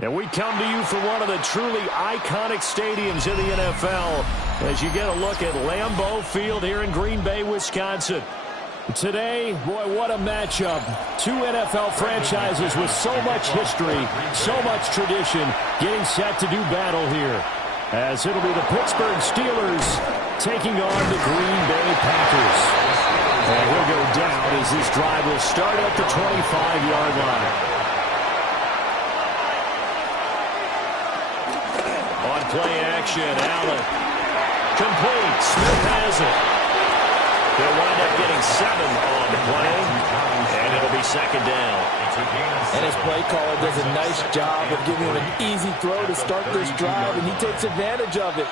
And we come to you from one of the truly iconic stadiums in the NFL as you get a look at Lambeau Field here in Green Bay, Wisconsin. Today, boy, what a matchup. Two NFL franchises with so much history, so much tradition, getting set to do battle here. As it'll be the Pittsburgh Steelers taking on the Green Bay Packers. And he'll go down as this drive will start at the 25-yard line. Play action, Allen. Complete. Smith has it. They'll wind up getting 7 on the play, and it'll be second down. And his play caller does a nice job of giving him an easy throw to start this drive, and he takes advantage of it.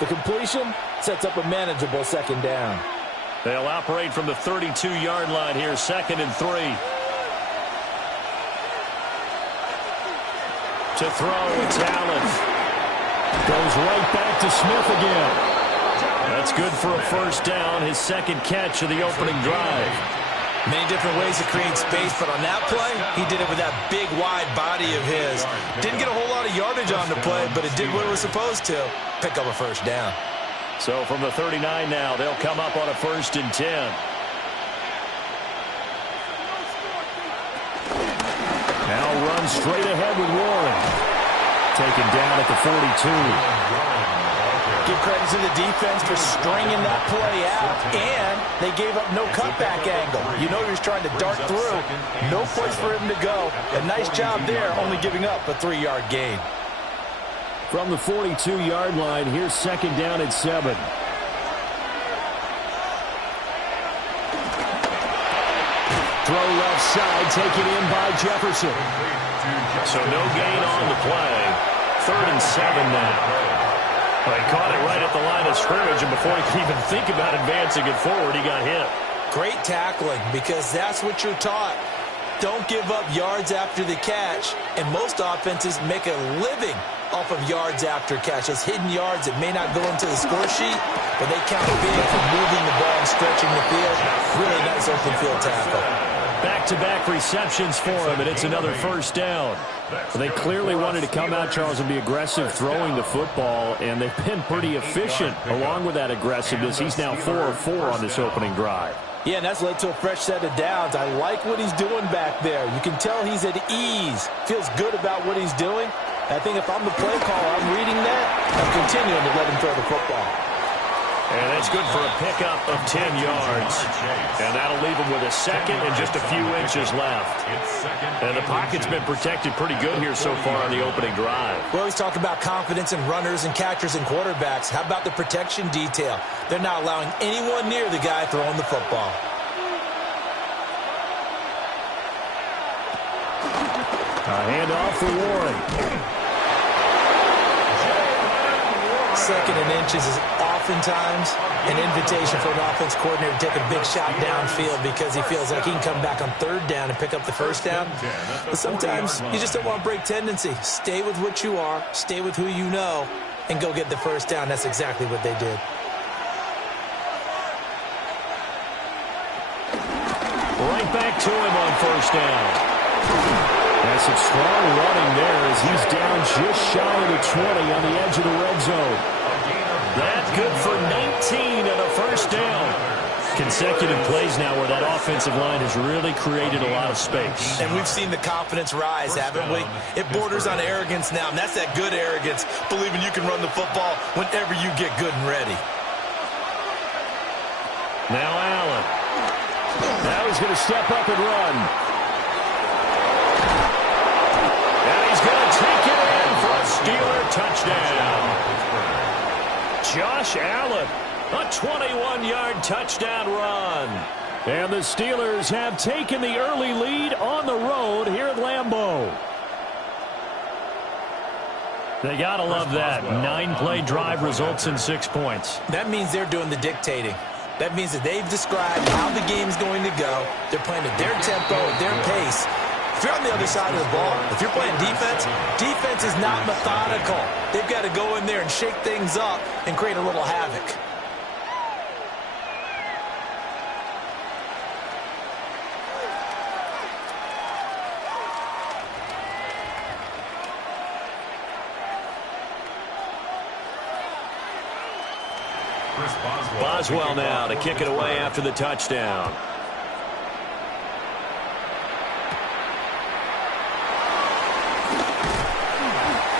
The completion sets up a manageable second down. They'll operate from the 32-yard line here, 2nd and 3. To throw, it's Allen. Goes right back to Smith again. That's good for a first down, his second catch of the opening drive. Many different ways to create space, but on that play, he did it with that big, wide body of his. Didn't get a whole lot of yardage on the play, but it did what it was supposed to, pick up a first down. So from the 39 now, they'll come up on a 1st and 10. Now run straight ahead with Warren. Taken down at the 42. Give credit to the defense for stringing that play out, and they gave up no cutback angle. You know he was trying to dart through. No place for him to go. A nice job there, only giving up a 3-yard gain. From the 42-yard line, here's second down at 7. Throw left side, taken in by Jefferson. So no gain on the play. 3rd and 7 now. Well, he caught it right at the line of scrimmage, and before he could even think about advancing it forward, he got hit. Great tackling, because that's what you're taught. Don't give up yards after the catch, and most offenses make a living off of yards after catch. Those hidden yards that may not go into the score sheet, but they count big for moving the ball and stretching the field. Really nice open field tackle. Back-to-back receptions for him, and it's another first down. They clearly wanted to come out, Charles, and be aggressive throwing the football, and they've been pretty efficient along with that aggressiveness. He's now 4 of 4 on this opening drive. Yeah, and that's led to a fresh set of downs. I like what he's doing back there. You can tell he's at ease, feels good about what he's doing. I think if I'm the play caller, I'm reading that, I'm continuing to let him throw the football. And that's good for a pickup of 10 yards. And that'll leave him with a second and just a few inches left. And the pocket's been protected pretty good here so far on the opening drive. We always talk about confidence in runners and catchers and quarterbacks. How about the protection detail? They're not allowing anyone near the guy throwing the football. A handoff for Warren. 2nd and inches is oftentimes an invitation for an offense coordinator to take a big shot downfield because he feels like he can come back on 3rd down and pick up the first down. But sometimes you just don't want to break tendency. Stay with what you are, stay with who you know, and go get the first down. That's exactly what they did. Right back to him on first down. That's some strong running there as he's down just shy of the 20 on the edge of the red zone. That's good for 19 and a first down. Consecutive plays now where that offensive line has really created a lot of space. And we've seen the confidence rise, haven't we? It borders on arrogance now, and that's that good arrogance, believing you can run the football whenever you get good and ready. Now Allen. Now he's going to step up and run. And he's going to take it in for a Steeler touchdown. Josh Allen, a 21-yard touchdown run. And the Steelers have taken the early lead on the road here at Lambeau. They got to love that. 9-play drive results in 6 points. That means they're doing the dictating. That means that they've described how the game's going to go. They're playing at their tempo, at their pace. If you're on the other side of the ball, if you're playing defense, defense is not methodical. They've got to go in there and shake things up and create a little havoc. Boswell now to kick it away after the touchdown.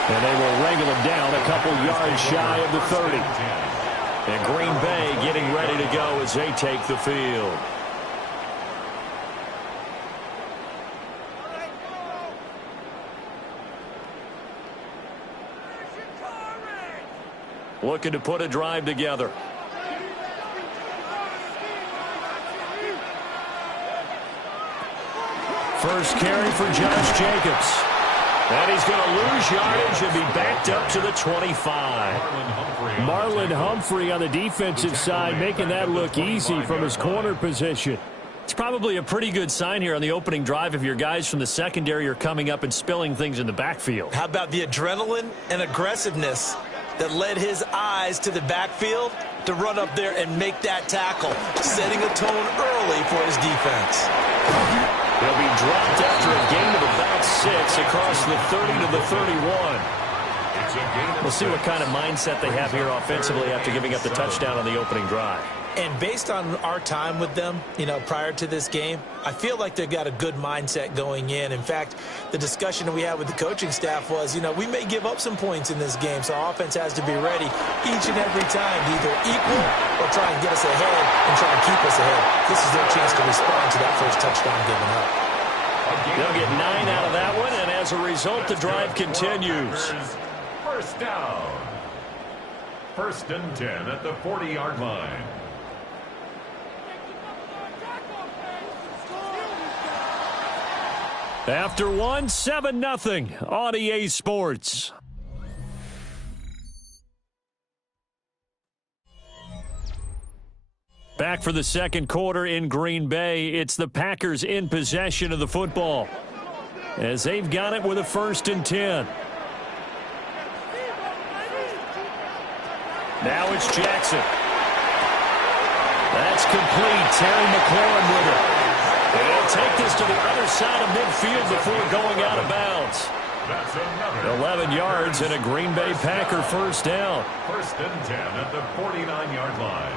And they will wrangle him down a couple yards shy of the 30. And Green Bay getting ready to go as they take the field. Looking to put a drive together. First carry for Josh Jacobs. And he's going to lose yardage and be backed up to the 25. Marlon Humphrey on the defensive side making that look easy from his corner position. It's probably a pretty good sign here on the opening drive if your guys from the secondary are coming up and spilling things in the backfield. How about the adrenaline and aggressiveness that led his eyes to the backfield to run up there and make that tackle, setting a tone early for his defense. He'll be dropped after a gain of about 6 across the 30 to the 31. We'll see what kind of mindset they have here offensively after giving up the touchdown on the opening drive. And based on our time with them, prior to this game, I feel like they've got a good mindset going in. In fact, the discussion that we had with the coaching staff was, we may give up some points in this game, so our offense has to be ready each and every time to either equal or try and get us ahead and try and keep us ahead. This is their chance to respond to that first touchdown given up. They'll get 9 out of that one, and as a result, the drive continues. First down. 1st and 10 at the 40-yard line. After 1, 7-0 on EA Sports. Back for the second quarter in Green Bay. It's the Packers in possession of the football as they've got it with a 1st and 10. Now it's Jackson. That's complete. Terry McLaurin with it. And he'll take this to the other side of midfield before going out of bounds. 11 yards and a Green Bay Packer first down. 1st and 10 at the 49-yard line.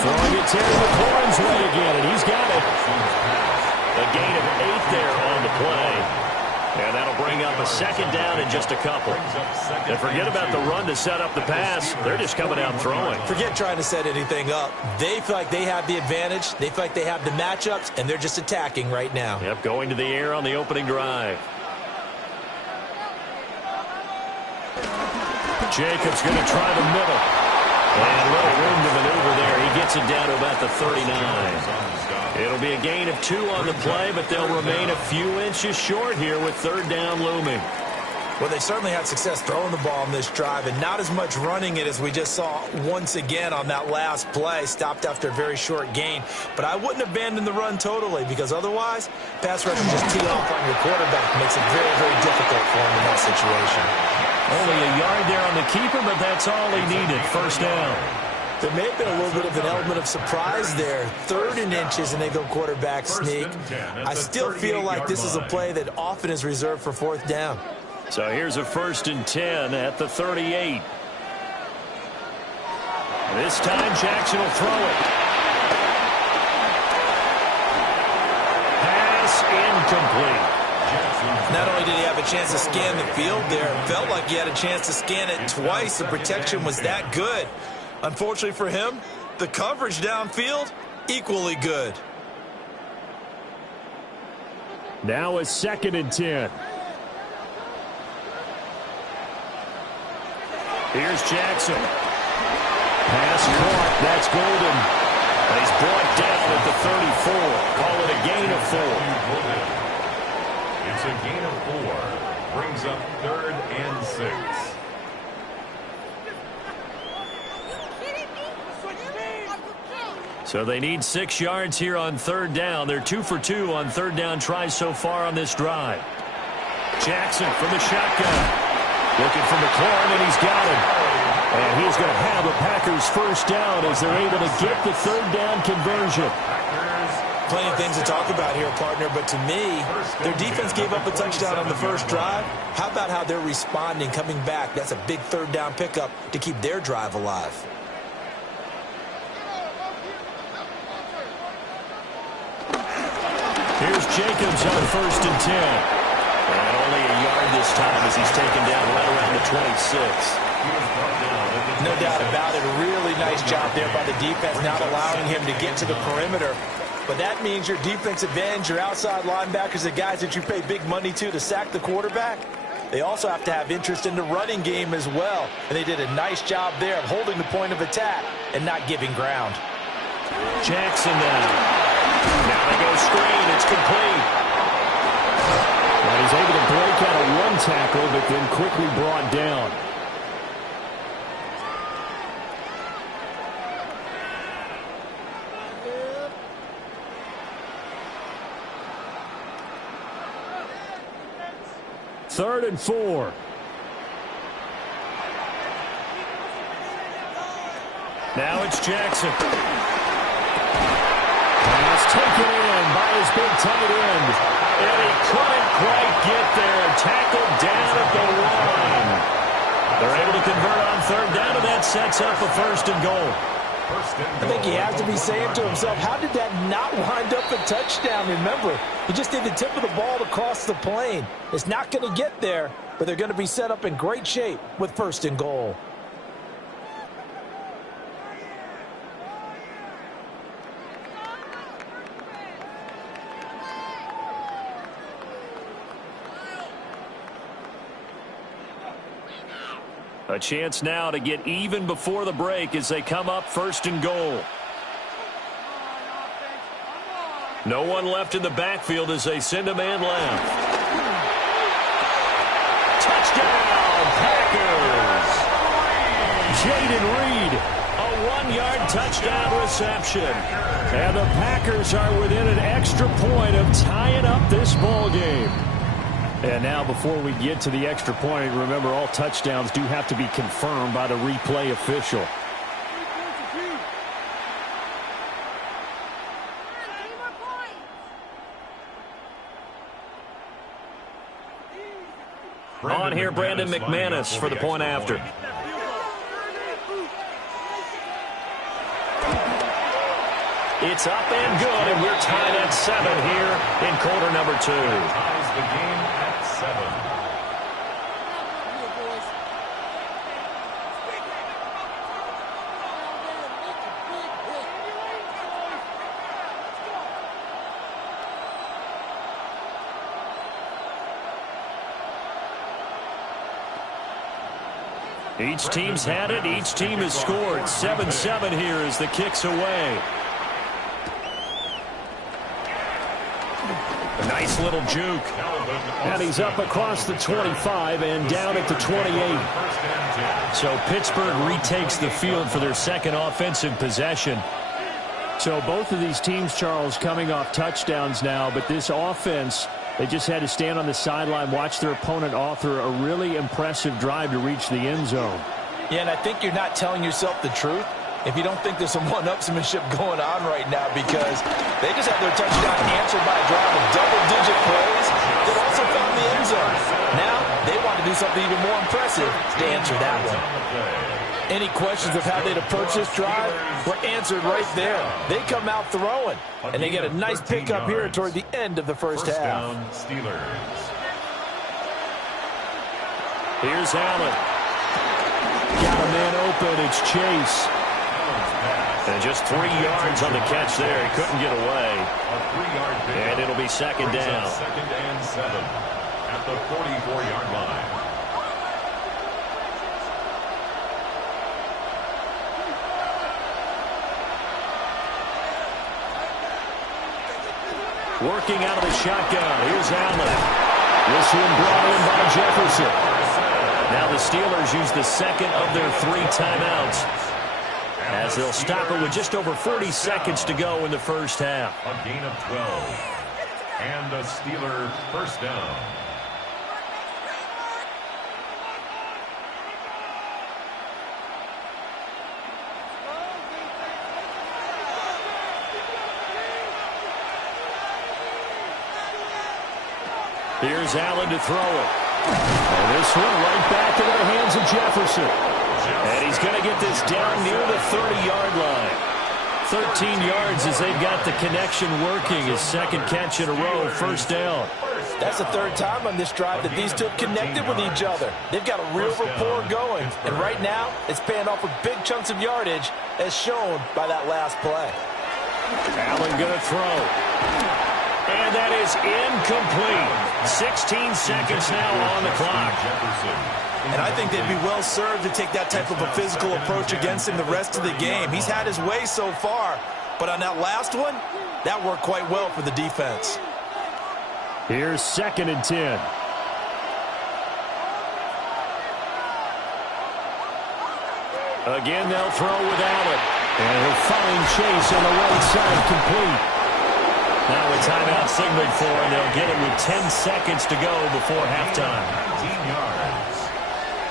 Throwing it Terry McLaurin's way again, and he's got it. A gain of 8 there on the play. And that'll bring up a 2nd down in just a couple. And forget about the run to set up the pass. They're just coming out throwing. Forget trying to set anything up. They feel like they have the advantage. They feel like they have the matchups, and they're just attacking right now. Yep, going to the air on the opening drive. Jacobs going to try the middle. And a little room to maneuver there. He gets it down to about the 39. It'll be a gain of 2 on the play, but they'll remain a few inches short here with 3rd down looming. Well, they certainly had success throwing the ball on this drive and not as much running it as we just saw once again on that last play. Stopped after a very short gain. But I wouldn't abandon the run totally because otherwise, pass rush will just tee off on your quarterback. Makes it very, very difficult for him in that situation. Only a yard there on the keeper, but that's all he needed. 1st down. There may have been a little bit of an element of surprise there. 3rd and inches, and they go quarterback sneak. I still feel like this is a play that often is reserved for 4th down. So here's a 1st and 10 at the 38. This time Jackson will throw it. Pass incomplete. Not only did he have a chance to scan the field there, it felt like he had a chance to scan it twice. The protection was that good. Unfortunately for him, the coverage downfield, equally good. Now a 2nd and 10. Here's Jackson. Pass caught. That's Golden. And he's brought down at the 34. Call it a gain of 4. It's a gain of 4. Brings up 3rd and 6. So they need 6 yards here on 3rd down. They're 2 for 2 on 3rd down tries so far on this drive. Jackson from the shotgun. Looking for McLaurin, and he's got him. And he's going to have a Packers first down as they're able to get the 3rd down conversion. Plenty of things to talk about here, partner, but to me, their defense gave up a touchdown on the first drive. How about how they're responding, coming back? That's a big 3rd down pickup to keep their drive alive. Here's Jacobs on 1st and 10. And only a yard this time as he's taken down right around the 26. No doubt about it. A really nice job there by the defense, not allowing him to get to the perimeter. But that means your defensive ends, your outside linebackers, the guys that you pay big money to sack the quarterback, they also have to have interest in the running game as well. And they did a nice job there of holding the point of attack and not giving ground. Jackson now. Now they go screen. It's complete. And he's able to break out of one tackle, but then quickly brought down. Third and 4. Now it's Jackson. Pass taken in by his big tight end. And he couldn't quite get there. Tackled down at the line. They're able to convert on 3rd down, and that sets up a 1st and goal. I think he has to be saying to himself, how did that not wind up a touchdown? Remember, he just did the tip of the ball across the plane. It's not going to get there, but they're going to be set up in great shape with 1st and goal. A chance now to get even before the break as they come up 1st and goal. No one left in the backfield as they send a man left. Touchdown, Packers! Jaden Reed, a 1-yard touchdown reception. And the Packers are within an extra point of tying up this ball game. And now before we get to the extra point, remember all touchdowns do have to be confirmed by the replay official. On here, Brandon McManus for the point after. It's up and good, and we're tied at 7 here in quarter number 2. Ties the game at 7. Each team's had it. Each team has scored. 7-7 here as the kick's away. A nice little juke. And he's up across the 25 and down at the 28. So Pittsburgh retakes the field for their second offensive possession. So both of these teams, Charles, coming off touchdowns now, but this offense, they just had to stand on the sideline, watch their opponent author a really impressive drive to reach the end zone. Yeah, and I think you're not telling yourself the truth if you don't think there's some one-upsmanship going on right now, because they just had their touchdown answered by a drive of double-digit plays that also found the end zone. Now they want to do something even more impressive to answer that one. Any questions of how they'd approach this drive were answered right there. They come out throwing, and they get a nice pickup here toward the end of the first half. Down, Steelers. Here's Allen. Got a man open. It's Chase. And just 3 yards on the catch there. He couldn't get away. A 3-yard pickup. And it'll be second down. 2nd and 7 at the 44-yard line. Working out of the shotgun. Here's Allen. This one brought in by Jefferson. Now the Steelers use the second of their 3 timeouts, as they'll stop it with just over 40 seconds to go in the first half. A gain of 12. And a Steeler first down. Here's Allen to throw it. And this one right back into the hands of Jefferson. And he's going to get this down near the 30-yard line. 13 yards as they've got the connection working. His second catch in a row, first down. That's the third time on this drive that these two have connected with each other. They've got a real rapport going. And right now, it's paying off with big chunks of yardage, as shown by that last play. Allen going to throw. And that is incomplete. 16 seconds now on the clock. And I think they'd be well served to take that type of a physical approach against him the rest of the game. He's had his way so far, but on that last one, that worked quite well for the defense. Here's 2nd and 10. Again, they'll throw with Allen. And he'll find Chase on the right side, complete. Now a timeout signaled for, and they'll get it with 10 seconds to go before halftime. 19 yards.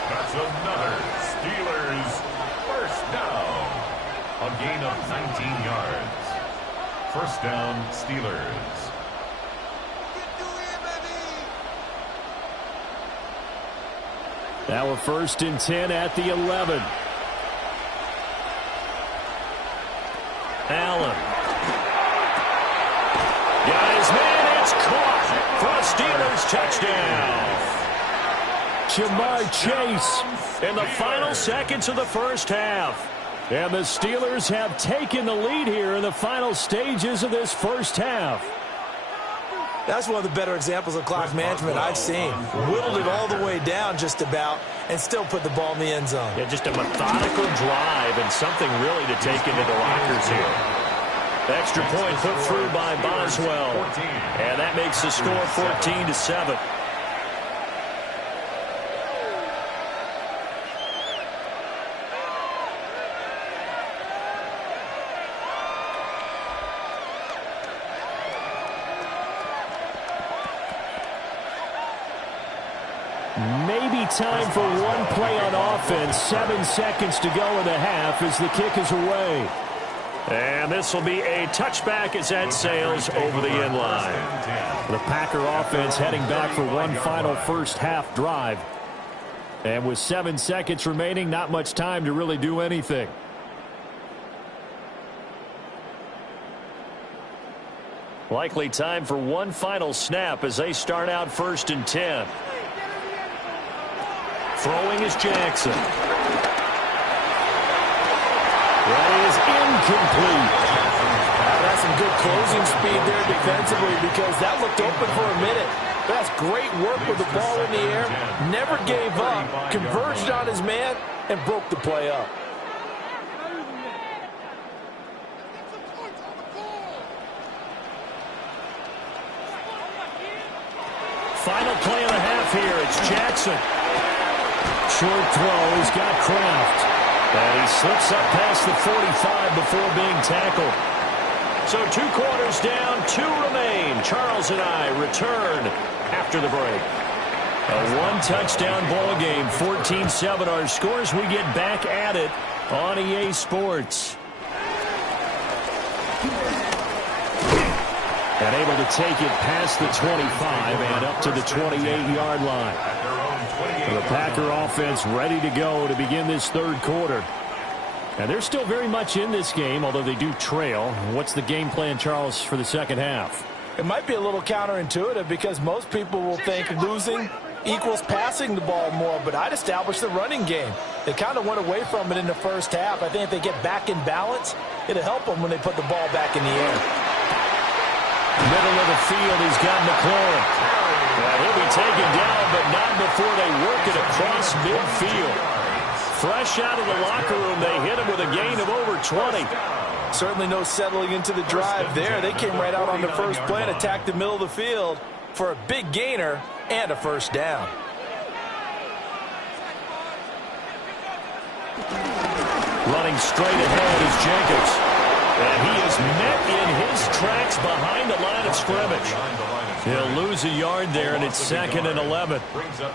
That's another Steelers first down. A gain of 19 yards. First down, Steelers. Now a 1st and 10 at the 11. Allen. Got his man, it's caught for a Steelers touchdown. Ja'Marr Chase in the final seconds of the first half. And the Steelers have taken the lead here in the final stages of this first half. That's one of the better examples of clock management I've seen. Whittled it all the way down just about and still put the ball in the end zone. Yeah, just a methodical drive and something really to take into the lockers here. Extra point put through by Boswell. And that makes the score 14-7. Maybe time for one play on offense. 7 seconds to go in the half as the kick is away. And this will be a touchback as that sails over the end line. The Packer offense heading back for one final first half drive. And with 7 seconds remaining, not much time to really do anything. Likely time for one final snap as they start out 1st and 10. Throwing is Jackson. That is incomplete. That's some good closing speed there defensively because that looked open for a minute. That's great work with the ball in the air. Never gave up, converged on his man, and broke the play up. Final play of the half here. It's Jackson. Short throw. He's got Kraft. And he slips up past the 45 before being tackled. So 2 quarters down, 2 remain. Charles and I return after the break. A one-touchdown ball game, 14-7 our scores. We get back at it on EA Sports. And able to take it past the 25 and up to the 28-yard line. The Packer offense ready to go to begin this third quarter. And they're still very much in this game, although they do trail. What's the game plan, Charles, for the second half? It might be a little counterintuitive because most people will think losing equals passing the ball more, but I'd establish the running game. They kind of went away from it in the first half. I think if they get back in balance, it'll help them when they put the ball back in the air. Middle of the field, he's got McLaurin. Well, he'll be taken down, but not before they work it across midfield. Fresh out of the locker room, they hit him with a gain of over 20. Certainly no settling into the drive there. They came right out on the first play and attacked the middle of the field for a big gainer and a first down. Running straight ahead is Jacobs. And he is met in his tracks behind the line of scrimmage. He'll lose a yard there, and it's 2nd and 11.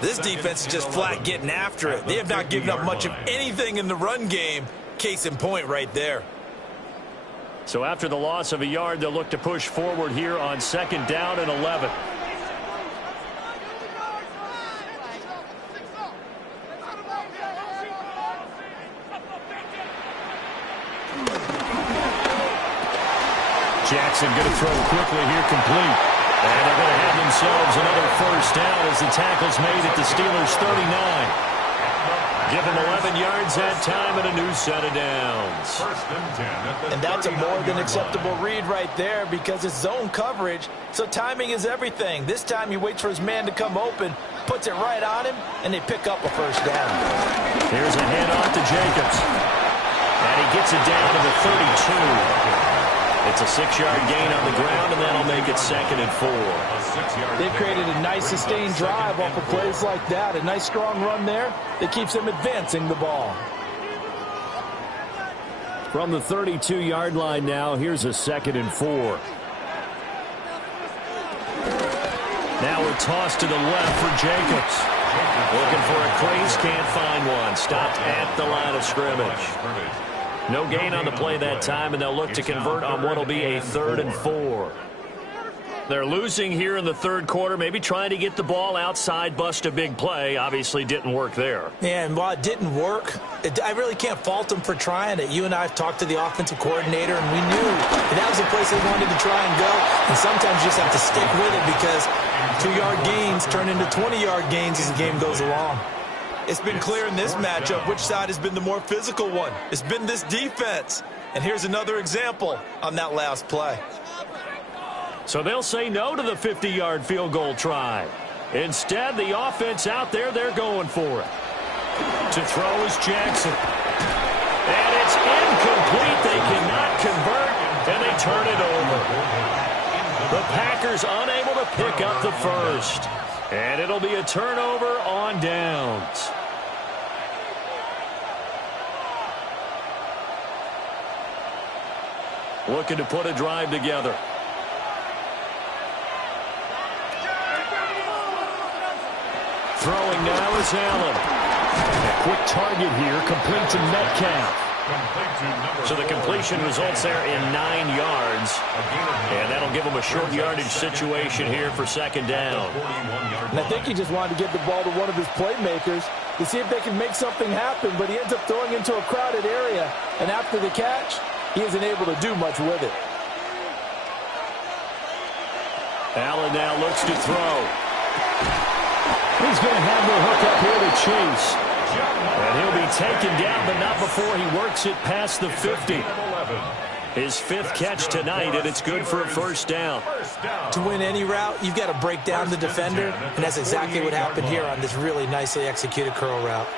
This defense is just flat getting after it. They have not given up much of anything in the run game. Case in point right there. So after the loss of a yard, they'll look to push forward here on 2nd down and 11. Jackson going to throw quickly here, complete. And they're going to have themselves another first down as the tackle's made at the Steelers' 39. Give them 11 yards that time and a new set of downs. And that's a more than acceptable read right there because it's zone coverage, so timing is everything. This time he waits for his man to come open, puts it right on him, and they pick up a first down. Here's a handoff to Jacobs. And he gets it down to the 32. It's a 6-yard gain on the ground, and that'll make it 2nd and 4. They've created a nice sustained drive off of plays like that. A nice strong run there that keeps them advancing the ball. From the 32-yard line now, here's a 2nd and 4. Now a toss to the left for Jacobs. Looking for a crease, can't find one. Stopped at the line of scrimmage. No gain on the play that time, and they'll look to convert on what will be a 3rd and 4. They're losing here in the third quarter, maybe trying to get the ball outside, bust a big play. Obviously didn't work there. Yeah, and while it didn't work, I really can't fault them for trying it. You and I have talked to the offensive coordinator, and we knew that was the place they wanted to try and go. And sometimes you just have to stick with it because 2-yard gains turn into 20-yard gains as the game goes along. It's been clear in this matchup which side has been the more physical one. It's been this defense. And here's another example on that last play. So they'll say no to the 50-yard field goal try. Instead, the offense out there, they're going for it. To throw is Jackson. And it's incomplete. They cannot convert, and they turn it over. The Packers unable to pick up the first. And it'll be a turnover on downs. Looking to put a drive together. Throwing now is Allen. A quick target here, complete to Metcalf. So the completion results there in 9 yards. And that'll give them a short yardage situation here for 2nd down. And I think he just wanted to get the ball to one of his playmakers to see if they can make something happen, but he ends up throwing into a crowded area. And after the catch, he isn't able to do much with it. Allen now looks to throw. He's going to have the hook up here to Chase. And he'll be taken down, but not before he works it past the 50. His 5th catch tonight, and it's good for a first down. To win any route, you've got to break down the defender, and that's exactly what happened here on this really nicely executed curl route.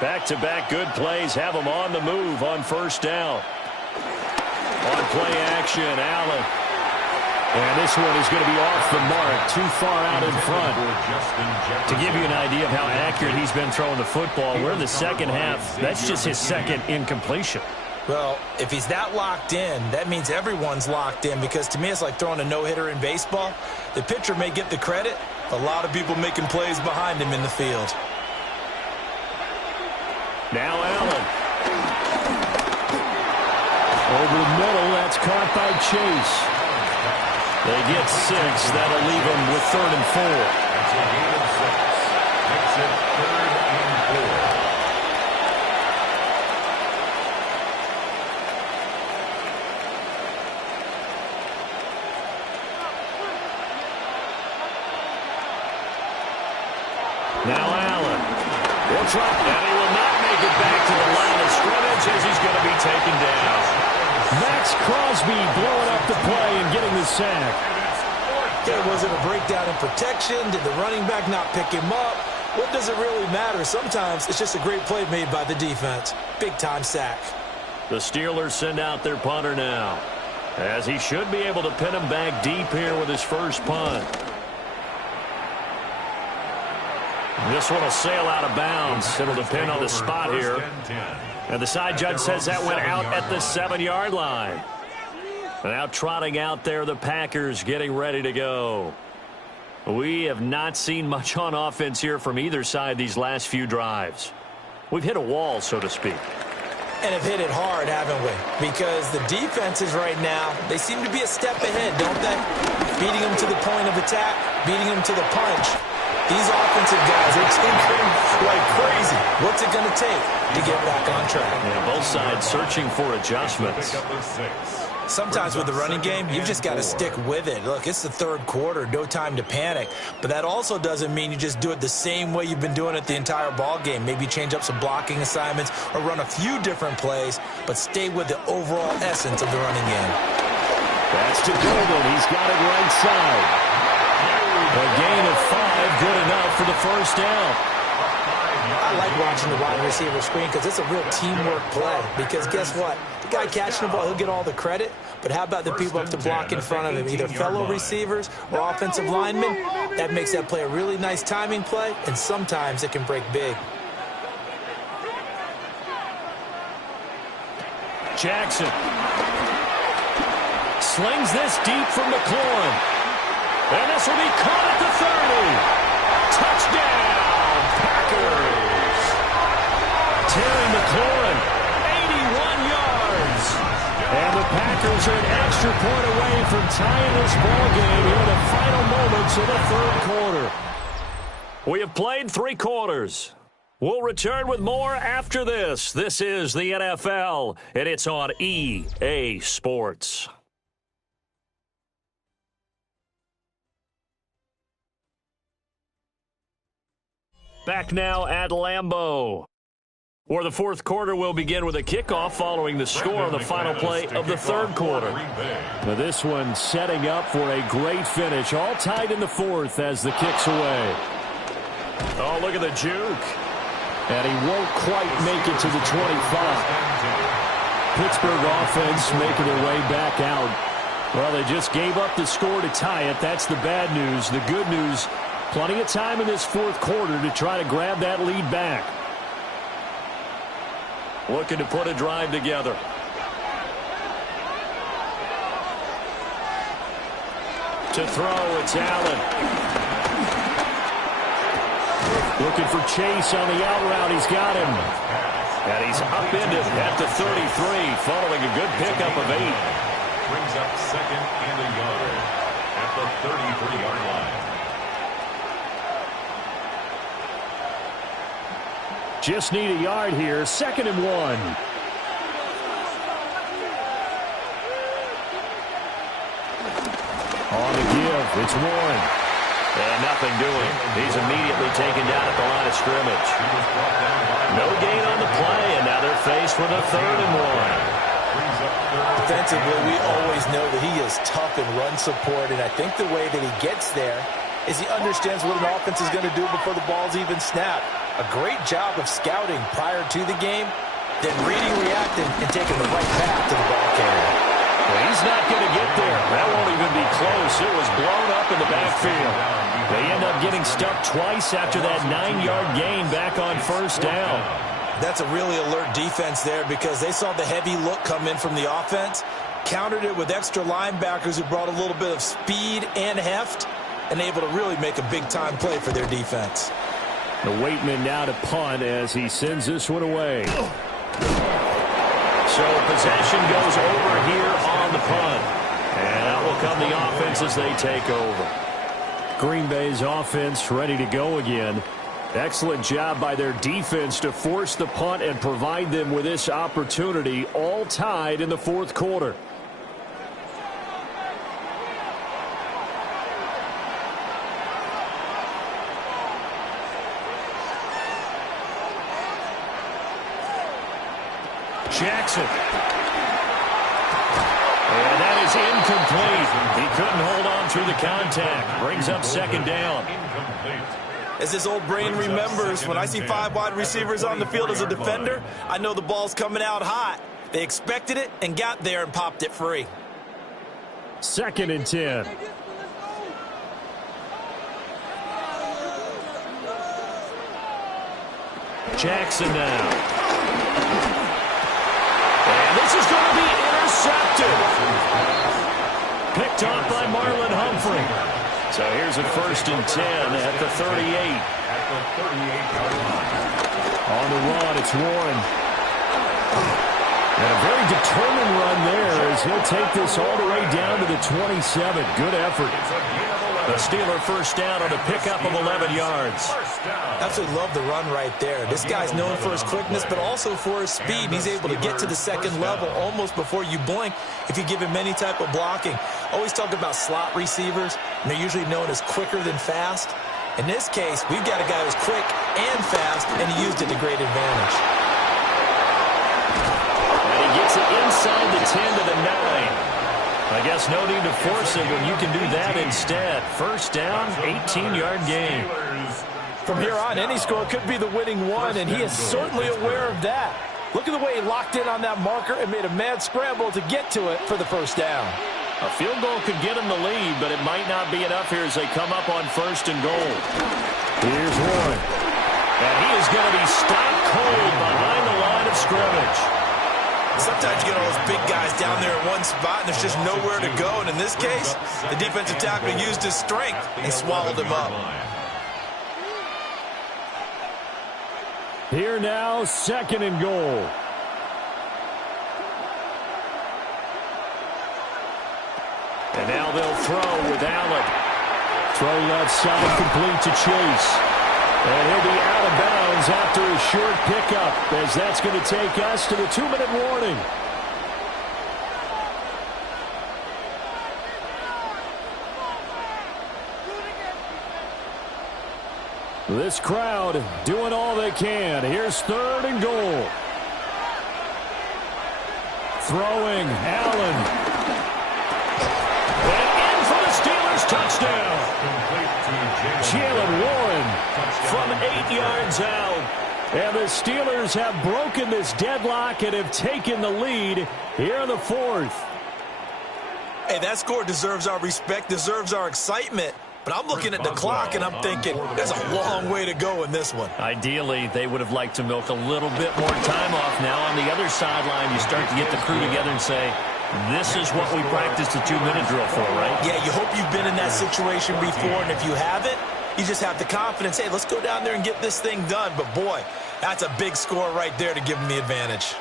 Back-to-back good plays have him on the move on first down. On play action, Allen. And this one is going to be off the mark, too far out in front. To give you an idea of how accurate he's been throwing the football, we're in the second half. That's just his 2nd incompletion. Well, if he's that locked in, that means everyone's locked in because to me it's like throwing a no-hitter in baseball. The pitcher may get the credit, a lot of people making plays behind him in the field. Now Allen. Over the middle, that's caught by Chase. They get 6. That'll leave them with 3rd and 4. That's a gain of 6. Makes it 3rd and 4. Now Allen. Will try, and he will not make it back to the line of scrimmage as he's going to be taken down. Max Crosby blowing up the play and getting the sack. Was it a breakdown in protection? Did the running back not pick him up? What does it really matter? Sometimes it's just a great play made by the defense. Big-time sack. The Steelers send out their punter now, as he should be able to pin him back deep here with his first punt. This one will sail out of bounds. It'll depend on the spot here. And the side judge says that went out at the 7-yard line. Now trotting out there, the Packers getting ready to go. We have not seen much on offense here from either side these last few drives. We've hit a wall, so to speak. And have hit it hard, haven't we? Because the defenses right now, they seem to be a step ahead, don't they? Beating them to the point of attack, beating them to the punch. These offensive guys are tinkering like crazy. What's it going to take to get back on track? Yeah, both sides searching for adjustments. Sometimes with the running game, you've just got to stick with it. Look, it's the third quarter, no time to panic. But that also doesn't mean you just do it the same way you've been doing it the entire ball game. Maybe change up some blocking assignments or run a few different plays, but stay with the overall essence of the running game. That's to Golden. He's got it right side. A gain of 5, good enough for the first down. I like watching the wide receiver screen because it's a real teamwork play. Because guess what? The guy catching the ball, he'll get all the credit. But how about the people up to block in front of him, either fellow receivers or offensive linemen? That makes that play a really nice timing play, and sometimes it can break big. Jackson slings this deep from McLaurin. And this will be caught at the 30. Touchdown, Packers. Terry McLaurin, 81 yards. And the Packers are an extra point away from tying this ball game here in the final moments of the third quarter. We have played 3 quarters. We'll return with more after this. This is the NFL, and it's on EA Sports. Back now at Lambeau, where the fourth quarter will begin with a kickoff following the score on the final play of the third quarter. Now this one setting up for a great finish, all tied in the fourth as the kick's away. Oh, look at the juke. And he won't quite make it to the 25. Pittsburgh offense making their way back out. Well, they just gave up the score to tie it. That's the bad news. The good news, plenty of time in this fourth quarter to try to grab that lead back. Looking to put a drive together. To throw, it's Allen. Looking for Chase on the out route. He's got him. And he's upended at the 33, following a good pickup of 8. Brings up second and a yard at the 33-yard line. Just need a yard here. 2nd and 1. On the give, it's Warren. And nothing doing. He's immediately taken down at the line of scrimmage. No gain on the play, and now they're faced with a 3rd and 1. Defensively, we always know that he is tough in run support, and I think the way that he gets there is he understands what an offense is going to do before the ball's even snapped. A great job of scouting prior to the game, then reading, reacting, and taking the right path to the ball carrier. Well, he's not going to get there. That won't even be close. It was blown up in the backfield. They end up getting stuck twice after that 9-yard gain back on first down. That's a really alert defense there because they saw the heavy look come in from the offense, countered it with extra linebackers who brought a little bit of speed and heft, and able to really make a big-time play for their defense. The Waitman now to punt as he sends this one away. So possession goes over here on the punt. And out will come the offense as they take over. Green Bay's offense ready to go again. Excellent job by their defense to force the punt and provide them with this opportunity, all tied in the fourth quarter. Jackson. And that is incomplete. He couldn't hold on through the contact. Brings up 2nd down. As this old brain remembers, when I see 5 wide receivers on the field as a defender, I know the ball's coming out hot. They expected it and got there and popped it free. 2nd and 10. Jackson now. And this is going to be intercepted. Picked off by Marlon Humphrey. So here's a 1st and 10 at the 38. On the run, it's Warren. And a very determined run there as he'll take this all the way down to the 27. Good effort. The Steeler 1st down on a pickup of 11 yards. Absolutely love the run right there. This guy's known for his quickness, but also for his speed. He's able to get to the 2nd level almost before you blink if you give him any type of blocking. Always talk about slot receivers, and they're usually known as quicker than fast. In this case, we've got a guy who's quick and fast, and he used it to great advantage. And he gets it inside the 10 to the 9. I guess no need to force it when you can do that instead. 1st down, 18-yard gain. From here on, any score could be the winning one, and he is certainly aware of that. Look at the way he locked in on that marker and made a mad scramble to get to it for the 1st down. A field goal could get him the lead, but it might not be enough here as they come up on 1st and goal. Here's Warren. And he is going to be stopped cold behind the line of scrimmage. Sometimes you get all those big guys down there in one spot, and there's just nowhere to go. And in this case, the defensive tackle used his strength and swallowed him up. Here now, 2nd and goal. And now they'll throw with Allen. Throw left side complete to Chase. And he'll be out of bounds after a short pickup, as that's going to take us to the 2-minute warning. This crowd doing all they can. Here's 3rd and goal. Throwing, Allen. And in for the Steelers touchdown. Jaylen Warren from 8 yards out. And the Steelers have broken this deadlock and have taken the lead here in the 4th. Hey, that score deserves our respect, deserves our excitement. But I'm looking at the clock, and I'm thinking there's a long way to go in this one. Ideally, they would have liked to milk a little bit more time off. Now on the other sideline, you start to get the crew together and say, this is what we practiced the 2-minute drill for, right? Yeah, you hope you've been in that situation before, and if you haven't, you just have the confidence, hey, let's go down there and get this thing done. But, boy, that's a big score right there to give them the advantage.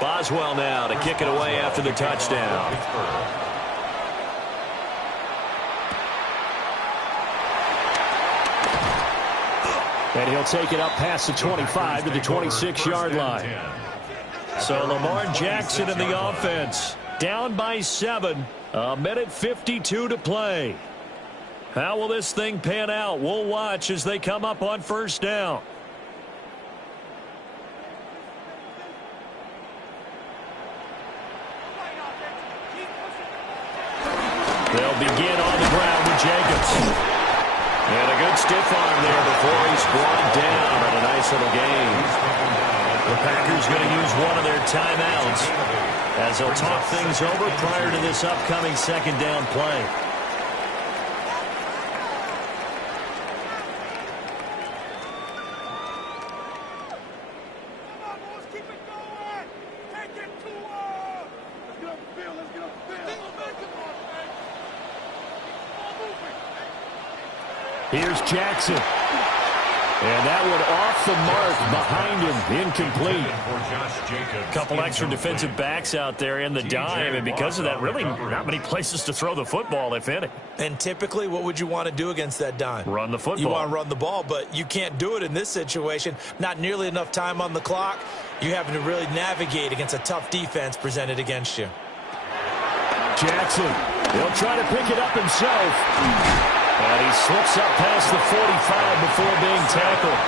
Boswell now to kick it away after the touchdown. And he'll take it up past the 25 to the 26-yard line. So Lamar Jackson in the offense, down by 7, 1:52 to play. How will this thing pan out? We'll watch as they come up on 1st down. They'll begin on the ground with Jacobs. And a good stiff arm there before he's brought down on a nice little gain. The Packers going to use one of their timeouts as they'll talk things over prior to this upcoming 2nd down play. Here's Jackson. And that one off the mark behind him, incomplete. A couple extra defensive backs out there in the dime, and because of that, really not many places to throw the football, if any. And typically, what would you want to do against that dime? Run the football. You want to run the ball, but you can't do it in this situation. Not nearly enough time on the clock. You're having to really navigate against a tough defense presented against you. Jackson, he'll try to pick it up himself. And he slips up past the 45 before being tackled.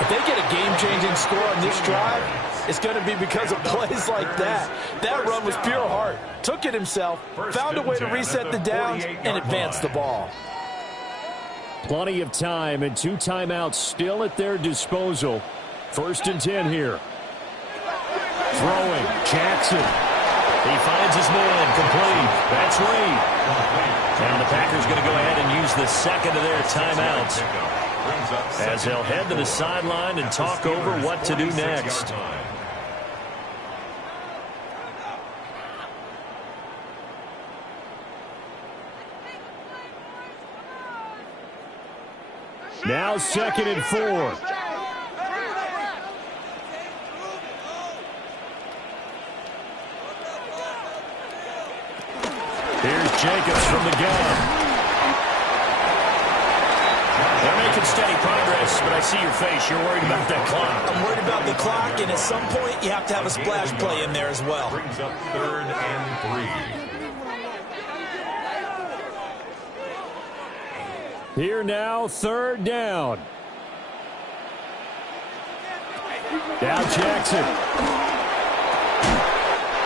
If they get a game-changing score on this drive, it's going to be because of plays like that. That run was pure heart. Took it himself, found a way to reset the downs, and advanced the ball. Plenty of time and 2 timeouts still at their disposal. 1st and 10 here. Throwing, Jackson. He finds his man, complete. That's Reed. Now the Packers going to go ahead and use the second of their timeouts, as they'll head to the sideline and talk over what to do next. Now 2nd and 4. Here's Jacobs from the gun. They're making steady progress, but I see your face. You're worried about that clock. I'm worried about the clock, and at some point, you have to have a splash play in there as well. Brings up 3rd and 3. Here now, 3rd down. Now Jackson.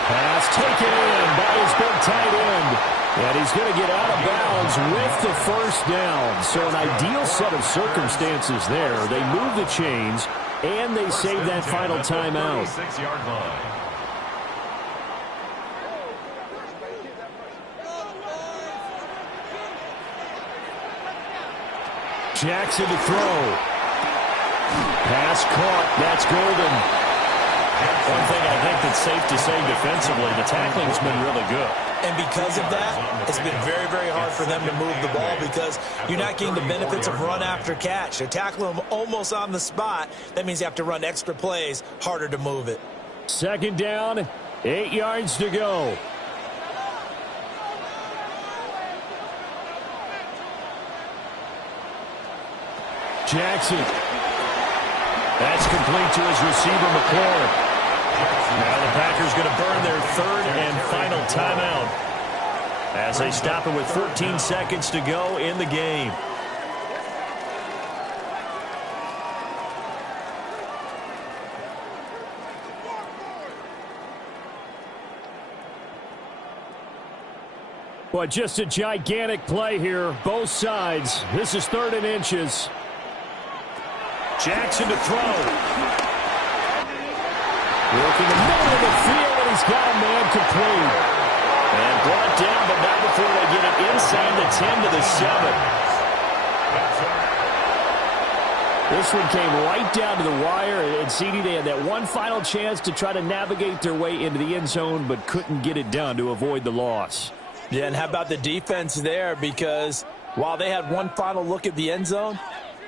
Pass taken in by his big tight end. And he's going to get out of bounds with the 1st down. So an ideal set of circumstances there. They move the chains, and they save that final timeout. 6-yard line. Jackson to throw. Pass caught. That's Golden. One thing I think that's safe to say defensively, the tackling's been really good. And because of that, it's been very, very hard for them to move the ball because you're not getting the benefits of run after catch. They're tackling them almost on the spot. That means you have to run extra plays, harder to move it. 2nd down, 8 yards to go. Jackson. That's complete to his receiver, McLaurin. Now the Packers going to burn their 3rd and final timeout as they stop it with 14 seconds to go in the game. Well, just a gigantic play here, both sides. This is 3rd and inches. Jackson to throw. Working the middle of the field, and he's got a man complete. And brought down, but not before they get it inside the 10 to the 7. This one came right down to the wire, and CD, they had that one final chance to try to navigate their way into the end zone, but couldn't get it done to avoid the loss. Yeah, and how about the defense there? Because while they had one final look at the end zone,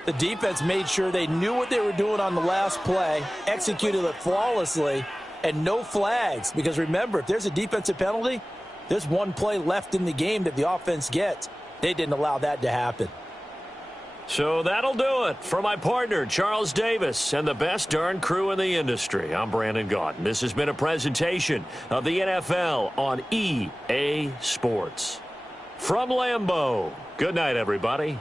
the defense made sure they knew what they were doing on the last play, executed it flawlessly, and no flags. Because remember, if there's a defensive penalty, there's one play left in the game that the offense gets. They didn't allow that to happen. So that'll do it for my partner, Charles Davis, and the best darn crew in the industry. I'm Brandon Gaudin. This has been a presentation of the NFL on EA Sports. From Lambeau, good night, everybody.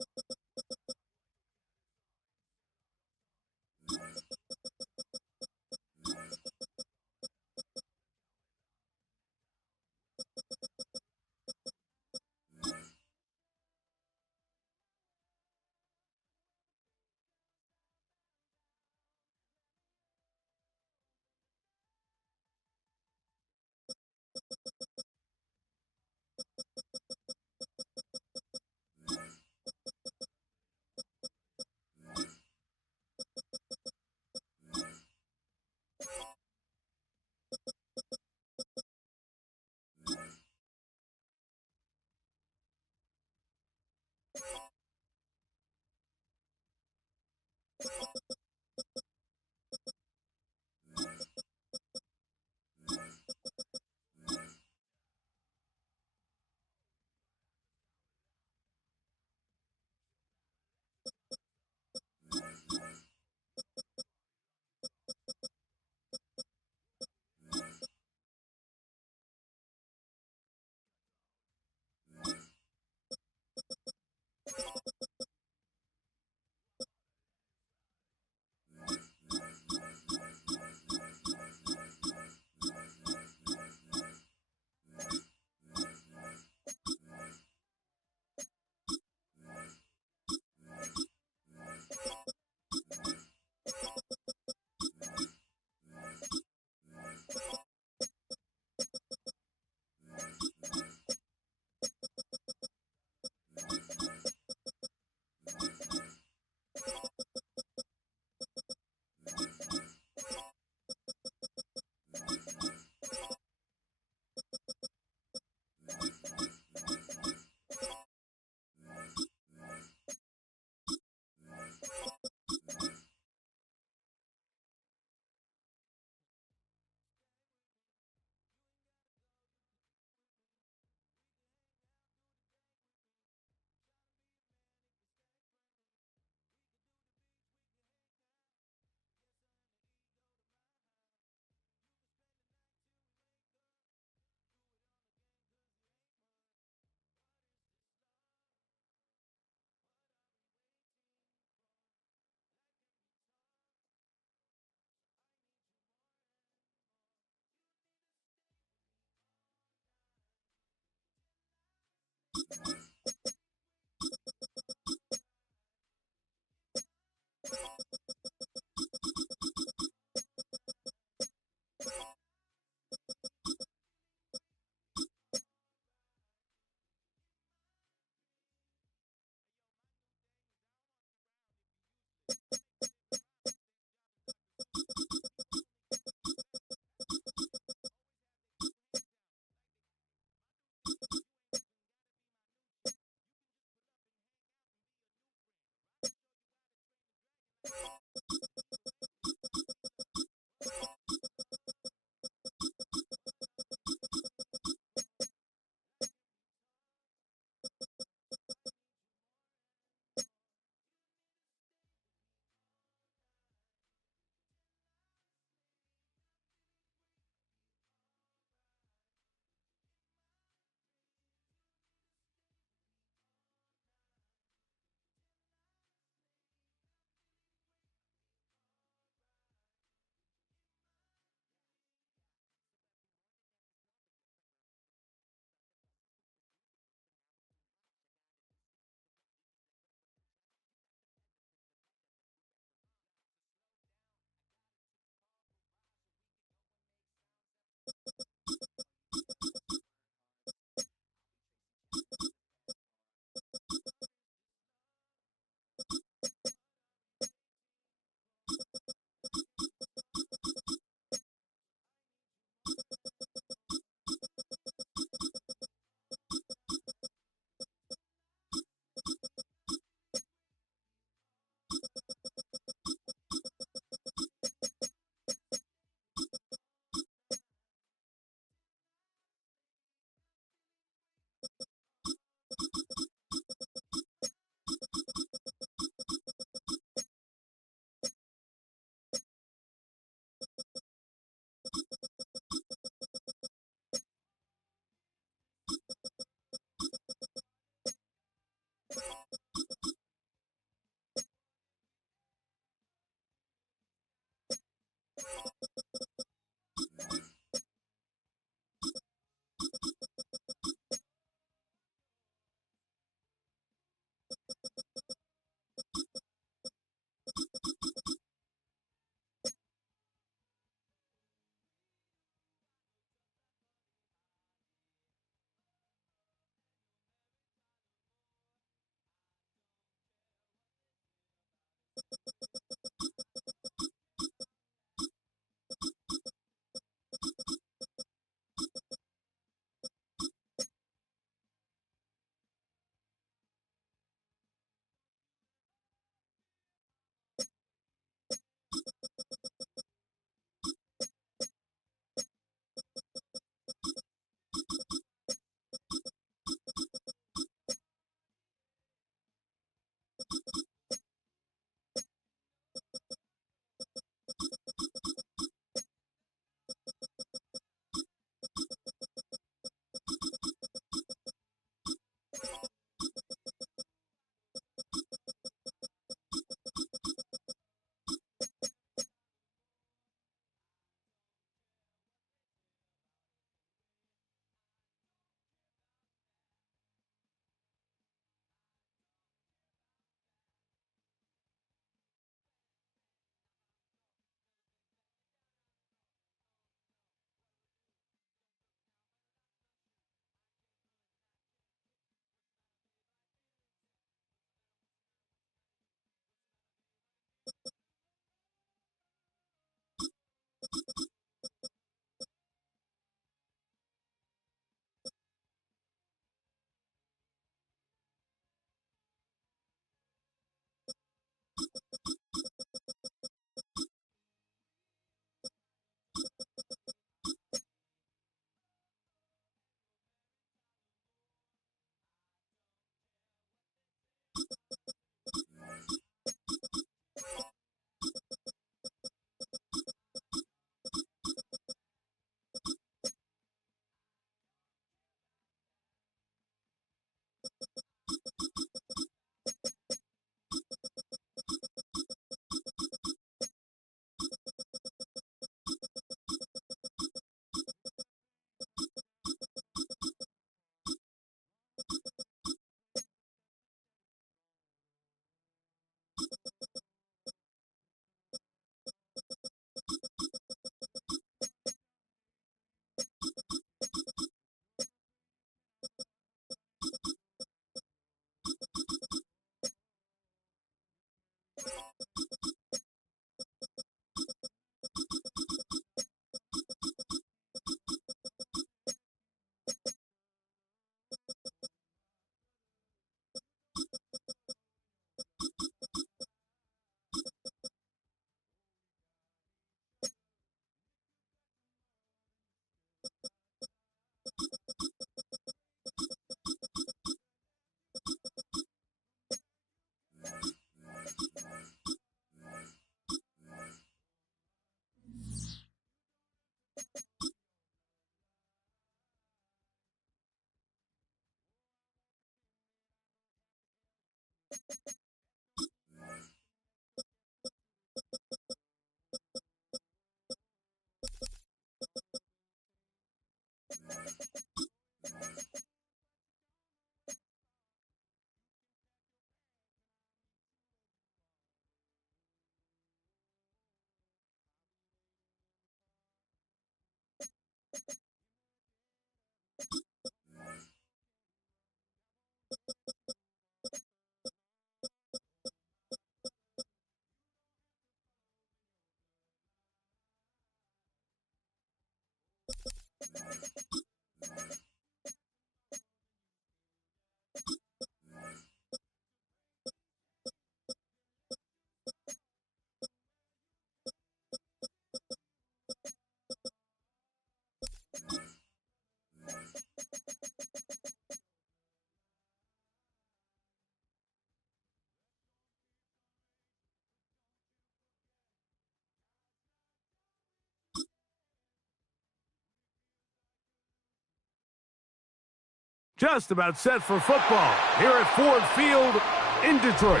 Just about set for football here at Ford Field in Detroit.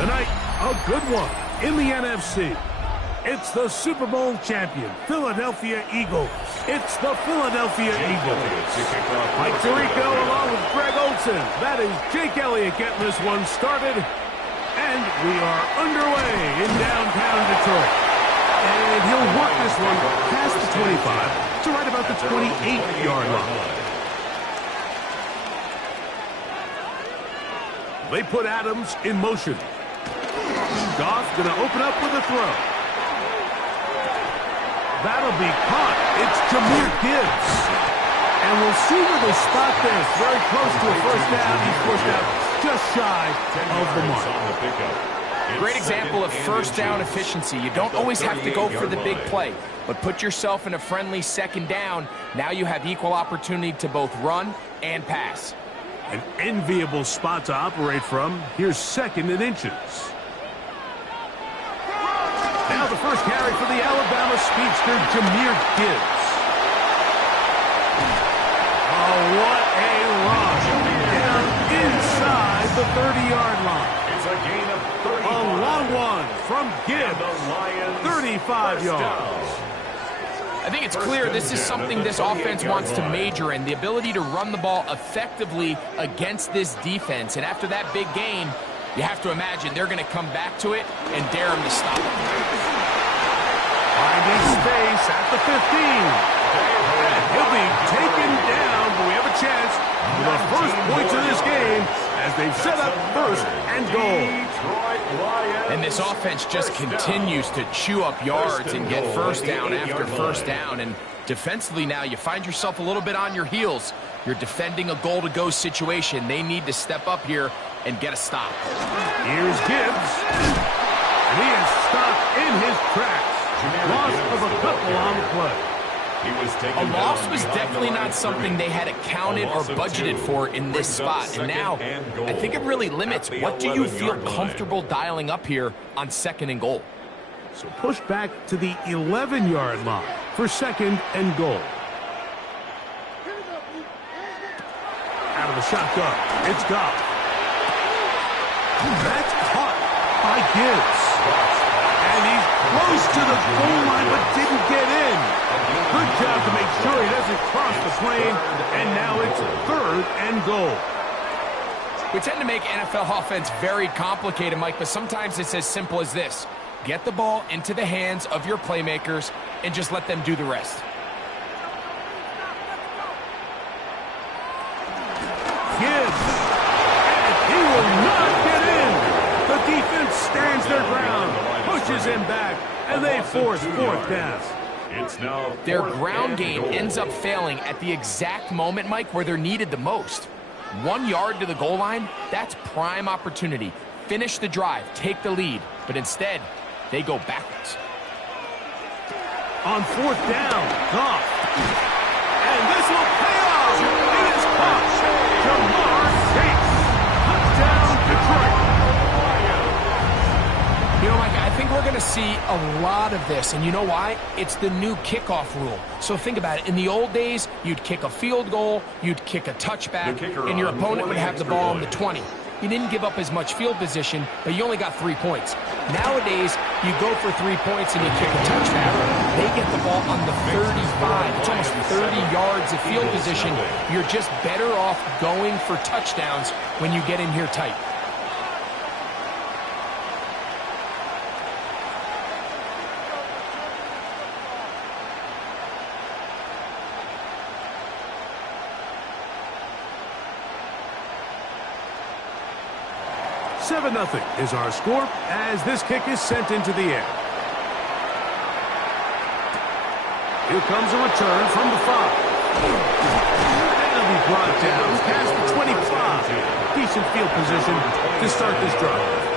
Tonight, a good one in the NFC. It's the Super Bowl champion, Philadelphia Eagles. It's the Philadelphia Eagles. Mike Tirico along with Greg Olsen. That is Jake Elliott getting this one started. And we are underway in downtown Detroit. And he'll work this one past the 25 to right about the 28-yard line. They put Adams in motion. Goff going to open up with a throw. That'll be caught. It's Jahmyr Gibbs. And we'll see where they spot this. Very close to a first down. He's pushed out just shy of the mark. Great example of first down efficiency. You don't always have to go for the big play, but put yourself in a friendly second down. Now you have equal opportunity to both run and pass. An enviable spot to operate from. Here's 2nd and inches. Now the first carry for the Alabama speedster, Jahmyr Gibbs. Oh, what a rush. Down inside the 30-yard line. It's a gain of 30. A long one from Gibbs. 35 yards. I think it's clear this is something this offense wants to major in, the ability to run the ball effectively against this defense. And after that big gain, you have to imagine they're going to come back to it and dare him to stop it. Finding space at the 15. He'll be taken down, but we have a chance for the first points of this game as they've set up 1st and goal. And this offense just continues to chew up yards and get first down after first down. And defensively now, you find yourself a little bit on your heels. You're defending a goal-to-go situation. They need to step up here and get a stop. Here's Gibbs. And he is stopped in his tracks. Loss of a couple on the play. A loss was definitely not something they had accounted or budgeted for in this spot. And now, I think it really limits what do you feel comfortable dialing up here on 2nd and goal. So push back to the 11-yard line for 2nd and goal. Out of the shotgun, it's Goff. That's caught by Gibbs. And he's close to the goal line but didn't get in. Good job to make sure he doesn't cross the plane. And now it's 3rd and goal. We tend to make NFL offense very complicated, Mike, but sometimes it's as simple as this. Get the ball into the hands of your playmakers and just let them do the rest. Gibbs. And he will not get in. The defense stands their ground, pushes him back, and they force 4th down. It's now their ground game ends up failing at the exact moment, Mike, where they're needed the most. 1 yard to the goal line, that's prime opportunity. Finish the drive, take the lead, but instead, they go backwards. On 4th down, Goff. And this will pay off. It is caught. Ja'Marr Chase. Touchdown, Detroit. You know, Mike, I think we're going to see a lot of this, and you know why? It's the new kickoff rule. So think about it. In the old days, you'd kick a field goal, you'd kick a touchback, and your opponent would have the ball on the 20. you didn't give up as much field position, but you only got 3 points. Nowadays, you go for 3 points and you kick a touchdown. They get the ball on the 35. It's almost 30 yards of field position. You're just better off going for touchdowns when you get in here tight. Nothing is our score as this kick is sent into the air. Here comes a return from the 5. That'll be brought down past the 25. Decent field position to start this drive.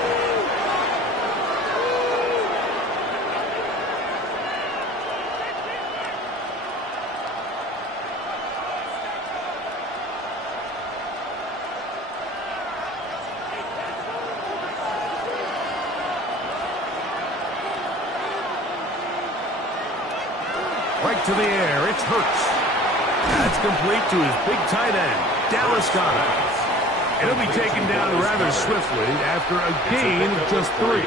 Right to the air, it's Hurts. That's complete to his big tight end, Dallas Goedert. It'll be taken down rather swiftly after a gain of just 3.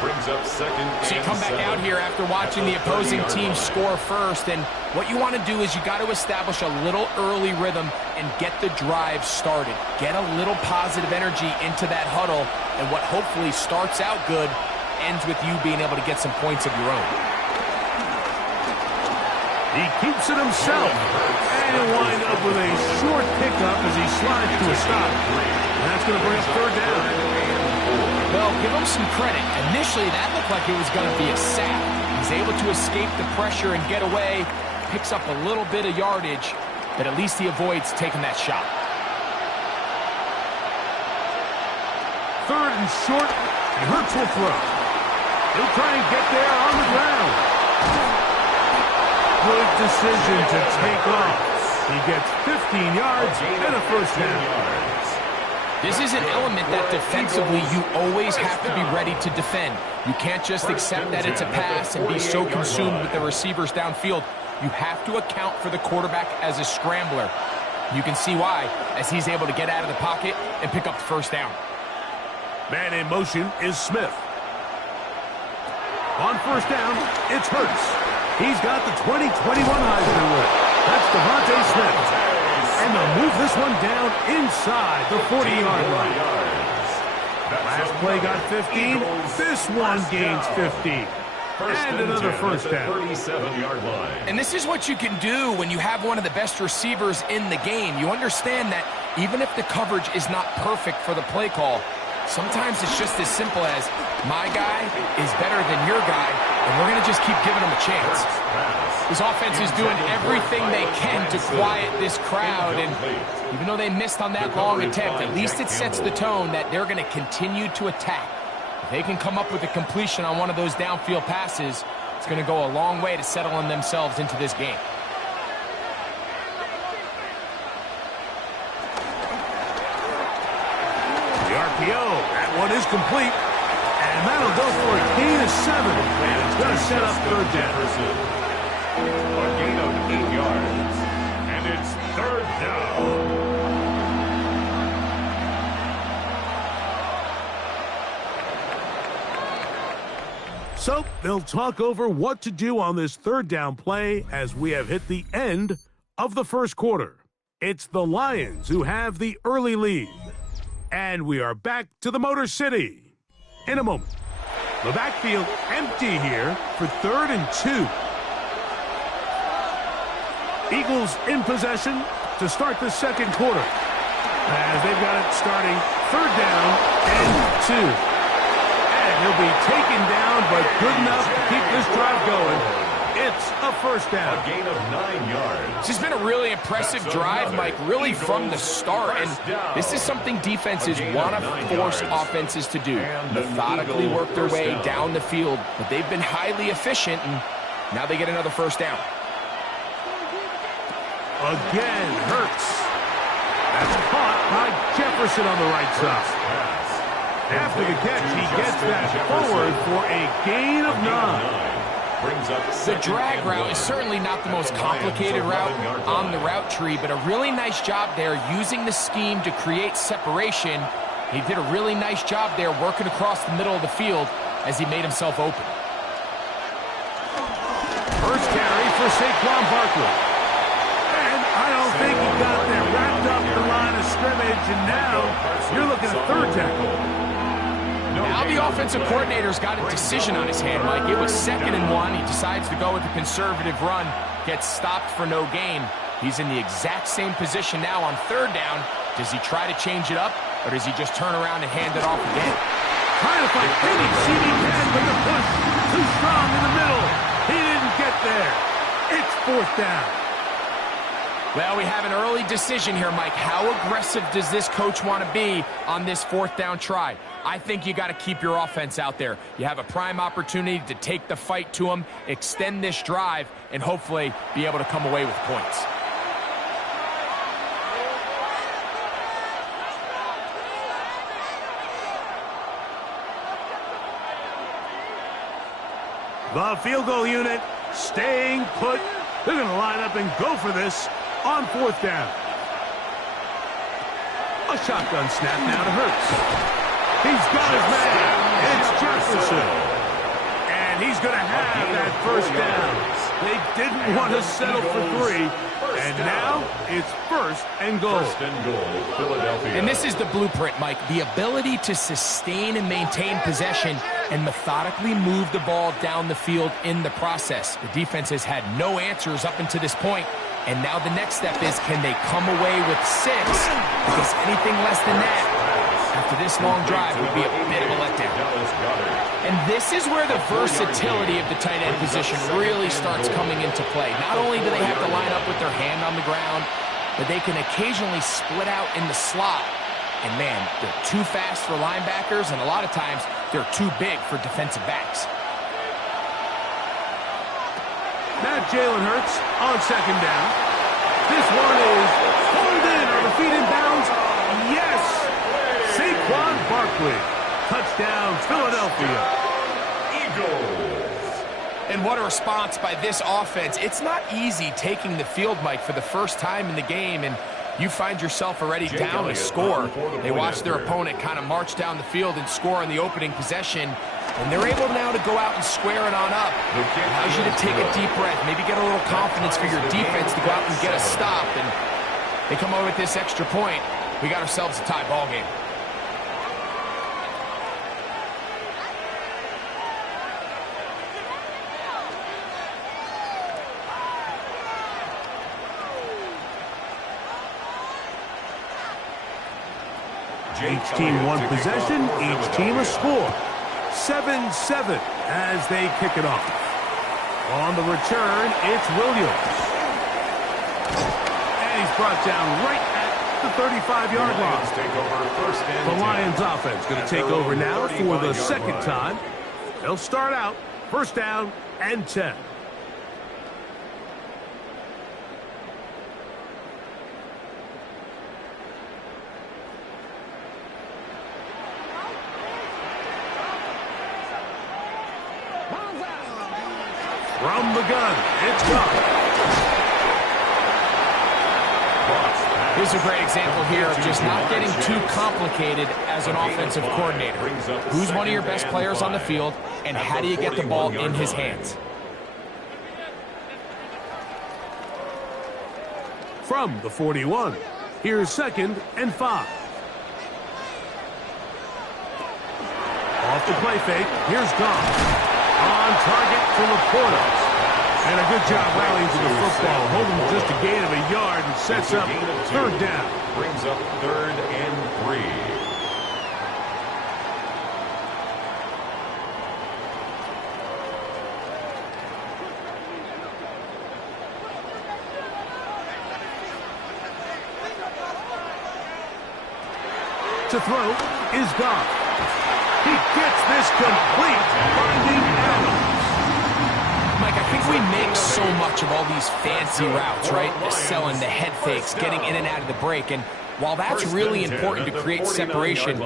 Brings up second. So you come back out here after watching the opposing team score first, and what you want to do is you got to establish a little early rhythm and get the drive started. Get a little positive energy into that huddle, and what hopefully starts out good ends with you being able to get some points of your own. He keeps it himself, and he'll wind up with a short pickup as he slides to a stop. And that's going to bring up third down. Well, give him some credit. Initially, that looked like it was going to be a sack. He's able to escape the pressure and get away, picks up a little bit of yardage, but at least he avoids taking that shot. Third and short, and Hurts will throw. He'll try and get there on the ground. Good decision to take off. He gets 15 yards and a first down. This is an element that defensively you always have to be ready to defend. You can't just accept that it's a pass and be so consumed with the receivers downfield. You have to account for the quarterback as a scrambler. You can see why, as he's able to get out of the pocket and pick up the first down. Man in motion is Smith. On first down, it's Hurts. He's got the 2021 Heisman winner. That's Devontae Smith. And they'll move this one down inside the 40-yard line. Last play got 15. This one gains 15. And another first down. 37-yard line. And this is what you can do when you have one of the best receivers in the game. You understand that even if the coverage is not perfect for the play call, sometimes it's just as simple as my guy is better than your guy, and we're going to just keep giving him a chance. This offense is doing everything they can to quiet this crowd, and even though they missed on that long attempt, at least it sets the tone that they're going to continue to attack. If they can come up with a completion on one of those downfield passes, it's going to go a long way to settling themselves into this game. The RPO, that one is complete. And that'll go for a gain of 7. And it's going to set up third down. A gain of 8 yards. And it's third down. So they'll talk over what to do on this third down play as we have hit the end of the first quarter. It's the Lions who have the early lead. And we are back to the Motor City in a moment. The backfield empty here for 3rd and 2. Eagles in possession to start the second quarter. As they've got it starting 3rd down and 2. And he'll be taken down, but good enough to keep this drive going. It's a first down. A gain of 9 yards. This has been a really impressive drive, Mike, really from the start. And this is something defenses want to force offenses to do. Methodically work their way down the field. But they've been highly efficient, and now they get another first down. Again, Hurts. That's caught by Jefferson on the right side. After the catch, he gets that forward for a gain of 9. The drag route is certainly not the most complicated route on the route tree, but a really nice job there using the scheme to create separation. He did a really nice job there working across the middle of the field as he made himself open. First carry for Saquon Barkley. And I don't think he got there wrapped up the line of scrimmage, and now you're looking at third tackle. Now the offensive coordinator's got a decision on his hand, Mike. It was 2nd and 1. He decides to go with a conservative run, gets stopped for no gain. He's in the exact same position now on 3rd down. Does he try to change it up, or does he just turn around and hand it off again? Trying to find any seat he can, but the push too strong in the middle. He didn't get there. It's 4th down. Well, we have an early decision here, Mike. How aggressive does this coach want to be on this 4th down try? I think you got to keep your offense out there. You have a prime opportunity to take the fight to them, extend this drive, and hopefully be able to come away with points. The field goal unit staying put. They're going to line up and go for this on 4th down. A shotgun snap now to Hurts. He's got his man. It's Jefferson. And he's going to have that 1st down. They didn't want to settle for 3. And now it's 1st and goal. 1st and goal, Philadelphia. And this is the blueprint, Mike. The ability to sustain and maintain possession and methodically move the ball down the field in the process. The defense has had no answers up until this point. And now the next step is, can they come away with 6? Because anything less than that, after this long drive, would be a bit of a letdown. And this is where the versatility of the tight end position really starts coming into play. Not only do they have to line up with their hand on the ground, but they can occasionally split out in the slot. And man, they're too fast for linebackers, and a lot of times they're too big for defensive backs. Now Jalen Hurts on 2nd down. This one is pulled in on the feet in bounds. Yes! Saquon Barkley. Touchdown, Philadelphia. Eagles. And what a response by this offense. It's not easy taking the field, Mike, for the first time in the game, and you find yourself already down a score. They watch their opponent kind of march down the field and score on the opening possession, and they're able now to go out and square it on up. Allows you to take a deep breath, maybe get a little confidence for your defense to go out and get a stop, and they come over with this extra point. We got ourselves a tie ball game. Each team one possession, each team a score. 7-7 as they kick it off. On the return, it's Williams. And he's brought down right at the 35-yard line. The Lions offense going to take over now for the 2nd time. They'll start out 1st down and 10. From the gun, it's gone. Here's a great example here of just not getting too complicated as an offensive coordinator. Who's one of your best players on the field, and how do you get the ball in his hands? From the 41, here's 2nd and 5. Off the play fake, here's Goff. On target for Laporta. And a good job rallying to the football, holding just a gain of a yard and sets up 3rd down. Brings up 3rd and 3. To throw is Goff. He gets this complete, finding Adams. Mike, I think we make so much of all these fancy routes, right? The selling, the head fakes, getting in and out of the break. And while that's really important to create separation,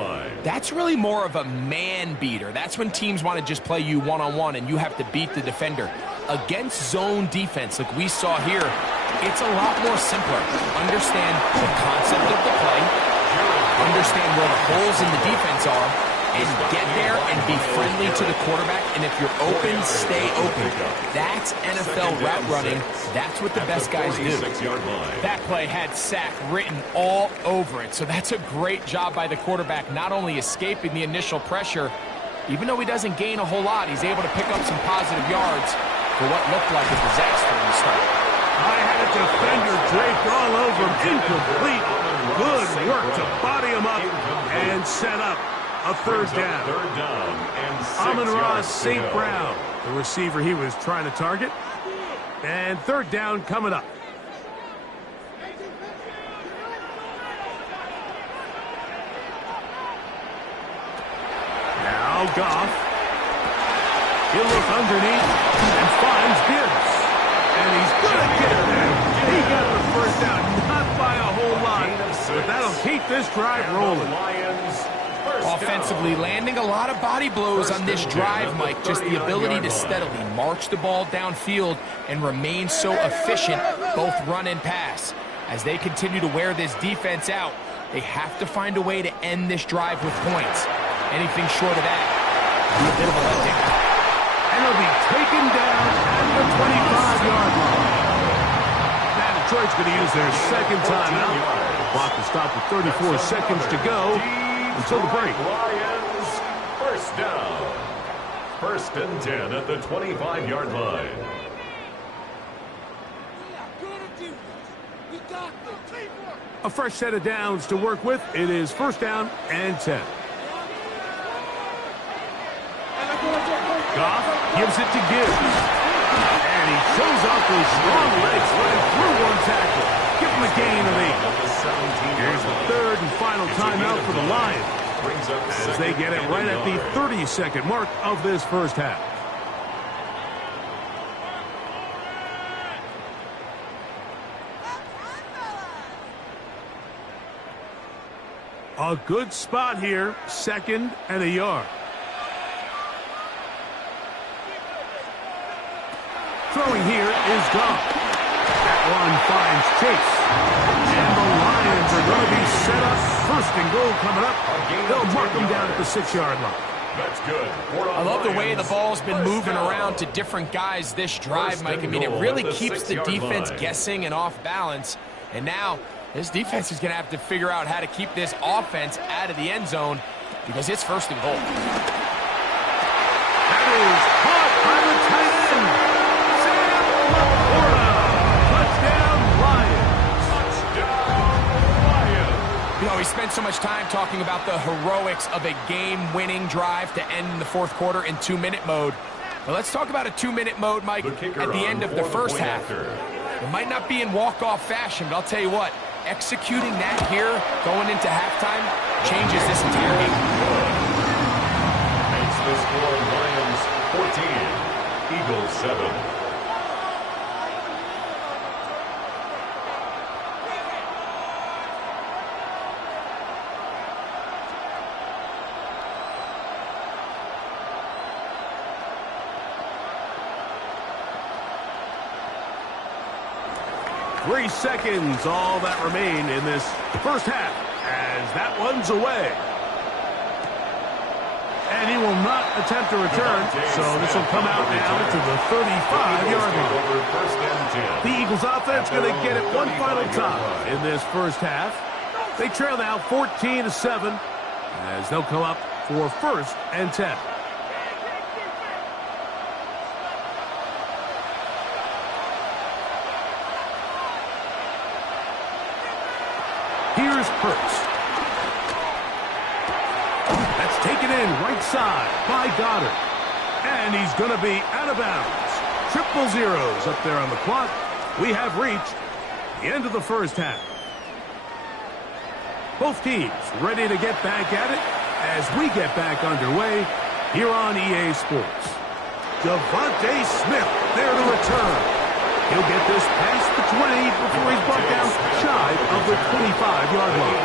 that's really more of a man beater. That's when teams want to just play you one-on-one and you have to beat the defender. Against zone defense, like we saw here, it's a lot more simpler. Understand the concept of the play, Understand where the holes in the defense are and get there and be friendly to the quarterback. And if you're open, stay open. That's NFL route running. That's what the best guys do. That play had sack written all over it. So that's a great job by the quarterback, not only escaping the initial pressure, even though he doesn't gain a whole lot, he's able to pick up some positive yards for what looked like a disaster in the start. I had a defender draped all over him. Incomplete. Good work to body him up and set up a third down. Amon-Ra St. Brown, the receiver he was trying to target. And third down coming up. Now Goff. He'll look underneath and finds Gibbs. And he's going to get there. He got the first down, not by a whole lot, but that'll keep this drive rolling. Offensively, landing a lot of body blows on this drive, Mike. Just the ability to steadily march the ball downfield and remain so efficient, both run and pass. As they continue to wear this defense out, they have to find a way to end this drive with points. Anything short of that will be a bit of a letdown. And he'll be taken down at the 25-yard line. Now Detroit's going to use their second timeout. The clock will stop with 34 seconds to go until the break. Lions, first down. First and 10 at the 25-yard line. A fresh set of downs to work with. It is first down and 10. Goff gives it to Gibbs. And he shows off those strong legs running through one tackle. Give him a gain of 8. Here's the third and final timeout for the Lions as they get it right at the 30-second mark of this first half. A good spot here, second and a yard. Throwing here is Goff. That one finds Chase. And the Lions are going to be set up. First and goal coming up. They'll mark them down at the 6-yard line. That's good. I love the way the ball's been moving around to different guys this drive, Mike. I mean, it really keeps the defense guessing and off balance. And now this defense is going to have to figure out how to keep this offense out of the end zone because it's first and goal. That is caught by the tight end. Sam Laporta. Touchdown, Lions. You know, we spent so much time talking about the heroics of a game-winning drive to end in the fourth quarter in 2-minute mode. Well, let's talk about a 2-minute mode, Mike, at the end of the first half. It might not be in walk-off fashion, but I'll tell you what, executing that here going into halftime changes this entire game. Makes the score Lions 14, Eagles 7. Three seconds, all that remain in this first half as that one's away. And he will not attempt a return, so this will come out now to the 35-yard line. The Eagles offense going to get it one final time in this first half. They trail now 14-7 as they'll come up for first and 10. Here's Hurts. That's taken in right side by Goddard. And he's going to be out of bounds. Triple zeros up there on the clock. We have reached the end of the first half. Both teams ready to get back at it as we get back underway here on EA Sports. Devontae Smith there to return. He'll get this past the 20 before he's brought down shy of the 25-yard line.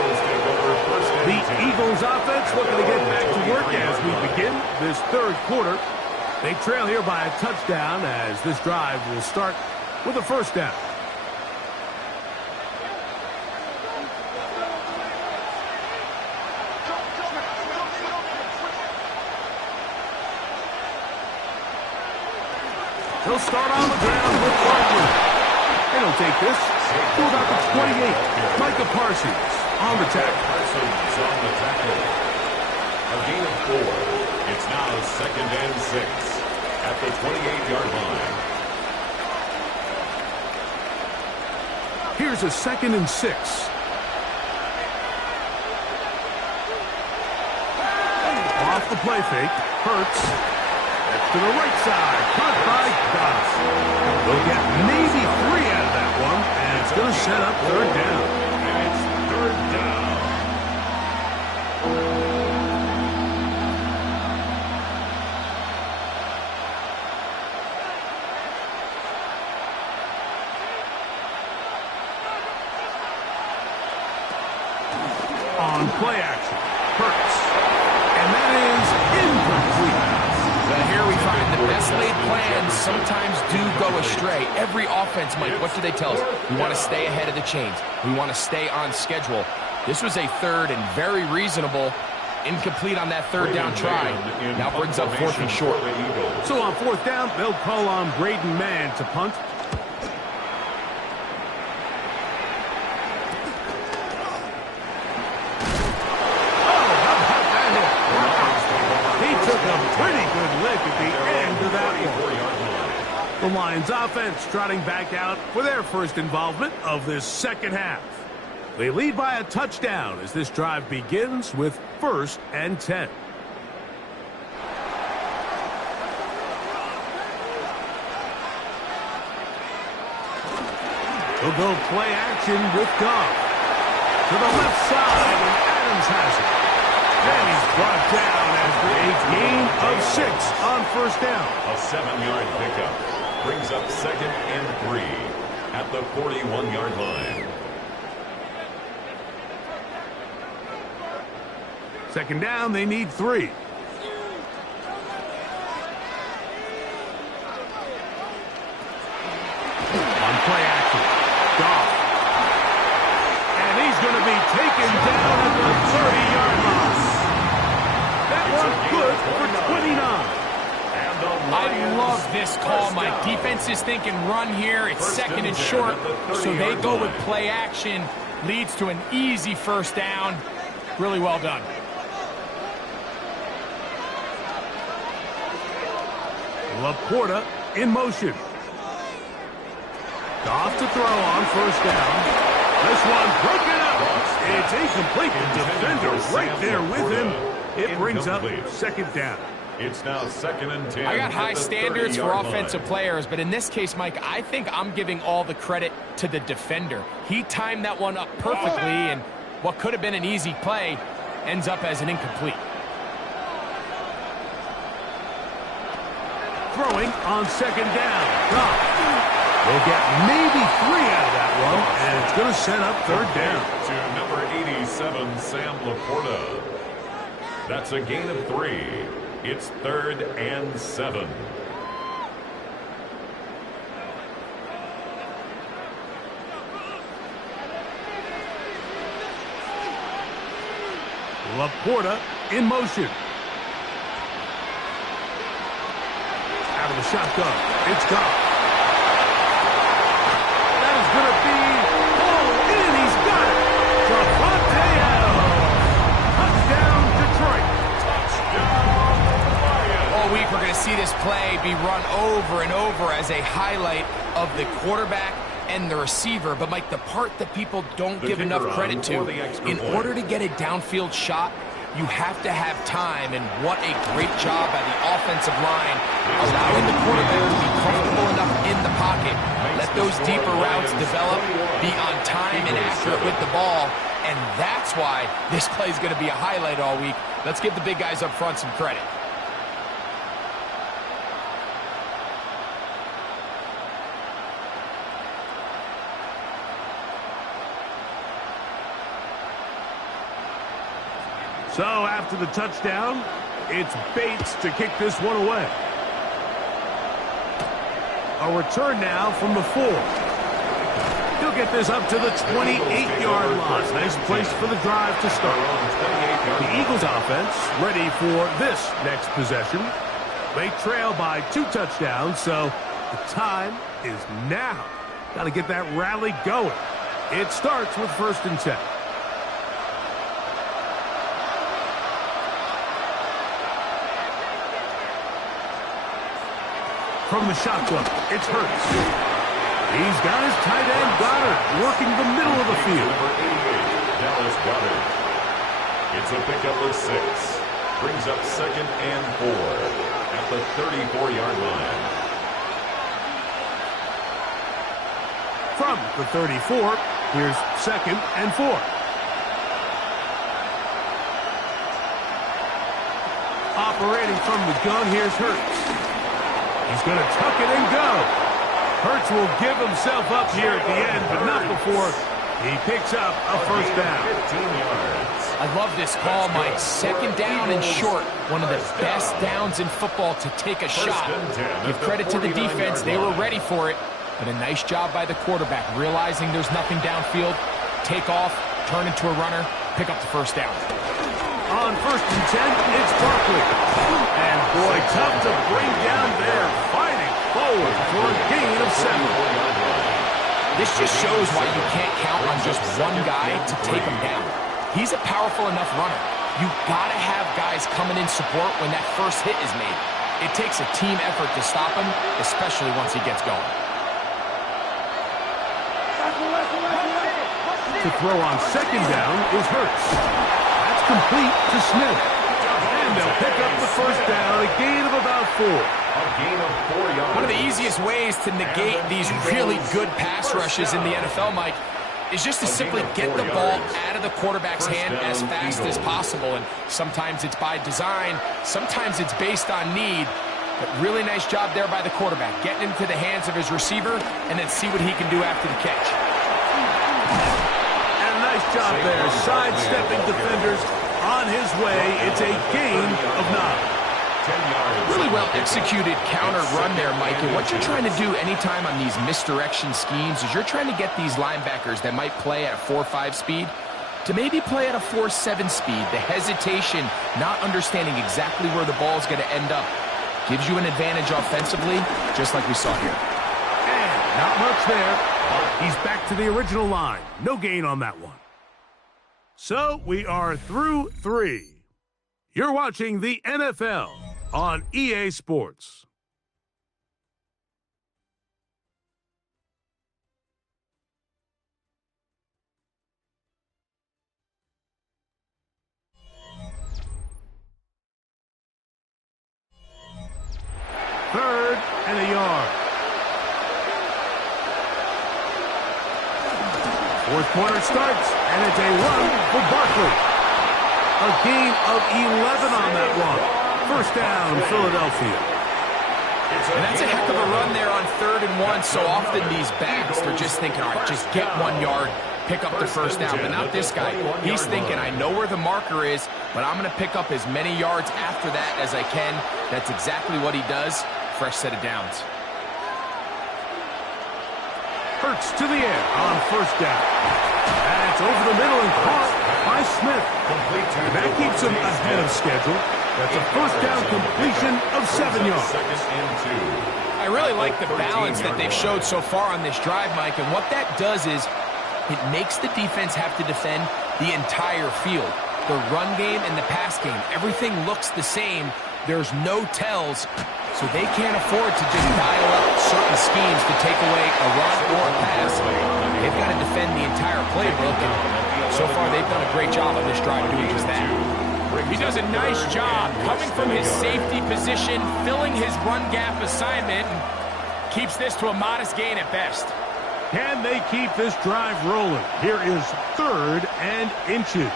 The Eagles offense looking to get back to work as we begin this third quarter. They trail here by a touchdown as this drive will start with a first down. They'll start on the ground with Barkley. And he'll take this to about the 28. Micah Parsons on the tackle. Parsons on the tackle. A gain of 4. It's now 2nd and 6 at the 28-yard line. Here's a 2nd and 6. Off the play fake, Hurts. That's to the right side, caught by Goff. They'll get maybe 3 out of that one, and it's going to set up 3rd down. And it's 3rd down. On play action, Hurts. And that is incomplete. Well, here we find the best laid plans sometimes do go astray. Every offense, Mike, what do they tell us? We want to stay ahead of the chains. We want to stay on schedule. This was a 3rd and very reasonable. Incomplete on that 3rd down try. Now brings up 4th and short. So on 4th down, they'll call on Braden Mann to punt. Pretty good lick at the end of that one. The Lions offense trotting back out for their first involvement of this second half. They lead by a touchdown as this drive begins with 1st and 10. They'll go play action with Goff. To the left side, and Adams has it. And he's brought down after a gain of 6 on 1st down. A 7-yard pickup brings up 2nd and 3 at the 41-yard line. 2nd down, they need 3. On play action, Goff. And he's going to be taken down at the 30-yard line. That one good for 29. I love this call, Mike. Defense is thinking run here. It's 2nd and short, so they go with play action. Leads to an easy 1st down. Really well done. Laporta in motion. Goff to throw on 1st down. This one broken up. It's incomplete. The defender right there with him. It brings up 2nd down. It's now 2nd and 10. I got high standards for offensive players, but in this case, Mike, I think I'm giving all the credit to the defender. He timed that one up perfectly, and what could have been an easy play ends up as an incomplete. Throwing on 2nd down. Goff. They'll get maybe 3 out of that one, and it's going to set up 3rd down. To number 87, Sam Laporta. That's a gain of 3. It's 3rd and 7. Laporta in motion. Out of the shotgun. It's Goff. That is going to be pulled in. He's got it. Davante Adams. Touchdown, Detroit. All week we're going to see this play be run over and over as a highlight of the quarterback and the receiver. But, Mike, the part that people don't give enough credit to, in order to get a downfield shot, you have to have time, and what a great job by the offensive line, allowing the quarterback to be comfortable enough in the pocket, let those deeper routes develop, be on time and accurate with the ball, and that's why this play is going to be a highlight all week. Let's give the big guys up front some credit. So after the touchdown, it's Bates to kick this one away. A return now from the 4. He'll get this up to the 28-yard line. Nice place for the drive to start. The Eagles offense ready for this next possession. They trail by 2 touchdowns, so The time is now. Got to get that rally going. It starts with 1st and 10. From the shotgun, it's Hurts. He's got his tight end, Goddard, working the middle of the field. Number 88, Dallas Goddard. It's a pickup of 6. Brings up 2nd and 4 at the 34-yard line. From the 34, here's 2nd and 4. Operating from the gun, here's Hurts. He's going to tuck it and go. Hurts will give himself up here at the end, but not before he picks up a 1st down. 15 yards. I love this call, Mike. 2nd down and short. One of the best downs in football to take a shot. Give credit to the defense. They were ready for it. But a nice job by the quarterback, realizing there's nothing downfield. Take off, turn into a runner, pick up the 1st down. On 1st and 10, it's Barkley. And boy, tough to bring down there. Fighting forward for a gain of 7. This just shows why you can't count on just one guy to take him down. He's a powerful enough runner. You gotta have guys coming in support when that first hit is made. It takes a team effort to stop him, especially once he gets going. To throw on 2nd down is Hurts. That's complete to Smith. And they'll pick up the 1st down, a gain of about 4. A gain of 4 yards. One of the easiest ways to negate these really good pass rushes in the NFL, Mike, is just to simply get the ball out of the quarterback's hand as fast as possible. And sometimes it's by design, sometimes it's based on need. But really nice job there by the quarterback, getting into the hands of his receiver and then see what he can do after the catch. And a nice job there, sidestepping defenders on his way. It's a gain of 9. 10 yards. Really well executed counter run there, Mike. And what you're trying to do anytime on these misdirection schemes is you're trying to get these linebackers that might play at a 4.5 speed to maybe play at a 4.7 speed. The hesitation, not understanding exactly where the ball is going to end up, gives you an advantage offensively, just like we saw here. And not much there. He's back to the original line. No gain on that one. So we are through 3. You're watching the NFL on EA Sports. Third and a yard. 4th quarter starts, and it's a run for Barkley. A gain of 11 on that one. 1st down, Philadelphia. And that's a heck of a run there on 3rd and 1. So often these backs, they're just thinking, all right, just get 1 yard, pick up the 1st down. But not this guy. He's thinking, I know where the marker is, but I'm going to pick up as many yards after that as I can. That's exactly what he does. Fresh set of downs. Hurts to the air on 1st down. And it's over the middle and caught by Smith. And that keeps him ahead of schedule. That's a 1st down completion of 7 yards. 2nd and 2. I really like the balance that they've showed so far on this drive, Mike. And what that does is it makes the defense have to defend the entire field. The run game and the pass game, everything looks the same. There's no tells, so they can't afford to just dial up certain schemes to take away a run or a pass. They've got to defend the entire playbook, and so far they've done a great job on this drive doing just that. He does a nice job coming from his safety position, filling his run gap assignment, and keeps this to a modest gain at best. Can they keep this drive rolling? Here is 3rd and inches.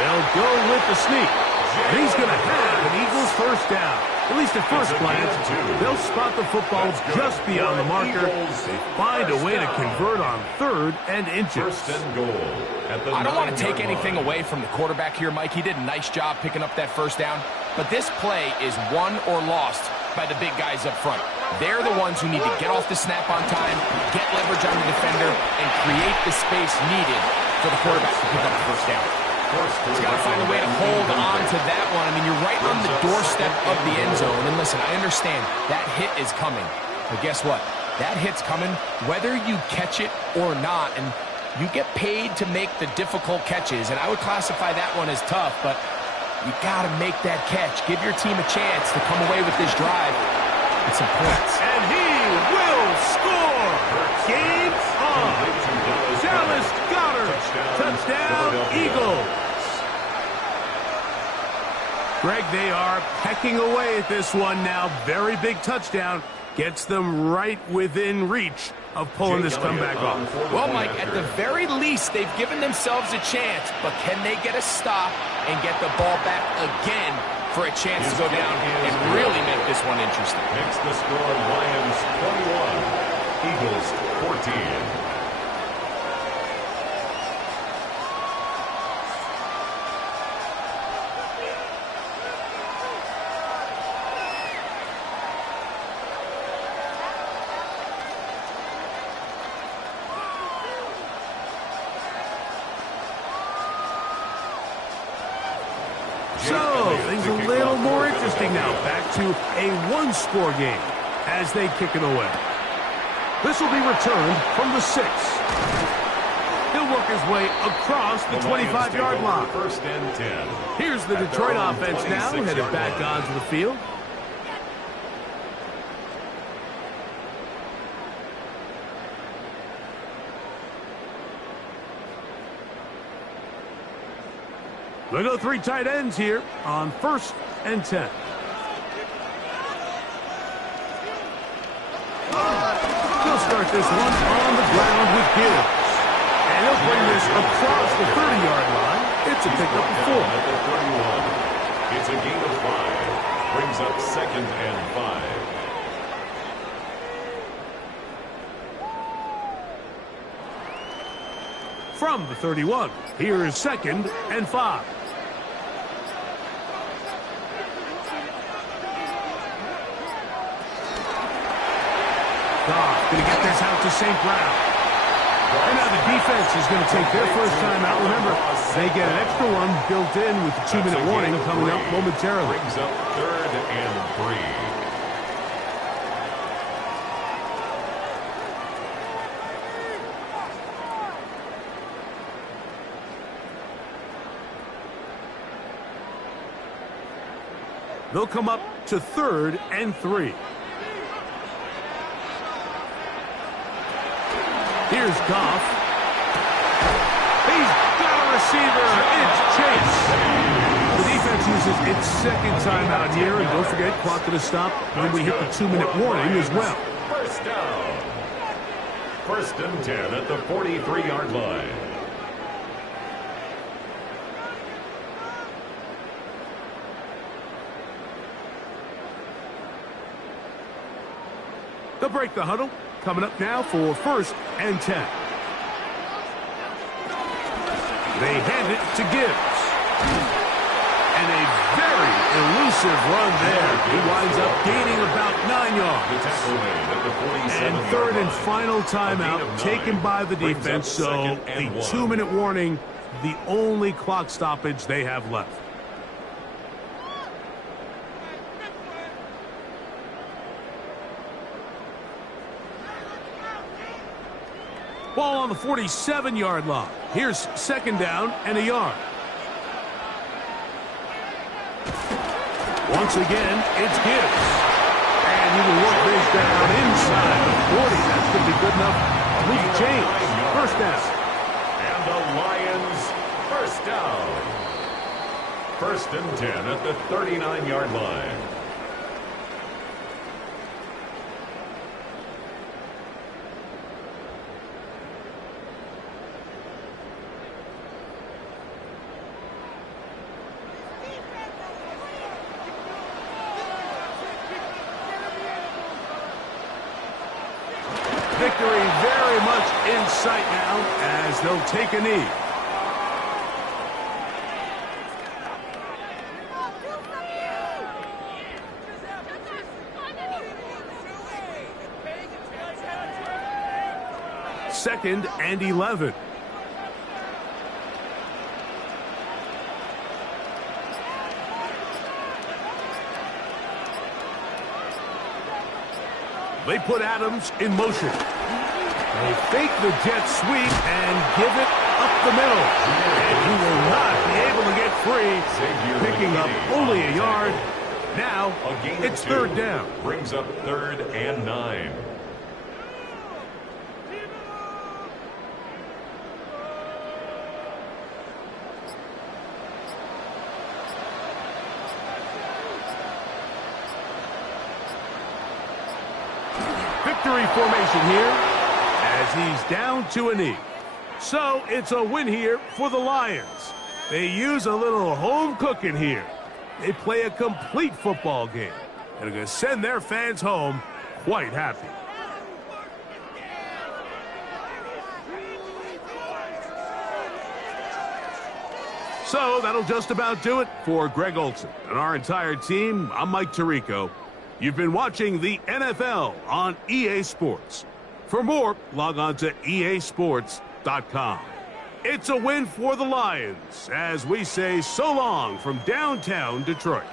They'll go with the sneak. And he's going to have an Eagles 1st down. At least at first glance, they'll spot the football just beyond the marker. They find a way to convert on 3rd and inches. 1st and goal. I don't want to take anything away from the quarterback here, Mike. He did a nice job picking up that 1st down. But this play is won or lost by the big guys up front. They're the ones who need to get off the snap on time, get leverage on the defender, and create the space needed for the quarterback to pick up the 1st down. He's got to find a way to hold on to that one. I mean, you're right on the doorstep of the end zone. And listen, I understand that hit is coming. But guess what? That hit's coming whether you catch it or not, and you get paid to make the difficult catches, and I would classify that one as tough, but you got to make that catch. Give your team a chance to come away with this drive with some points. And he will score! Game on! Dallas Goedert! Touchdown, Eagles! Greg, they are pecking away at this one now. Very big touchdown. Gets them right within reach of pulling this comeback off. Well, Mike, at the very least, they've given themselves a chance, but can they get a stop and get the ball back again for a chance to go down and really make this one interesting? Next, the score, Lions 21, Eagles 14. So, things a little more interesting now. Back to a one-score game as they kick it away. This will be returned from the 6. He'll work his way across the 25-yard line. First and 10. Here's the Detroit offense now, headed back onto the field. They'll go 3 tight ends here on 1st and 10. He'll start this one on the ground with Gibbs. And he'll bring this across the 30-yard line. It's a pickup of 4. At the 31. It's a gain of 5. Brings up 2nd and 5. From the 31, here is 2nd and 5. Goff going to get this out to St. Brown. And now the defense is going to take their first time out. Remember, they get an extra one built in with the 2-minute warning coming up momentarily. Brings up 3rd and 3. They'll come up to 3rd and 3. Here's Goff. He's got a receiver. It's Chase. The defense uses its 2nd timeout here. And don't forget, clock to stop when we hit the 2-minute warning as well. First down. 1st and 10 at the 43-yard line. They'll break the huddle. Coming up now for 1st and 10. They hand it to Gibbs. And a very elusive run there. He winds up gaining about 9 yards. And 3rd and final timeout taken by the defense. So the 2-minute warning, the only clock stoppage they have left. Ball on the 47-yard line. Here's 2nd down and a yard. Once again, it's Gibbs. And he will work this down inside the 40. That's going to be good enough. Luke James, 1st down. And the Lions, 1st down. 1st and 10 at the 39-yard line. Victory very much in sight now as they'll take a knee. Second and 11. They put Adams in motion. They fake the jet sweep and give it up the middle. And he will not be able to get free, picking up only a yard. Now, it's third down. Brings up 3rd and 9. Victory formation here as he's down to a knee. So it's a win here for the Lions. They use a little home cooking here. They play a complete football game and are going to send their fans home quite happy. So that'll just about do it for Greg Olsen and our entire team. I'm Mike Tirico. You've been watching the NFL on EA Sports. For more, log on to easports.com. It's a win for the Lions as we say so long from downtown Detroit.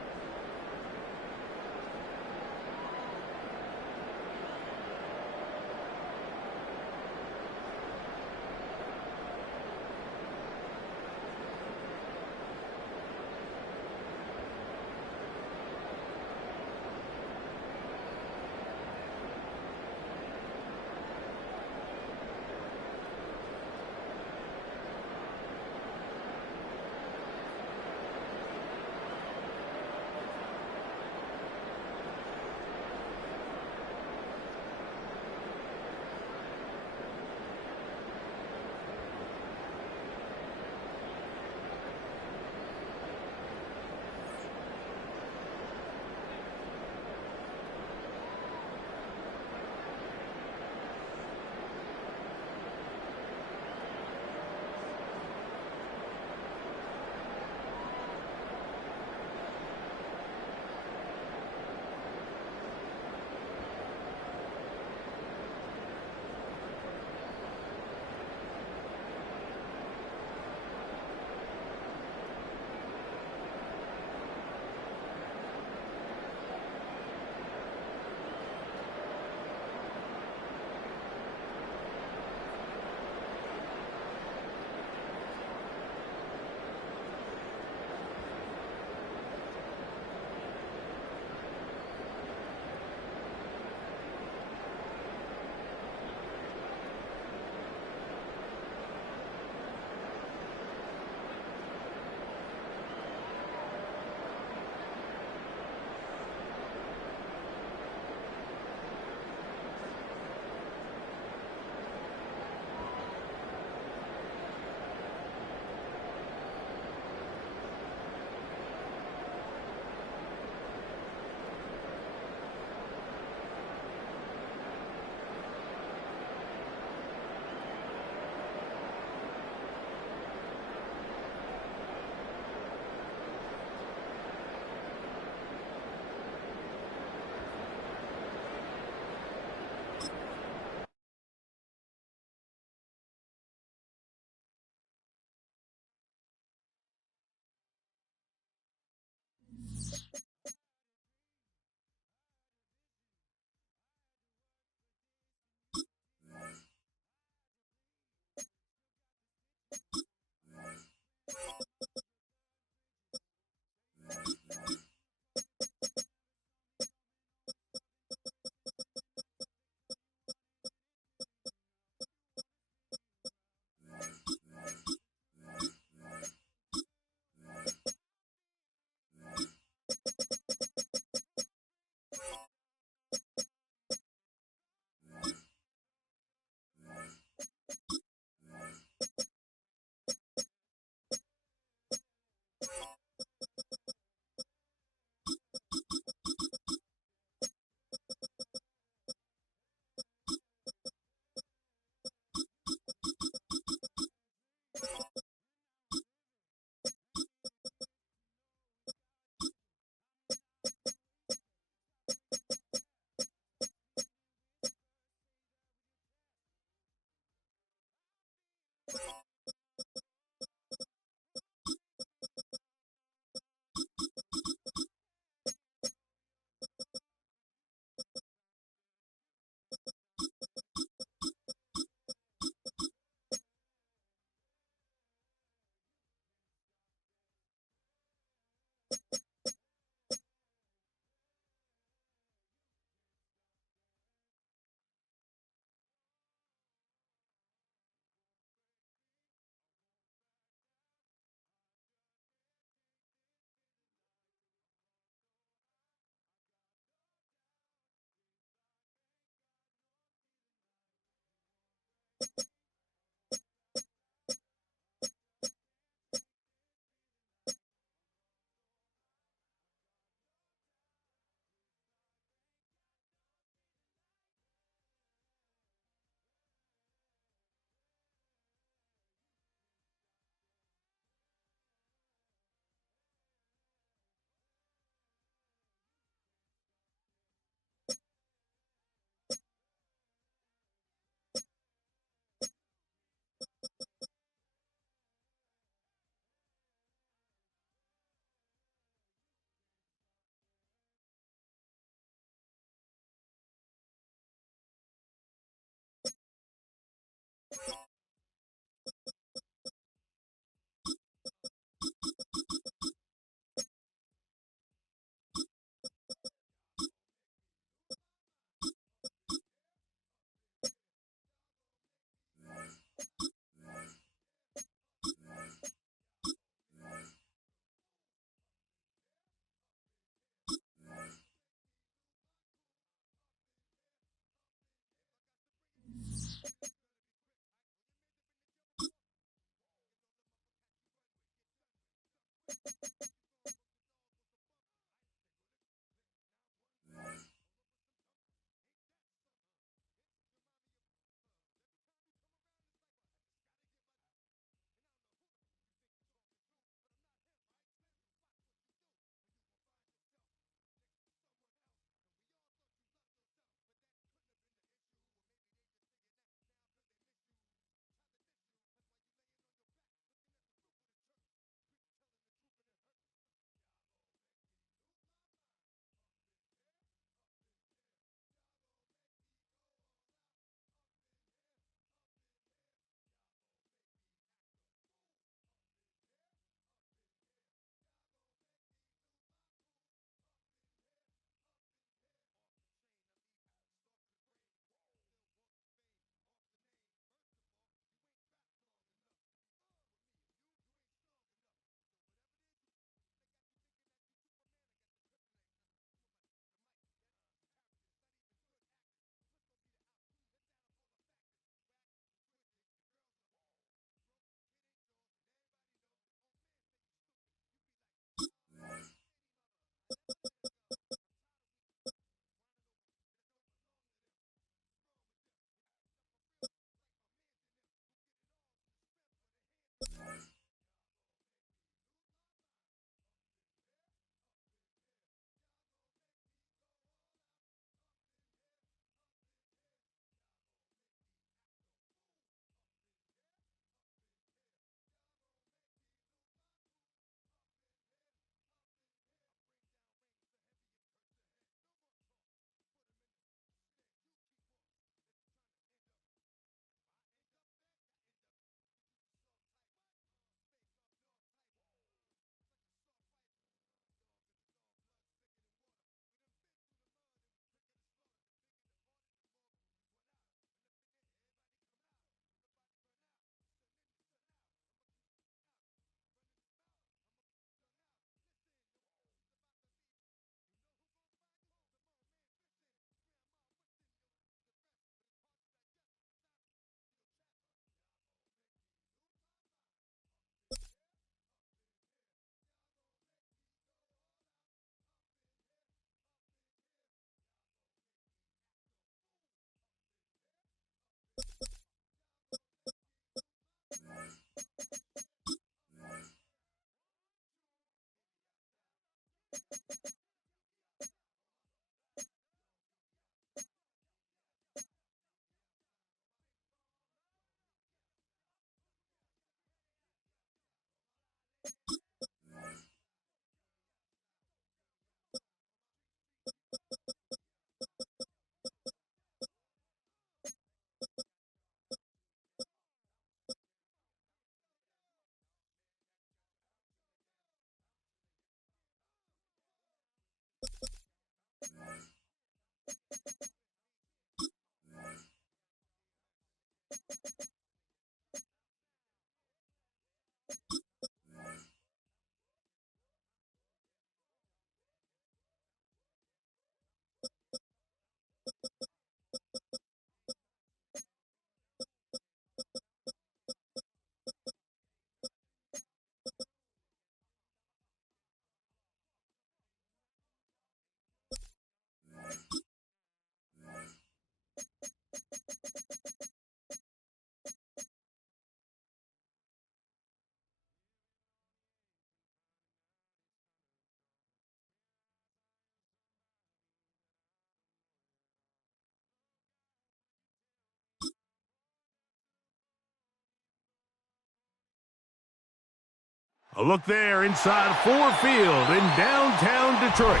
A look there inside Ford Field in downtown Detroit.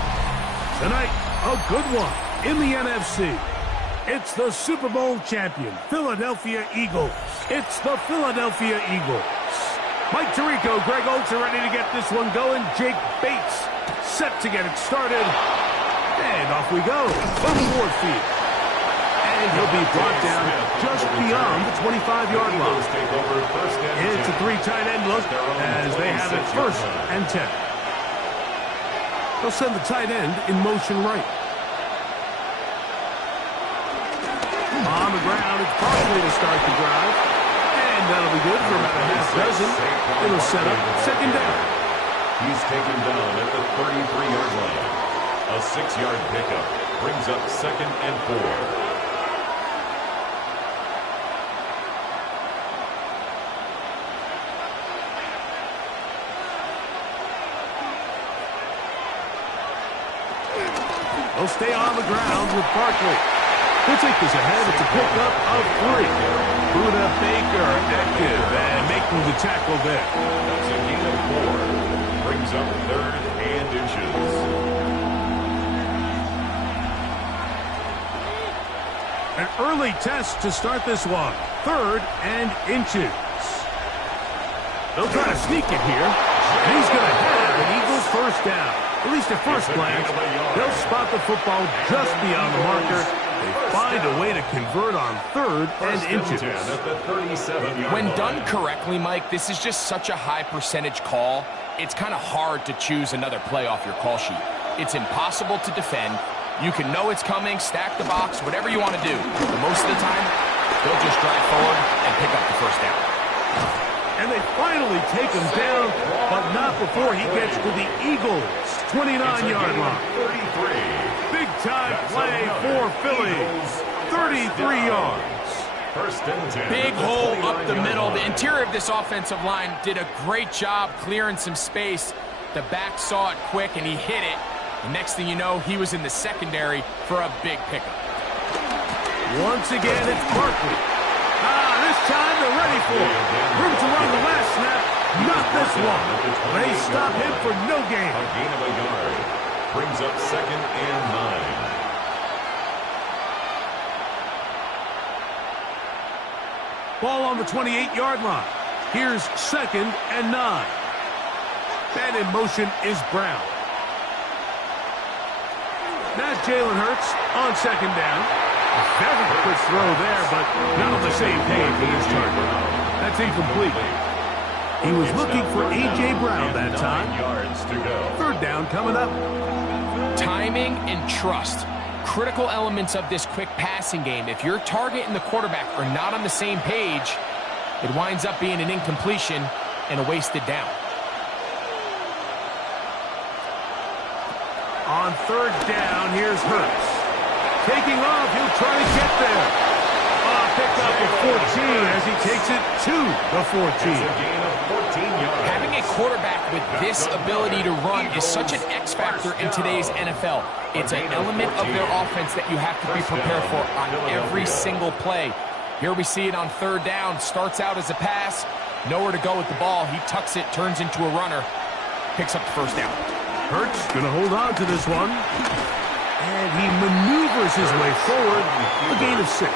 Tonight, a good one in the NFC. It's the Super Bowl champion, Philadelphia Eagles. It's the Philadelphia Eagles. Mike Tirico, Greg Olsen ready to get this one going. Jake Bates set to get it started. And off we go from Ford Field. And he'll be brought down just beyond the 25-yard line. It's a three tight end look as they have it 1st and 10. They'll send the tight end in motion right. On the the ground. It's Barkley to start the drive. And that'll be good for about a half dozen. It'll set up second down. He's taken down at the 33-yard line. A 6-yard pickup brings up second and 4. They'll stay on the ground with Barkley. He'll take this ahead. It's a pickup of 3. Buda Baker active and making the tackle there. That's a gain of 4. Brings up third and inches. An early test to start this one. Third and inches. They'll try to sneak it here. And he's going to have an Eagles first down. At least at first glance, they'll spot the football just beyond the marker. They find a way to convert on third and inches. When done correctly, Mike, this is just such a high percentage call. It's kind of hard to choose another play off your call sheet. It's impossible to defend. You can know it's coming, stack the box, whatever you want to do. But most of the time, they'll just drive forward and pick up the first down. And they finally take him down, but not before he gets to the Eagles' 29-yard line. 33. Big-time play for Philly. 33 yards. First and 10. Big hole up the middle. The interior of this offensive line did a great job clearing some space. The back saw it quick, and he hit it. The next thing you know, he was in the secondary for a big pickup. Once again, it's Barkley. This time they're ready for it. Room to run the last snap. Not this one. They stop him for no gain. A gain of a yard. Brings up second and 9. Ball on the 28-yard line. Here's second and 9. And in motion is Brown. Now Jalen Hurts on second down. Very quick throw there, but not on the same page with his target. That's incomplete. He was looking for A.J. Brown that time. 9 yards to go. Third down coming up. Timing and trust. Critical elements of this quick passing game. If your target and the quarterback are not on the same page, it winds up being an incompletion and a wasted down. On third down, here's Hurts. Taking off, he'll try to get there. Picked up at 14 as he takes it to the 14. It's a gain of 14 yards. Having a quarterback with this ability to run is such an X factor in today's NFL. It's an element of their offense that you have to be prepared for on every single play. Here we see it on third down. Starts out as a pass. Nowhere to go with the ball. He tucks it, turns into a runner. Picks up the first down. Hurts going to hold on to this one. And he maneuvers his way forward. A gain of 6.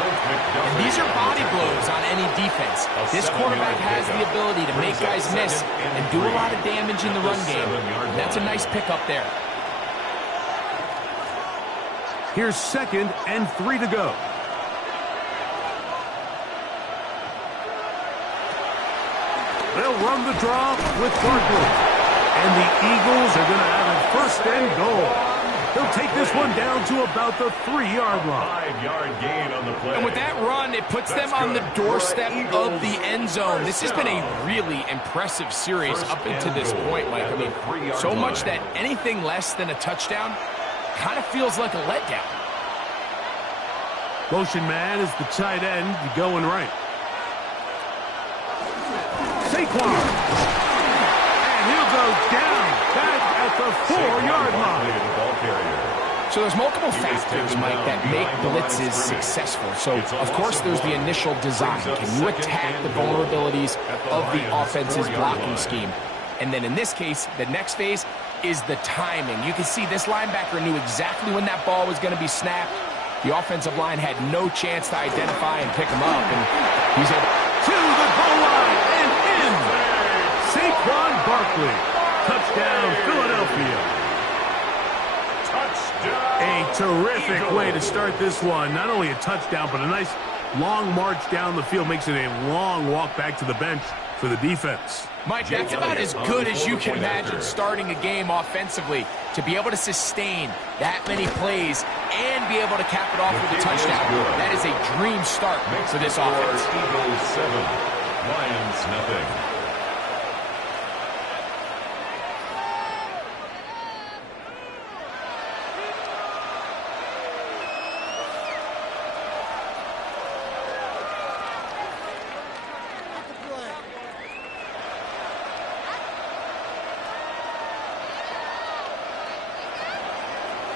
And these are body blows on any defense. This quarterback has the ability to make guys miss and do a lot of damage in the run game. And that's a nice pickup there. Here's second and 3 to go. They'll run the draw with Barkley. And the Eagles are going to have a first and goal. They'll take this one down to about the 3-yard line. 5-yard gain on the play. And with that run, it puts them on the doorstep of the end zone. This has been a really impressive series up until this point, Mike. I mean, so much that anything less than a touchdown kind of feels like a letdown. Motion man is the tight end going right. Saquon. And he'll go down back at the 4-yard line. So there's multiple factors, Mike, that make blitzes successful. So, of course, there's the initial design. Can you attack the vulnerabilities of the offense's blocking scheme? And then in this case, the next phase is the timing. You can see this linebacker knew exactly when that ball was going to be snapped. The offensive line had no chance to identify and pick him up. And he's able to the goal line and in. Saquon Barkley. Touchdown, Philadelphia. A terrific way to start this one. Not only a touchdown, but a nice long march down the field. Makes it a long walk back to the bench for the defense. Mike, that's about as good as you can imagine starting a game offensively. To be able to sustain that many plays and be able to cap it off with a touchdown, that is a dream start for this offense. Eagles 7, Lions nothing.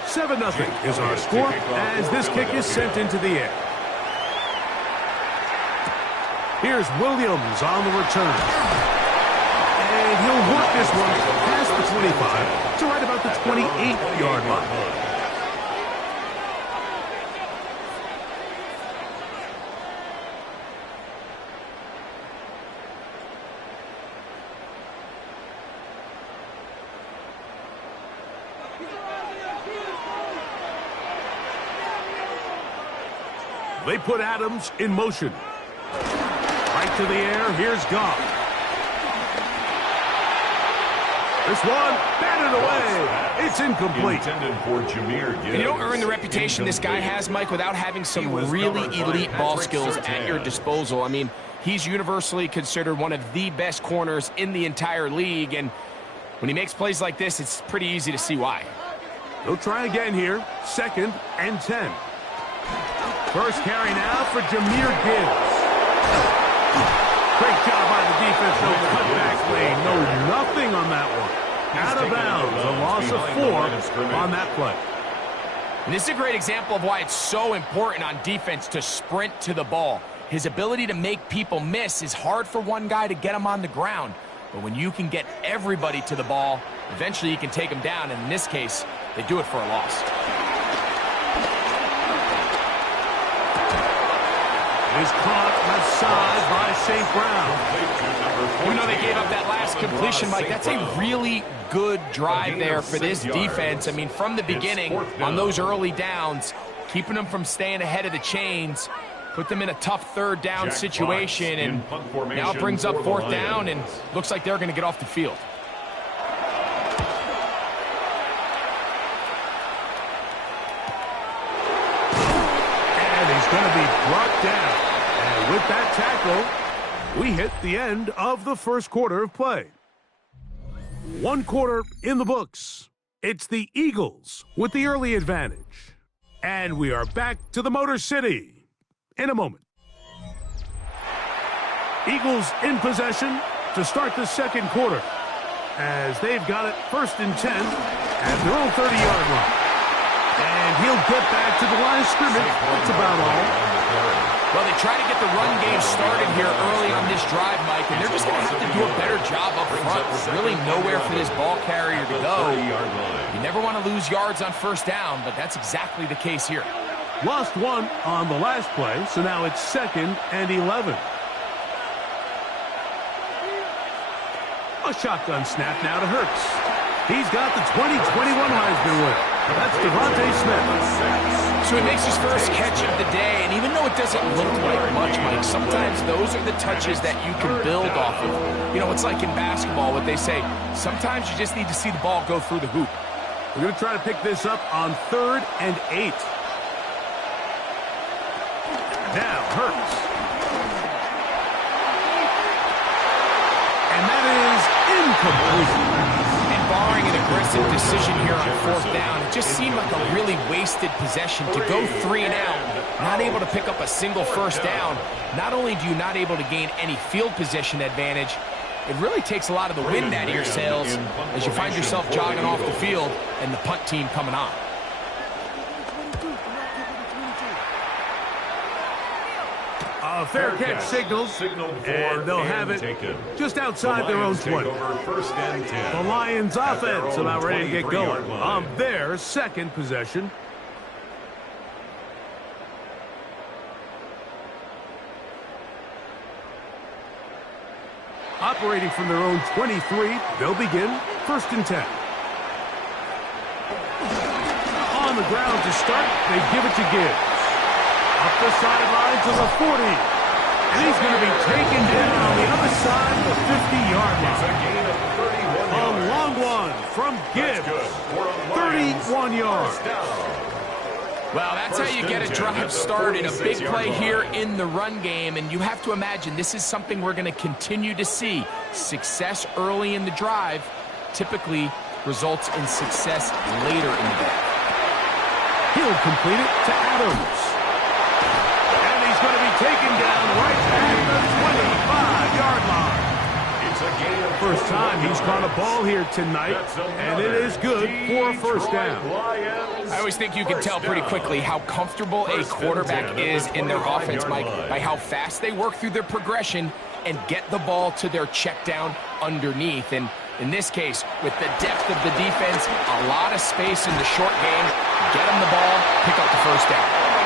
Seven 0 is our score as this kick is sent into the air. Here's Williams on the return. And he'll work this one past the 25 to right about the 28-yard line. They put Adams in motion. Right to the air, here's Goff. This one, batted away. It's incomplete. Intended for Jahmyr Gibbs. And you don't earn the reputation this guy has, Mike, without having some really elite ball skills at your disposal. I mean, he's universally considered one of the best corners in the entire league, and when he makes plays like this, it's pretty easy to see why. They'll try again here. 2nd and 10. First carry now for Jahmyr Gibbs. Great job by the defense. No cutback lane. No nothing on that one. Out of bounds. A loss of 4 on that play. And this is a great example of why it's so important on defense to sprint to the ball. His ability to make people miss is hard for one guy to get him on the ground. But when you can get everybody to the ball, eventually you can take them down. And in this case, they do it for a loss. Is caught left side by St. Brown. Even though they gave up that last completion, Mike, that's a really good drive there for this defense. I mean, from the beginning, on those early downs, keeping them from staying ahead of the chains, put them in a tough 3rd down situation, and now it brings up 4th down, and looks like they're going to get off the field. And he's going to be brought down. And with that tackle, we hit the end of the first quarter of play. 1 quarter in the books. It's the Eagles with the early advantage. And we are back to the Motor City in a moment. Eagles in possession to start the second quarter as they've got it 1st and 10 at their own 30-yard line. And he'll get back to the line of scrimmage. That's about all. Well, they try to get the run game started here early on this drive, Mike, and they're just going to have to do a better job up front. There's really nowhere for this ball carrier to go. You never want to lose yards on 1st down, but that's exactly the case here. Lost 1 on the last play, so now it's 2nd and 11. A shotgun snap now to Hurts. He's got the 2021 Heisman winner. That's Devontae Smith. So he makes his first catch of the day, and even though it doesn't look like much, Mike, sometimes those are the touches that you can build off of. You know, it's like in basketball, what they say, sometimes you just need to see the ball go through the hoop. We're going to try to pick this up on 3rd and 8. Now, Hurts. And that is incomplete. Barring an aggressive decision here on 4th down, it just seemed like a really wasted possession to go 3 and out, not able to pick up a single 1st down. Not only do you not able to gain any field position advantage, it really takes a lot of the wind out of your sails as you find yourself jogging off the field and the punt team coming on. A fair catch signals, and they'll have it just outside their own 20. The Lions offense about ready to get going on their 2nd possession. Operating from their own 23, they'll begin 1st and 10. On the ground to start, they give it to Gibbs. Up the sideline to the 40. And he's going to be taken down on the other side of the 1 yard. Well, that's how you get a drive started. A big play here in the run game, and you have to imagine this is something we're going to continue to see. Success early in the drive typically results in success later in the game. He'll complete it to Adams. And he's going to be taken down right at the 25-yard line. It's a gain of First time he's caught a ball here tonight, and it is good for a first down. I always think you can tell pretty quickly how comfortable a quarterback is in their offense, Mike, by how fast they work through their progression and get the ball to their check down underneath. And in this case, with the depth of the defense, a lot of space in the short game, get him the ball, pick up the first down.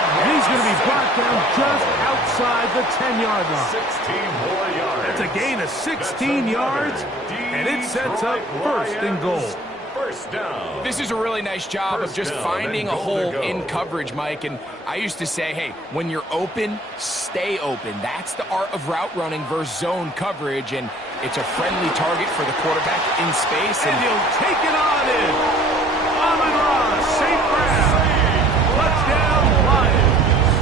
And he's going to be brought down just outside the 10-yard line. 16 more yards. That's a gain of 16 yards, and it sets up first and goal. First down. This is a really nice job of just finding a hole in coverage, Mike. And I used to say, hey, when you're open, stay open. That's the art of route running versus zone coverage. And it's a friendly target for the quarterback in space. And he'll take it on in. Amon-Ra, St. Brown. Touchdown, Lions.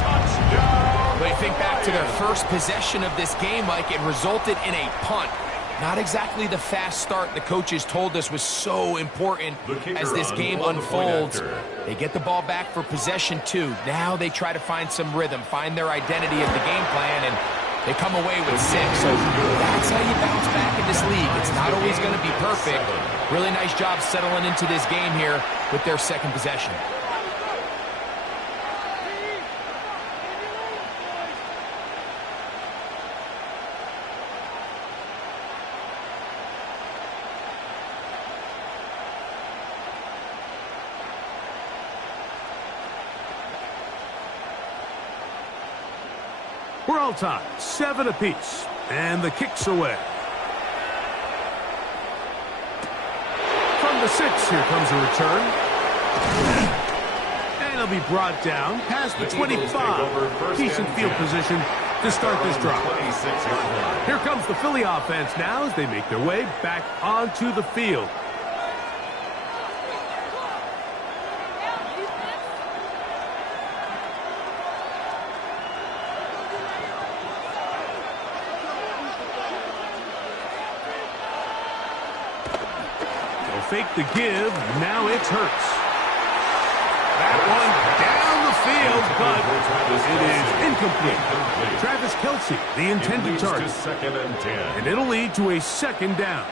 Touchdown. When you think back to their first possession of this game, Mike, it resulted in a punt. Not exactly the fast start the coaches told us was so important as this game unfolds. They get the ball back for possession 2. Now they try to find some rhythm, find their identity of the game plan, and they come away with 6. So that's how you bounce back in this league. It's not always going to be perfect. Really nice job settling into this game here with their second possession. We're all tied, 7 apiece, and the kick's away. From the 6, here comes a return. And he'll be brought down past the 25. Decent field position to start this drive. Here comes the Philly offense now as they make their way back onto the field. Fake the give. Now it's Hurts. That one down the field, but it is incomplete. Travis Kelce, the intended target. Second and 10. And it'll lead to a second down.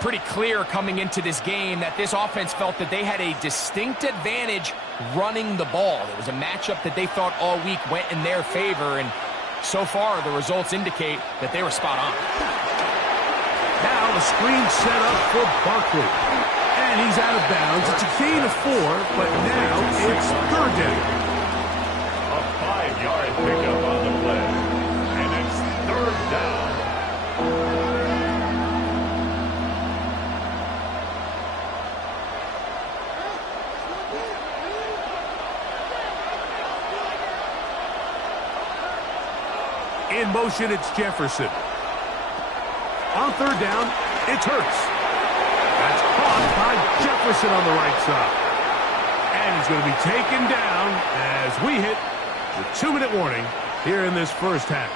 Pretty clear coming into this game that this offense felt that they had a distinct advantage running the ball. It was a matchup that they thought all week went in their favor, and so far the results indicate that they were spot on. Now the screen set up for Barkley. And he's out of bounds. It's a gain of 4, but now it's third down. A 5-yard pickup on the play. And it's third down. In motion, it's Jefferson. On third down, it's Hurts. That's caught by Jefferson on the right side. And he's going to be taken down as we hit the 2-minute warning here in this first half.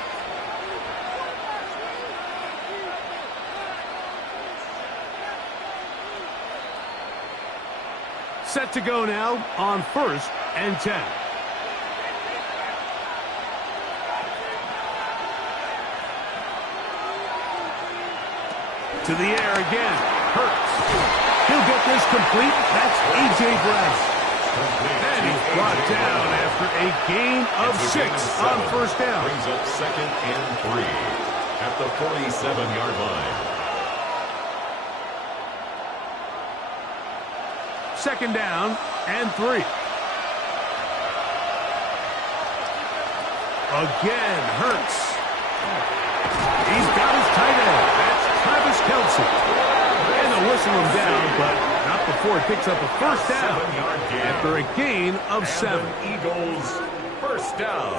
Set to go now on 1st and 10. To the air again. Hurts. He'll get this complete. That's A.J. Brown. And he's brought down after a gain of 6 on first down. Brings up second and 3 at the 47-yard line. Second down and 3. Again, Hurts. He's got his tight end. That's Travis Kelce. And they'll whistle him down, but not before it picks up a first down after a gain of 7. Eagles first down.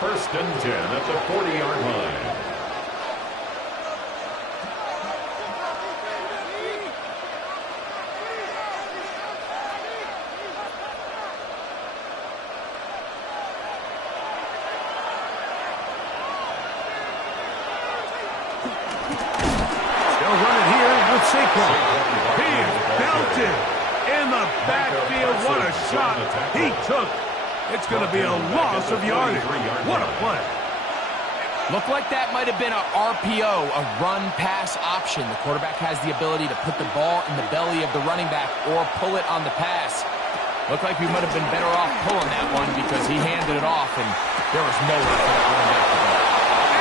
First and 10 at the 40-yard line. Saquon. He is belted in the backfield. What a shot he took. It's going to be a loss of yardage. What a play. Looked like that might have been a RPO, a run-pass option. The quarterback has the ability to put the ball in the belly of the running back or pull it on the pass. Looked like we might have been better off pulling that one because he handed it off, and there was nowhere for that running back to go.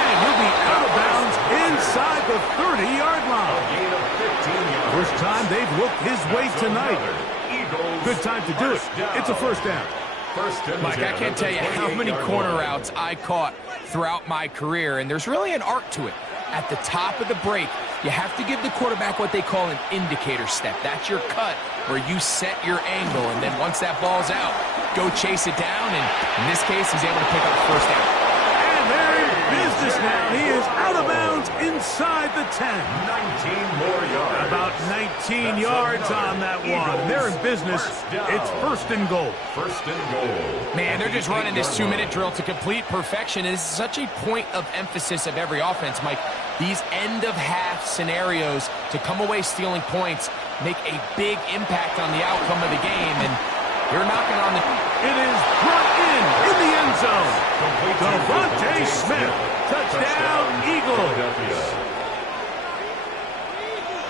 And he'll be out of bounds inside the 30-yard line. First time they've looked his way tonight. Good time to do it. It's a first down. Mike, I can't tell you how many corner routes I caught throughout my career, and there's really an art to it. At the top of the break, you have to give the quarterback what they call an indicator step. That's your cut where you set your angle, and then once that ball's out, go chase it down, and in this case, he's able to pick up the first down. And they're in business now. He is out of bounds inside the 10. 19 more yards. About 19 yards on that one. They're in business. It's first and goal. First and goal. Man, they're just running this 2-minute drill to complete perfection. And it's such a point of emphasis of every offense, Mike. These end-of-half scenarios to come away stealing points make a big impact on the outcome of the game. And you're knocking on the... It is brought in the end zone. Devontae Smith. Touchdown, Eagles.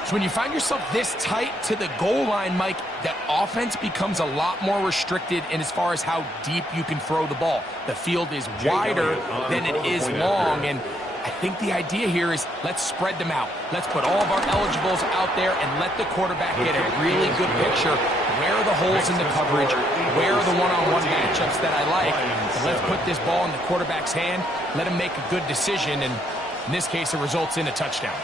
So when you find yourself this tight to the goal line, Mike, the offense becomes a lot more restricted in as far as how deep you can throw the ball. The field is wider than it is long, and I think the idea here is let's spread them out. Let's put all of our eligibles out there and let the quarterback get a really good picture. Where are the holes in the coverage? Where are the one-on-one matchups that I like? And let's put this ball in the quarterback's hand, let him make a good decision, and in this case, it results in a touchdown.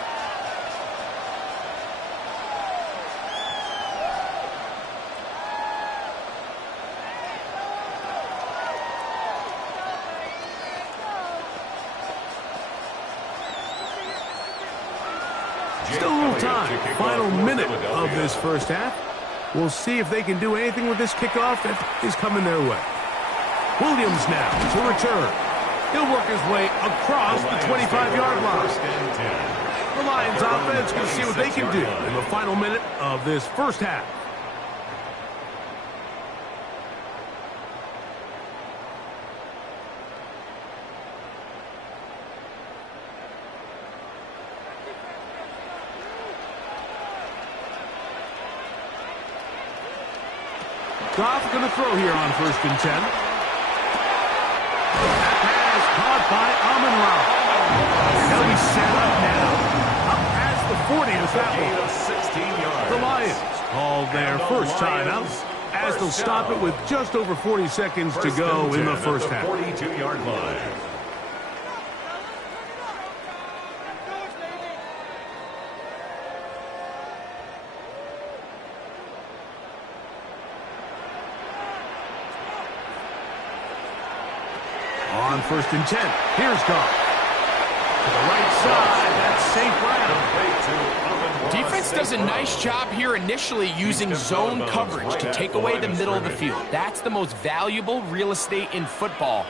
Still a little time. Final minute of this first half. We'll see if they can do anything with this kickoff that is coming their way. Williams now to return. He'll work his way across the 25-yard line. The Lions offense can see what they can do in the final minute of this first half. Goff going to throw here on 1st and 10. That pass caught by Amon-Ra. They'll be set up now. Up past the 40 with that one. The Lions called their first timeout as they'll stop it with just over 40 seconds to go in the first half. 42-yard line. On 1st and 10, here's Goff. To the right side, that's St. Brown. Defense does a nice job here initially using zone coverage to take away the middle of the field. That's the most valuable real estate in football.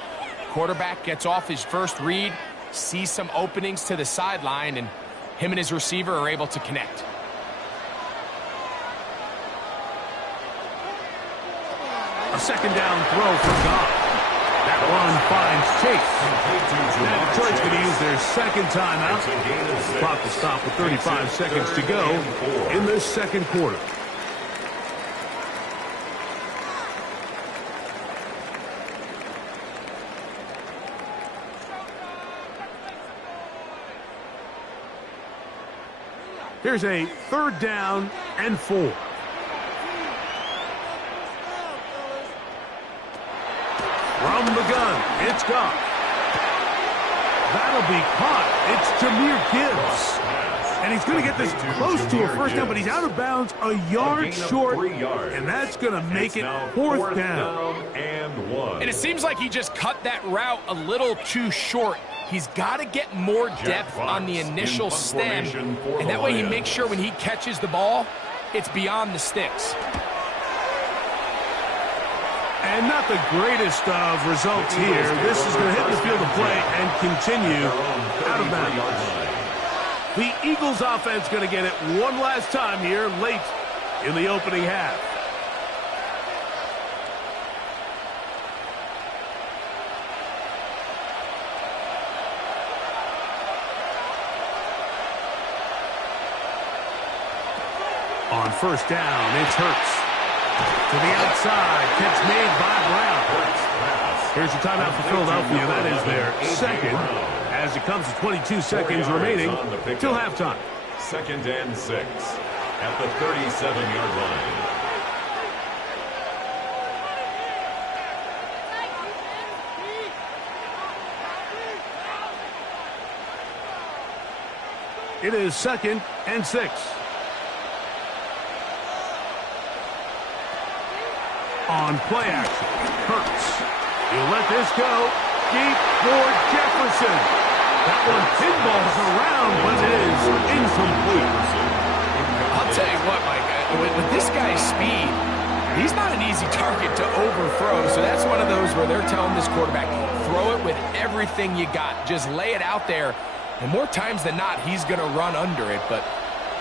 Quarterback gets off his first read, sees some openings to the sideline, and him and his receiver are able to connect. A second down throw for Goff. That one finds Chase. Now Detroit's going to use their second timeout. Clock will stop with 35 seconds to go in the second quarter. Here's a 3rd down and 4. From the gun, it's Goff. That'll be caught. It's Jahmyr Gibbs. And he's going to get this close to a first down, but he's out of bounds a yard short, and that's going to make it 4th down. And it seems like he just cut that route a little too short. He's got to get more depth on the initial stem, and that way he makes sure when he catches the ball, it's beyond the sticks. And not the greatest of results here. This is going to hit the field of play and continue out of bounds. The Eagles offense going to get it one last time here late in the opening half. On first down, it's Hurts. To the outside, catch made by Brown. Here's your timeout for Philadelphia. That is their second, as it comes to 22 seconds remaining till halftime. 2nd and 6 at the 37-yard line. It is 2nd and 6. On play action, Hurts. He'll let this go deep for Jefferson. That one pinballs around, but it is incomplete. I'll tell you what, Mike, with this guy's speed, he's not an easy target to overthrow. So that's one of those where they're telling this quarterback, throw it with everything you got. Just lay it out there. And more times than not, he's going to run under it. But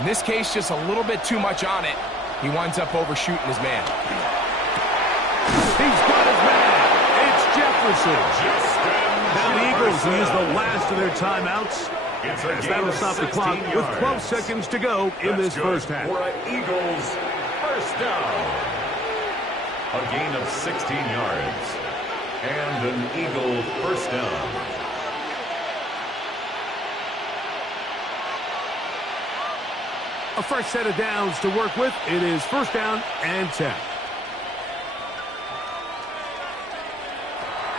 in this case, just a little bit too much on it. He winds up overshooting his man. He's got his man. It's Jefferson. Now the Eagles use the last of their timeouts. As that'll stop the clock with 12 seconds to go in this first half. For an Eagles first down. A gain of 16 yards. And an Eagle first down. A fresh set of downs to work with. It is first down and 10.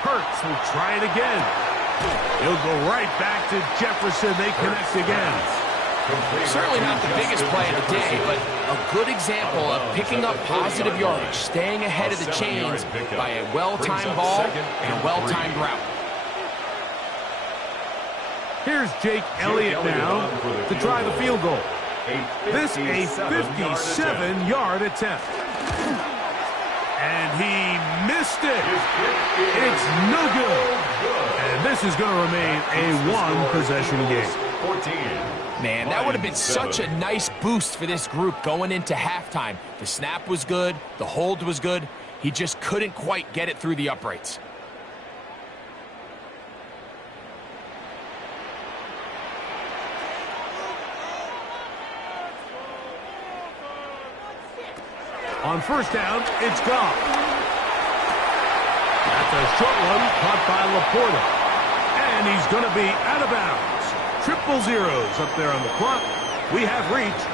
Hurts will try it again. He'll go right back to Jefferson. They connect again. Certainly not the biggest play of the day, but a good example of picking up positive yardage, staying ahead of the chains by a well-timed ball and a well-timed route. Here's Jake Elliott now to try the field goal. This a 57-yard attempt. And he missed it. It's no good. And this is going to remain a one-possession game. Man, that would have been such a nice boost for this group going into halftime. The snap was good. The hold was good. He just couldn't quite get it through the uprights. On first down, it's gone. That's a short one caught by Laporta. And he's going to be out of bounds. Triple zeros up there on the clock. We have reached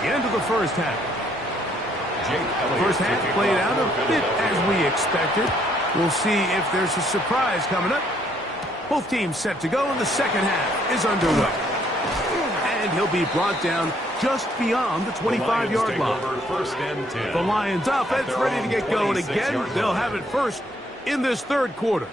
the end of the first half. First half played out a bit as we expected. We'll see if there's a surprise coming up. Both teams set to go, and the second half is underway. And he'll be brought down just beyond the 25-yard line. The Lions offense ready to get going again. They'll have it first in this third quarter.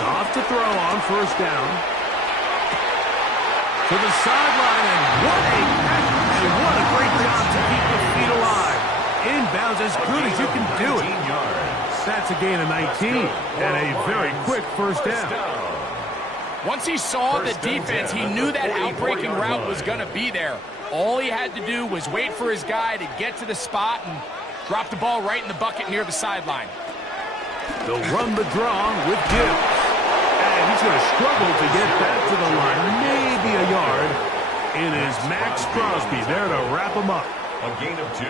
Off to throw on first down. To the sideline, and what a catch, and what a great job to keep the feet alive. Inbounds as good as you can do it. That's a gain of 19, and a very quick first down. Once he saw the defense, he knew that outbreaking route was going to be there. All he had to do was wait for his guy to get to the spot and drop the ball right in the bucket near the sideline. They'll run the draw with Gibbs. And he's going to struggle to get back to the line, maybe a yard. It is Max Crosby there to wrap him up. A gain of 2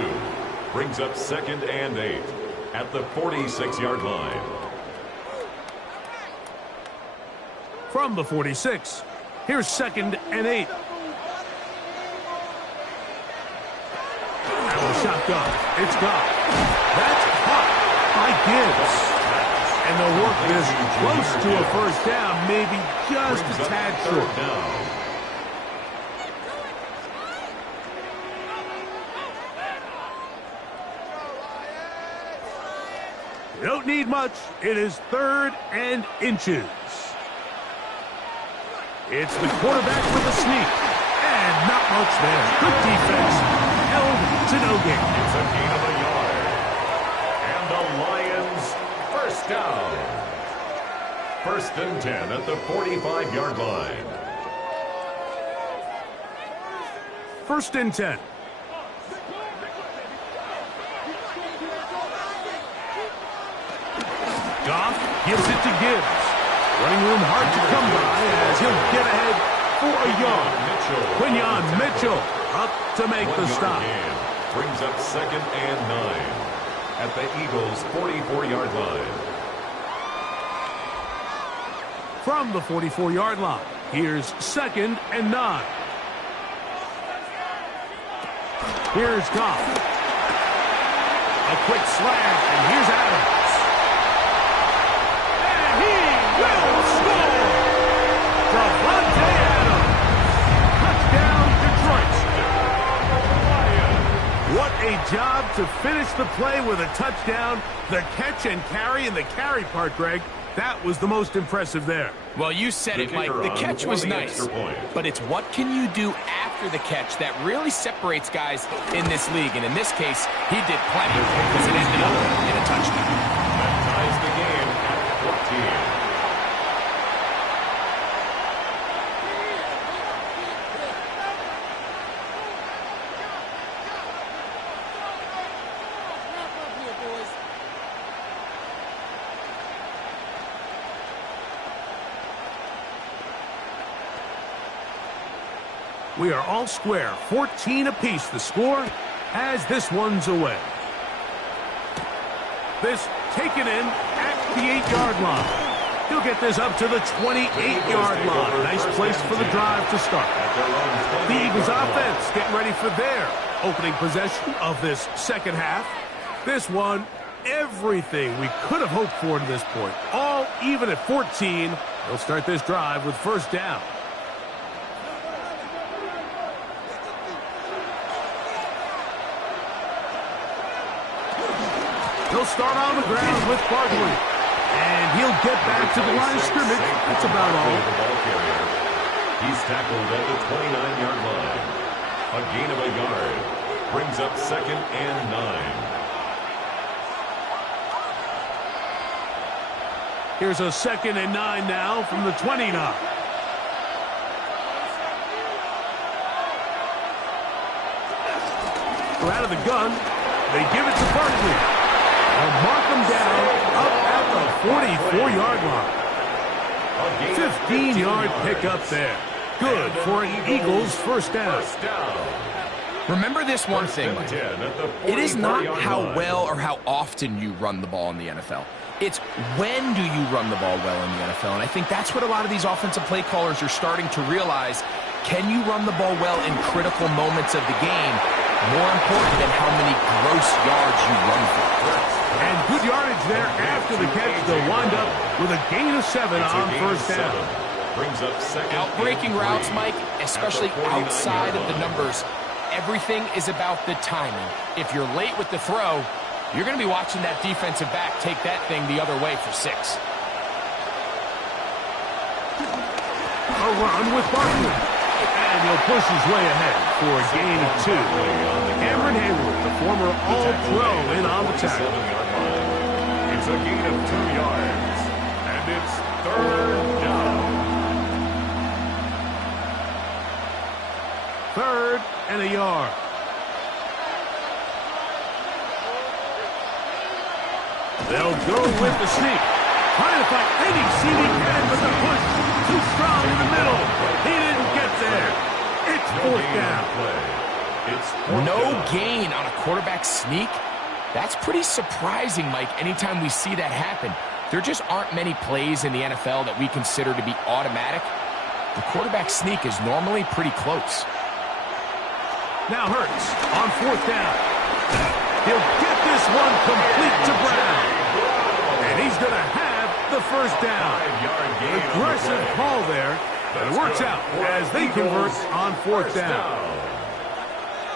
brings up 2nd and 8 at the 46-yard line. From the 46, here's 2nd and 8. Now a shotgun. It's gone. That's caught by Gibbs. And they'll work this close to a first down, maybe just a tad short. You don't need much. It is 3rd and inches. It's the quarterback with a sneak. And not much there. Good defense. Held to no gain. It's a gain of a yard. And the Lions first down. 1st and 10 at the 45-yard line. 1st and 10. Goff gives it to Gibbs. Running room hard to come by as he'll get ahead for a yard. Quinyon Mitchell up to make the stop. Brings up 2nd and 9 at the Eagles' 44-yard line. From the 44-yard line, here's 2nd and 9. Here's Goff. A quick slant, and here's Adams. Will score! Davante Adams! Touchdown, Detroit! What a job to finish the play with a touchdown. The catch and carry, and the carry part, Greg, that was the most impressive there. Well, you said it, Mike. The catch was nice, but it's what can you do after the catch that really separates guys in this league. And in this case, he did plenty because it ended up in a touchdown. That ties the game at 14. We are all square, 14 apiece the score as this one's away. This taken in at the 8-yard line. He'll get this up to the 28-yard line. Nice place for the drive to start. The Eagles offense getting ready for their opening possession of this second half. This one, everything we could have hoped for to this point. All even at 14. They'll start this drive with 1st down. He'll start on the ground with Barkley. And he'll get back to the line of scrimmage. That's about all. He's tackled at the 29-yard line. A gain of a yard. Brings up 2nd and 9. Here's a 2nd and 9 now from the 29. We're out of the gun. They give it to Barkley. And mark them down up at the 44-yard line. 15-yard pickup there. Good for an Eagles first down. Remember this one thing, Mike. It is not how well or how often you run the ball in the NFL. It's when do you run the ball well in the NFL. And I think that's what a lot of these offensive play callers are starting to realize. Can you run the ball well in critical moments of the game? More important than how many gross yards you run for. And good yardage there after the catch. They'll wind up with a gain of 7 on 1st down. Brings up 2nd. Outbreaking routes, Mike, especially outside of the numbers, everything is about the timing. If you're late with the throw, you're going to be watching that defensive back take that thing the other way for 6. A run with Barkley. And he'll push his way ahead for a gain of 2. Cameron Hayward, the former All-Pro, in on the tackle. It's a gain of 2 yards. And it's 3rd down. 3rd and a yard. They'll go with the sneak. Trying to find any seam he can, but the push too strong in the middle. He didn't get there. It's 4th down. No gain on a quarterback sneak? That's pretty surprising, Mike, anytime we see that happen. There just aren't many plays in the NFL that we consider to be automatic. The quarterback sneak is normally pretty close. Now Hurts on 4th down. He'll get this one complete to Brown. And he's going to have the 1st down. Aggressive call there. But it works out as they convert on 4th down.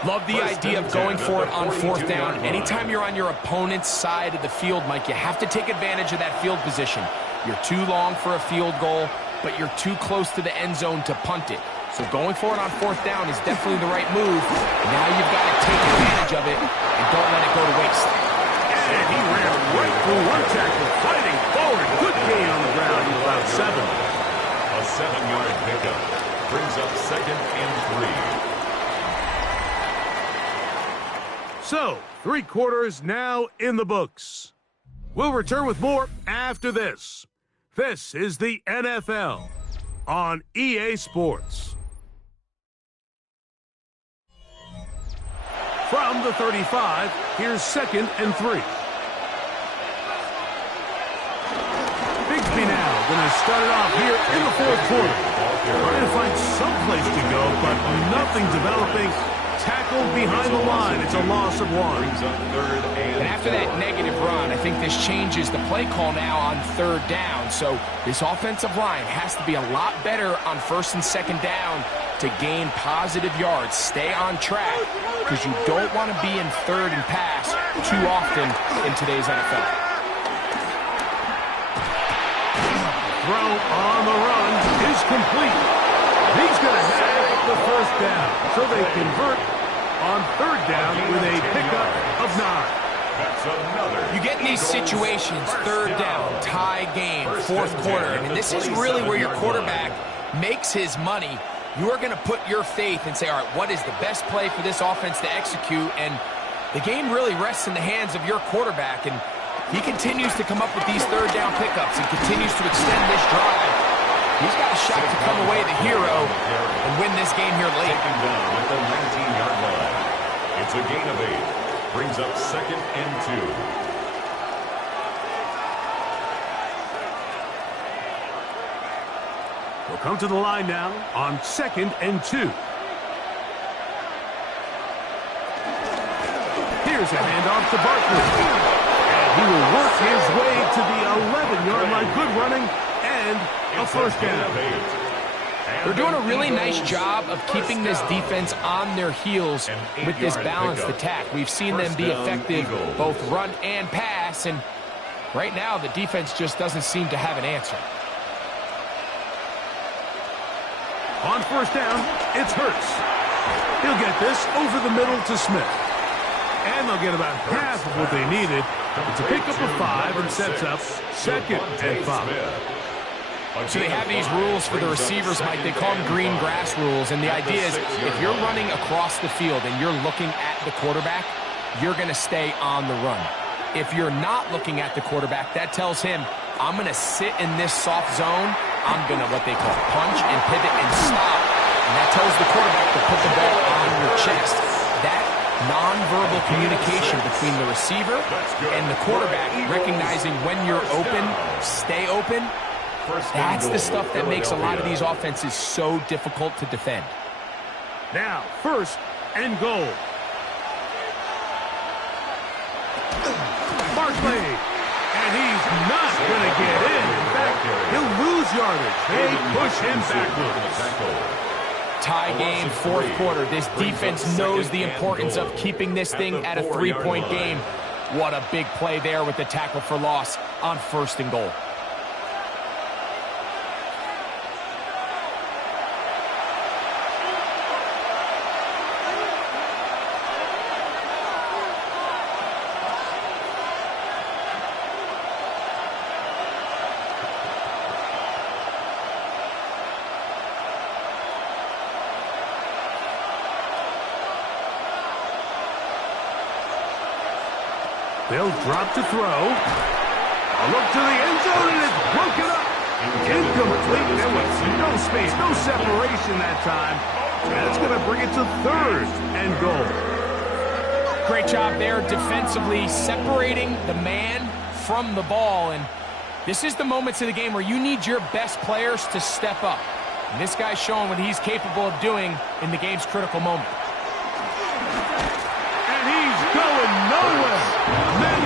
Love the idea of going for it on 4th down. Anytime you're on your opponent's side of the field, Mike, you have to take advantage of that field position. You're too long for a field goal. but you're too close to the end zone to punt it. So going for it on 4th down is definitely the right move. Now you've got to take advantage of it and don't let it go to waste. And he ran right through one tackle, fighting forward. Good gain on the ground. He's allowed 7. A 7-yard pickup brings up 2nd and 3. So, 3 quarters now in the books. We'll return with more after this. This is the NFL on EA Sports. From the 35, here's 2nd and 3. Bigsby now going to start it off here in the 4th quarter. Trying to find some place to go, but nothing developing. Tackled behind the line. It's a loss of 1. And after that negative run, I think this changes the play call now on 3rd down. So this offensive line has to be a lot better on 1st and 2nd down to gain positive yards. Stay on track because you don't want to be in 3rd and pass too often in today's NFL. Throw on the run is complete. He's going to have the 1st down. So they convert on 3rd down with a pickup of 9. You get in these situations, 3rd down, tie game, 4th quarter. I mean, this is really where your quarterback makes his money. You are going to put your faith and say, all right, what is the best play for this offense to execute? And the game really rests in the hands of your quarterback. And he continues to come up with these 3rd down pickups and continues to extend this drive. He's got a shot to come away the hero and win this game here late. Taken down at the 19-yard line. It's a gain of 8. Brings up 2nd and 2. We'll come to the line now on 2nd and 2. Here's a handoff to Barkley. And he will work his way to the 11-yard line. Good running and a 1st down. They're doing a really nice job of keeping this defense on their heels with this balanced attack. We've seen them be effective both run and pass, and right now the defense just doesn't seem to have an answer. On 1st down, it's Hurts. He'll get this over the middle to Smith. And they'll get about half of what they needed. It's a pickup of 5 and sets up 2nd and 5. So they have these rules for the receivers, Mike. They call them green grass rules. And the idea is if you're running across the field and you're looking at the quarterback, you're going to stay on the run. If you're not looking at the quarterback, that tells him, I'm going to sit in this soft zone. I'm going to what they call punch and pivot and stop. And that tells the quarterback to put the ball on your chest. That nonverbal communication between the receiver and the quarterback, recognizing when you're open, stay open, that's the stuff that makes a lot of these offenses so difficult to defend. Now, 1st and goal. Barkley. And he's not going to get in. In fact, he'll lose yardage. They push him backwards. Tie game, 4th quarter. This defense knows the importance of keeping this thing at a 3-point game. What a big play there with the tackle for loss on 1st and goal. They'll drop to throw. A look to the end zone, and it's broken up. Incomplete. There was no space, no separation that time. And it's going to bring it to 3rd and goal. Great job there defensively, separating the man from the ball. And this is the moments of the game where you need your best players to step up. And this guy's showing what he's capable of doing in the game's critical moment. And he's going nowhere. Then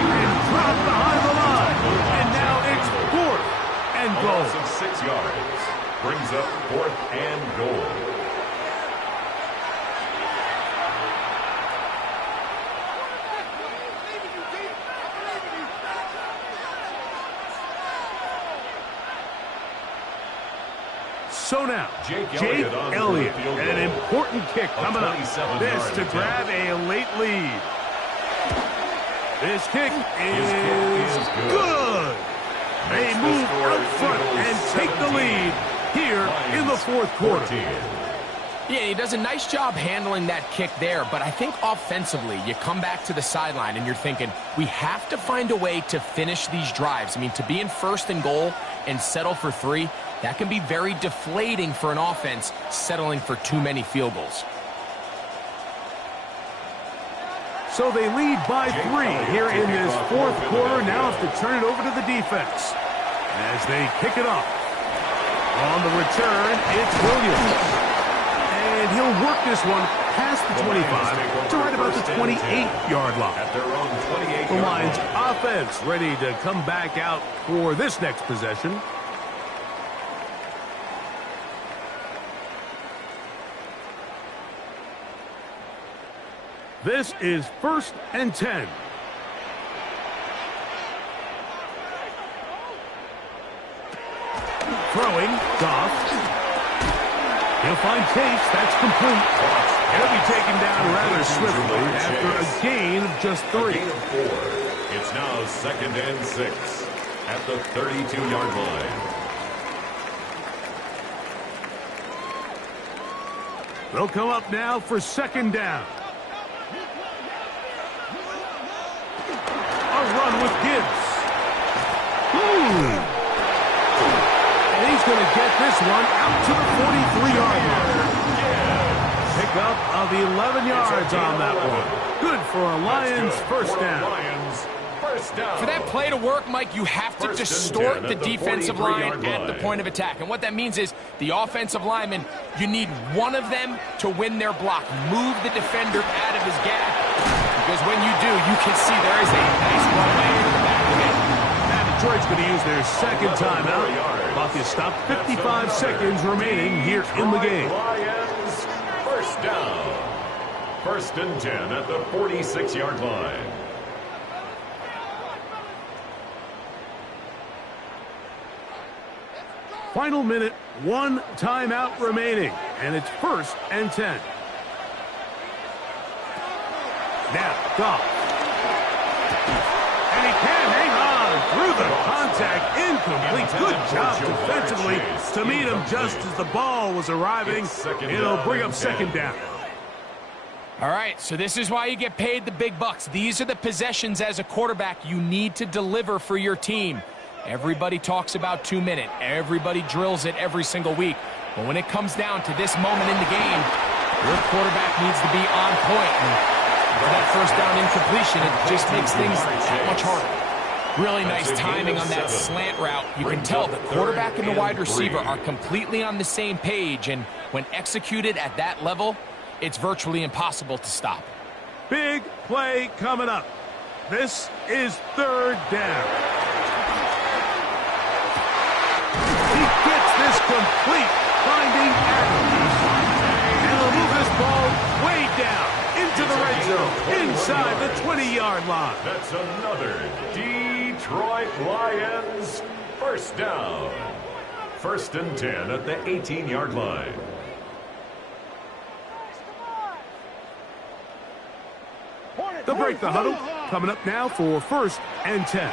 dropped behind the line. And now it's 4th and A goal. loss of 6 yards. Brings up 4th and goal. So now, Jake Elliott Elliott, on for the field and an goal. important kick coming up. 27-yard This to attempt. grab a late lead. This kick is good. good. They Makes the move score out front Eagles and take the 17, lead here in the Lions fourth quarter. 14. Yeah, he does a nice job handling that kick there, but I think offensively, you come back to the sideline and you're thinking, we have to find a way to finish these drives. I mean, to be in first and goal and settle for 3, that can be very deflating for an offense settling for too many field goals. So they lead by 3 here in this fourth quarter. Now have to turn it over to the defense as they kick it off. On the return, it's Williams. And he'll work this one past the 25 to right about the 28-yard line. At their own 28-yard The Lions line. offense ready to come back out for this next possession. This is 1st and 10. Throwing, Goff. He'll find Chase. That's complete. He'll be taken down rather swiftly after a gain of just 3. Gain of 4. It's now 2nd and 6 at the 32-yard line. They'll come up now for 2nd down. A run with Gibbs. And he's going to get this one out to the 43-yard line. Pickup of 11 yards on that one. Good for a Lions first down. Lions first down. For that play to work, Mike, you have to First and distort 10 the at the defensive line 43-yard at the line. point of attack. And what that means is the offensive lineman, you need one of them to win their block. Move the defender out of his gap. Because when you do, you can see there is a nice runway into the back of the net. Now Detroit's going to use their second timeout. Clock is stopped. 55 seconds remaining here in the game. Lions first down. 1st and 10 at the 46-yard line. Final minute, 1 timeout remaining, and it's 1st and 10. Now, Goff. And he can hang on through the contact. Incomplete. Good job defensively to meet him just as the ball was arriving. It'll bring up 2nd down. All right, so this is why you get paid the big bucks. These are the possessions as a quarterback you need to deliver for your team. Everybody talks about 2-minute. Everybody drills it every single week. But when it comes down to this moment in the game, your quarterback needs to be on point. And for that first down incompletion, it just makes things that much harder. Really nice timing on that slant route. You can tell the quarterback and the wide receiver are completely on the same page. And when executed at that level, it's virtually impossible to stop. Big play coming up. This is 3rd down. He gets this complete, finding Adams. And he'll move this ball way down into the red zone, inside the 20-yard line. That's another Detroit Lions first down. 1st and 10 at the 18-yard line. They'll break the huddle. Coming up now for 1st and 10.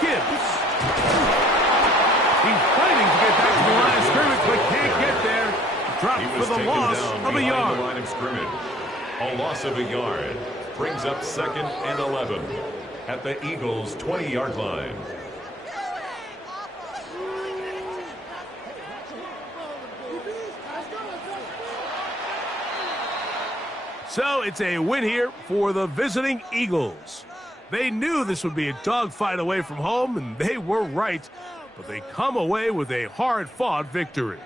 Gibbs. He's fighting to get back to the line of scrimmage, but can't get there. Dropped for the loss of a yard. The line of scrimmage. A loss of a yard brings up 2nd and 11 at the Eagles' 20-yard line. So it's a win here for the visiting Eagles. They knew this would be a dogfight away from home, and they were right. But they come away with a hard-fought victory.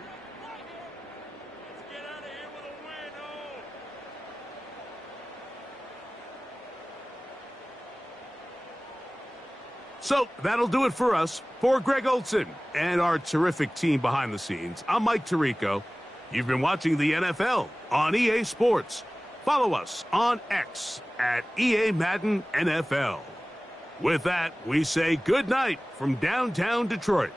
So that'll do it for us. For Greg Olson and our terrific team behind the scenes, I'm Mike Tirico. You've been watching the NFL on EA Sports. Follow us on X at EA Madden NFL. With that, we say good night from downtown Detroit.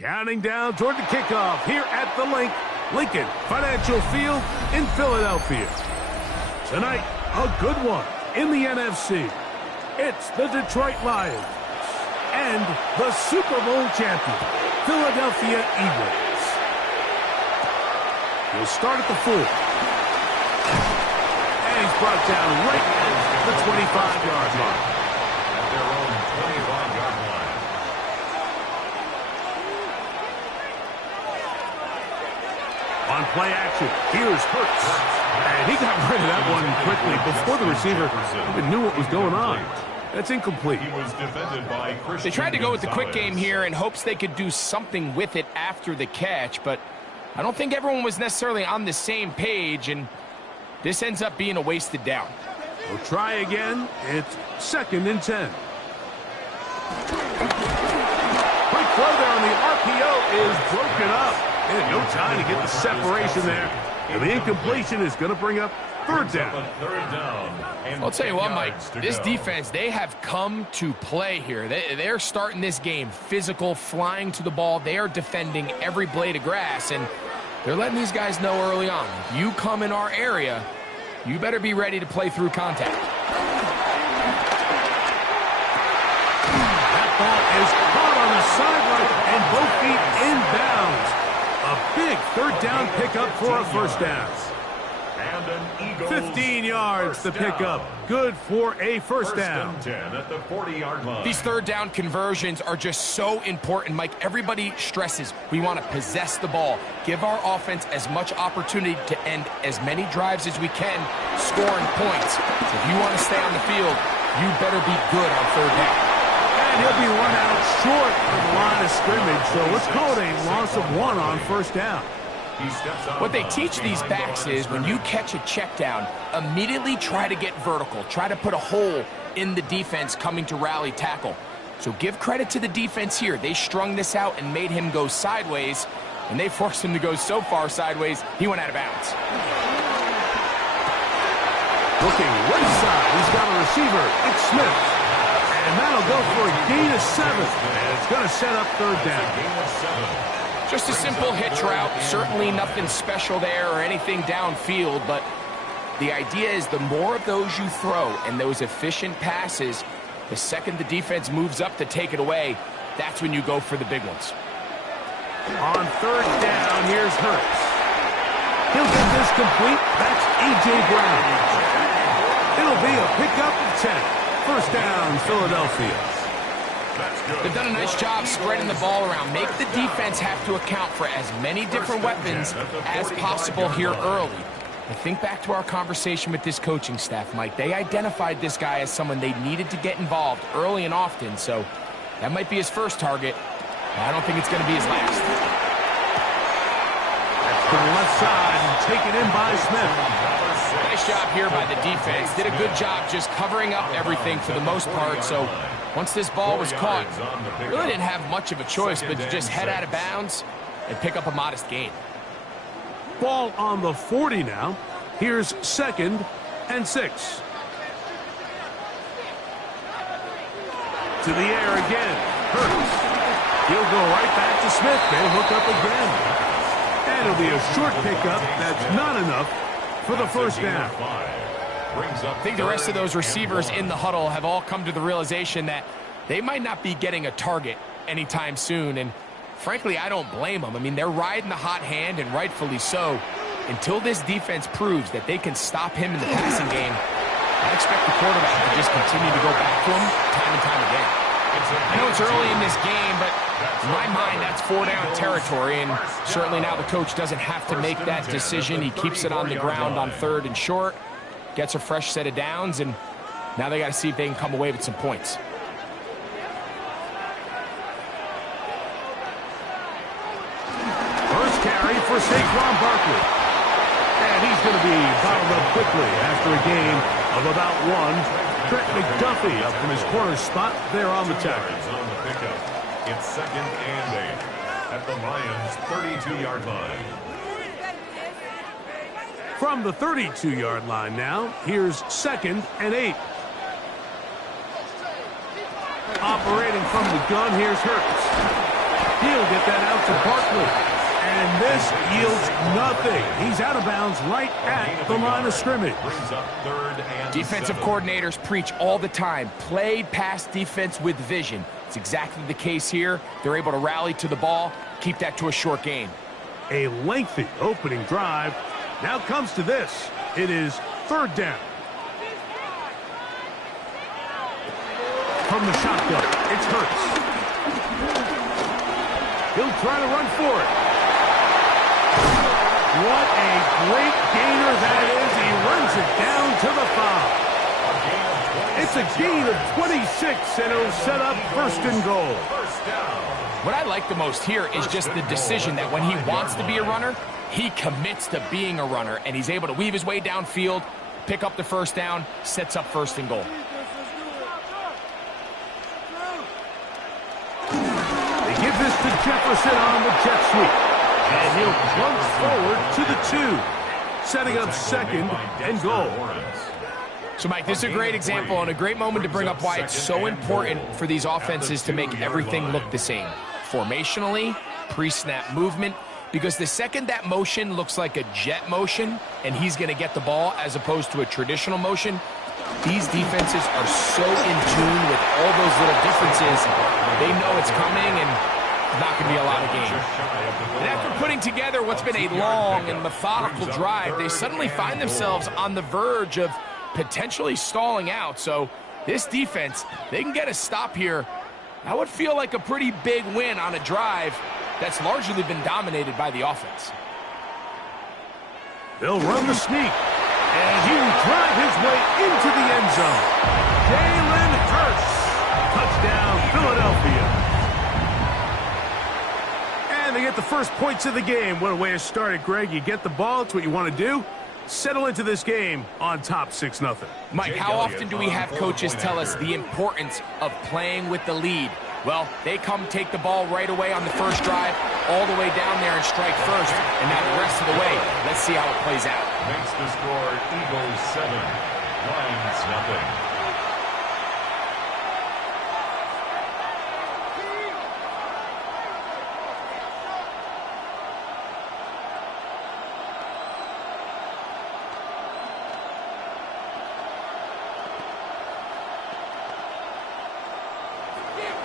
Counting down toward the kickoff here at the Lincoln Financial Field in Philadelphia. Tonight, a good one in the NFC. It's the Detroit Lions and the Super Bowl champion, Philadelphia Eagles. He'll start at the 4. And he's brought down right at the 25-yard line. At their own 25-yard line. On play action, here's Hurts. And he got rid of that one quickly before the receiver even knew what was going on. That's incomplete. He was defended by Christian They tried to go with the quick Gonzalez. game here in hopes they could do something with it after the catch, but I don't think everyone was necessarily on the same page, and this ends up being a wasted down. We'll try again. It's 2nd and 10. Quick throw there on the RPO is broken up. And no time to get the separation there. And the incompletion is going to bring up 3rd down. Third down. And I'll tell you what, 10 Mike, yards to this go. defense, they have come to play here. They're starting this game physical, flying to the ball. They are defending every blade of grass, and they're letting these guys know early on, you come in our area, you better be ready to play through contact. That ball is caught on the sideline and both feet inbounds. A big 3rd down pickup for a 1st down. And an Eagles 15 yards to first pick down. up. Good for a 1st First down. and 10 at the 40-yard line. These 3rd down conversions are just so important, Mike. Everybody stresses we want to possess the ball, give our offense as much opportunity to end as many drives as we can, scoring points. So if you want to stay on the field, you better be good on 3rd down. And he'll be run out short of the line of scrimmage, so let's call it a loss of 1 on 1st down. He steps out What they of teach these behind the backs line of is when you catch a check down, immediately try to get vertical. Try to put a hole in the defense coming to rally tackle. So give credit to the defense here. They strung this out and made him go sideways, and they forced him to go so far sideways, he went out of bounds. Looking right side, he's got a receiver. It's Smith. And that'll go for a gain of 7. And it's going to set up 3rd down. Gain of 7. Just a simple hitch route, certainly nothing special there or anything downfield, but the idea is the more of those you throw and those efficient passes, the second the defense moves up to take it away, that's when you go for the big ones. On 3rd down, here's Hurts. He'll get this complete. That's A.J. Brown. It'll be a pickup of 10. 1st down, Philadelphia. They've done a nice job spreading the ball around. Make the defense have to account for as many different weapons as possible here early. I think back to our conversation with this coaching staff, Mike. They identified this guy as someone they needed to get involved early and often, so that might be his first target. I don't think it's going to be his last. That's to the left side and taken in by Smith. Nice job here by the defense. Did a good job just covering up everything for the most part. So once this ball was caught, really didn't have much of a choice but to just head out of bounds and pick up a modest gain. Ball on the 40 now. Here's 2nd and 6. To the air again. Hurts. He'll go right back to Smith. They'll hook up again. And it'll be a short pickup. That's not enough for the first down. I think the rest of those receivers in the huddle have all come to the realization that they might not be getting a target anytime soon. And frankly, I don't blame them. I mean, they're riding the hot hand, and rightfully so. Until this defense proves that they can stop him in the passing game, I expect the quarterback to just continue to go back to him time and time again. I know it's early in this game, but in my mind, that's 4-down territory, and certainly now the coach doesn't have to make that decision. He keeps it on the ground on 3rd and short, gets a fresh set of downs, and now they got to see if they can come away with some points. First carry for Saquon Barkley. And he's going to be bottled up quickly after a gain of about 1. Trent McDuffie up from his corner spot there on the tackle. It's 2nd and 8 at the Lions' 32-yard line. From the 32-yard line now, here's 2nd and 8. Operating from the gun, here's Hurts. He'll get that out to Barkley. And this yields nothing. He's out of bounds right at the line of scrimmage. Defensive coordinators preach all the time, play pass defense with vision. It's exactly the case here. They're able to rally to the ball, keep that to a short gain. A lengthy opening drive. Now comes to this. It is 3rd down. From the shotgun, it's Hurts. He'll try to run for it. What a great gainer that is. He runs it down to the 5. It's a gain of 26, and it'll set up 1st and goal. What I like the most here is just the decision that when he wants to be a runner, he commits to being a runner, and he's able to weave his way downfield, pick up the 1st down, sets up 1st and goal. They give this to Jefferson on the jet sweep. And he'll plunge forward to the 2, setting up 2nd and goal. So, Mike, this is a great example and a great moment to bring up why it's so important for these offenses to make everything look the same. Formationally, pre-snap movement, because the second that motion looks like a jet motion and he's going to get the ball as opposed to a traditional motion, these defenses are so in tune with all those little differences. They know it's coming, and not going to be a lot of gain. And after putting together what's been a long and methodical drive, they suddenly find themselves on the verge of potentially stalling out. So this defense, they can get a stop here. That would feel like a pretty big win on a drive that's largely been dominated by the offense. They'll run the sneak, and he will drive his way into the end zone. Jalen Hurts, touchdown Philadelphia. And they get the first points of the game. What a way to start it, Greg. You get the ball. It's what you want to do. Settle into this game on top 6-0. Mike, how often do we have coaches tell us the importance of playing with the lead? Well, they come take the ball right away on the first drive, all the way down there and strike first. And now the rest of the way, let's see how it plays out. Makes the score Eagles 7, Lions 0.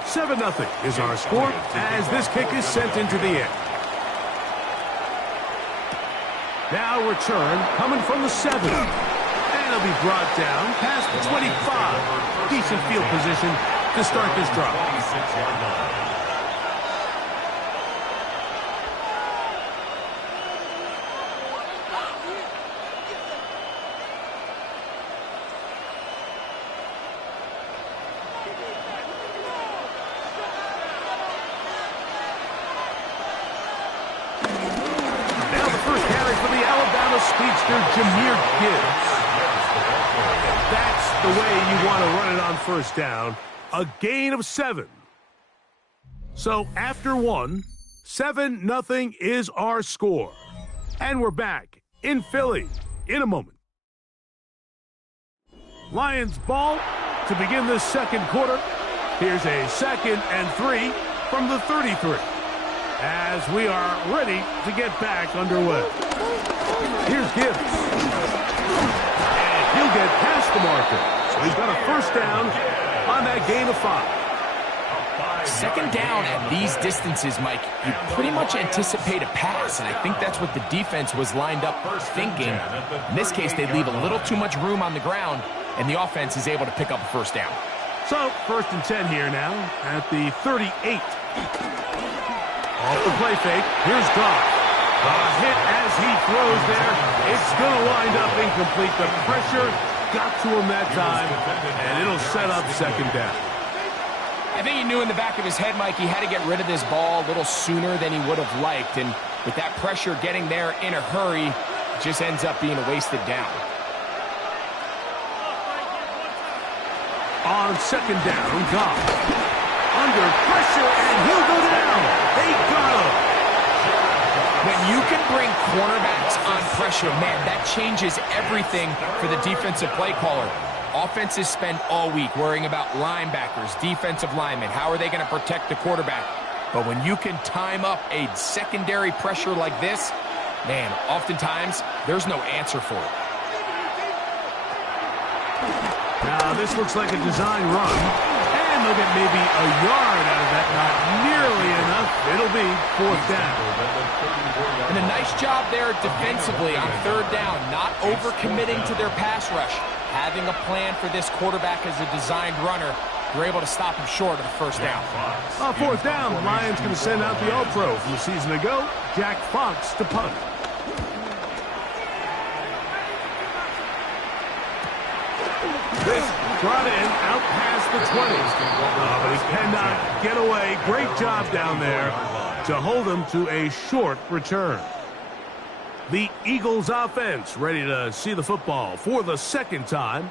Seven 7-0 is our score as this kick is sent into the air. Now return coming from the 7. And it'll be brought down past the 25. Decent field position to start this drive. Speedster Jahmyr Gibbs. That's the way you want to run it on first down. A gain of 7. So after 1, 7-0 is our score. And we're back in Philly in a moment. Lions ball to begin the second quarter. Here's a 2nd and 3 from the 33. as we are ready to get back underway. Here's Gibbs. And he'll get past the marker. So he's got a first down on that gain of 5. Second down at these distances, Mike, you pretty much anticipate a pass, and I think that's what the defense was lined up thinking. In this case, they leave a little too much room on the ground, and the offense is able to pick up a first down. So, 1st and 10 here now at the 38. Off the play fake, here's Goff. A hit as he throws there. It's going to wind up incomplete. The pressure got to him that time, and it'll set up second down. I think he knew in the back of his head, Mike, he had to get rid of this ball a little sooner than he would have liked. And with that pressure getting there in a hurry, it just ends up being a wasted down. On second down, Goff. Under pressure, and he'll go down. They got him. When you can bring cornerbacks on pressure, man, that changes everything for the defensive play caller. Offenses spend all week worrying about linebackers, defensive linemen. How are they going to protect the quarterback? But when you can time up a secondary pressure like this, man, oftentimes there's no answer for it. Now, this looks like a design run. And they'll get maybe a yard out of that. Not nearly enough. It'll be 4th down. And a nice job there defensively on 3rd down, not overcommitting to their pass rush. Having a plan for this quarterback as a designed runner, they're able to stop him short of the first down. 4th down, the Lions going to send out the All-Pro from the season ago, Jack Fox, to punt. This brought in out past the 20. But he cannot get away. Great job down there to hold him to a short return. The Eagles offense ready to see the football for the second time.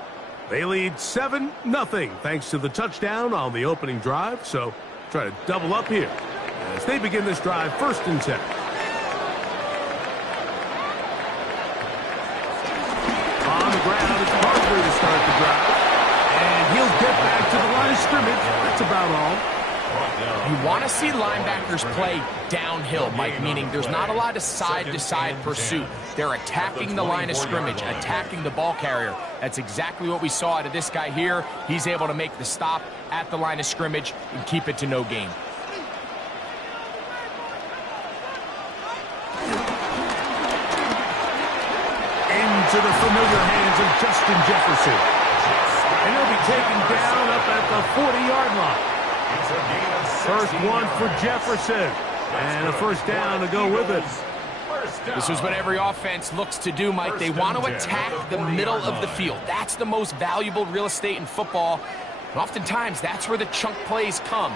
They lead 7-0 thanks to the touchdown on the opening drive. So try to double up here as they begin this drive 1st and 10. On the ground, it's Barkley to start the drive. And he'll get back to the line of scrimmage. That's about all. You want to see linebackers play downhill, Mike, meaning there's not a lot of side-to-side pursuit. They're attacking the line of scrimmage, attacking the ball carrier. That's exactly what we saw out of this guy here. He's able to make the stop at the line of scrimmage and keep it to no gain. Into the familiar hands of Justin Jefferson. And he'll be taken down up at the 40-yard line. First one for Jefferson. And a first down to go with it. This is what every offense looks to do, Mike. They want to attack the middle of the field. That's the most valuable real estate in football. And oftentimes, that's where the chunk plays come.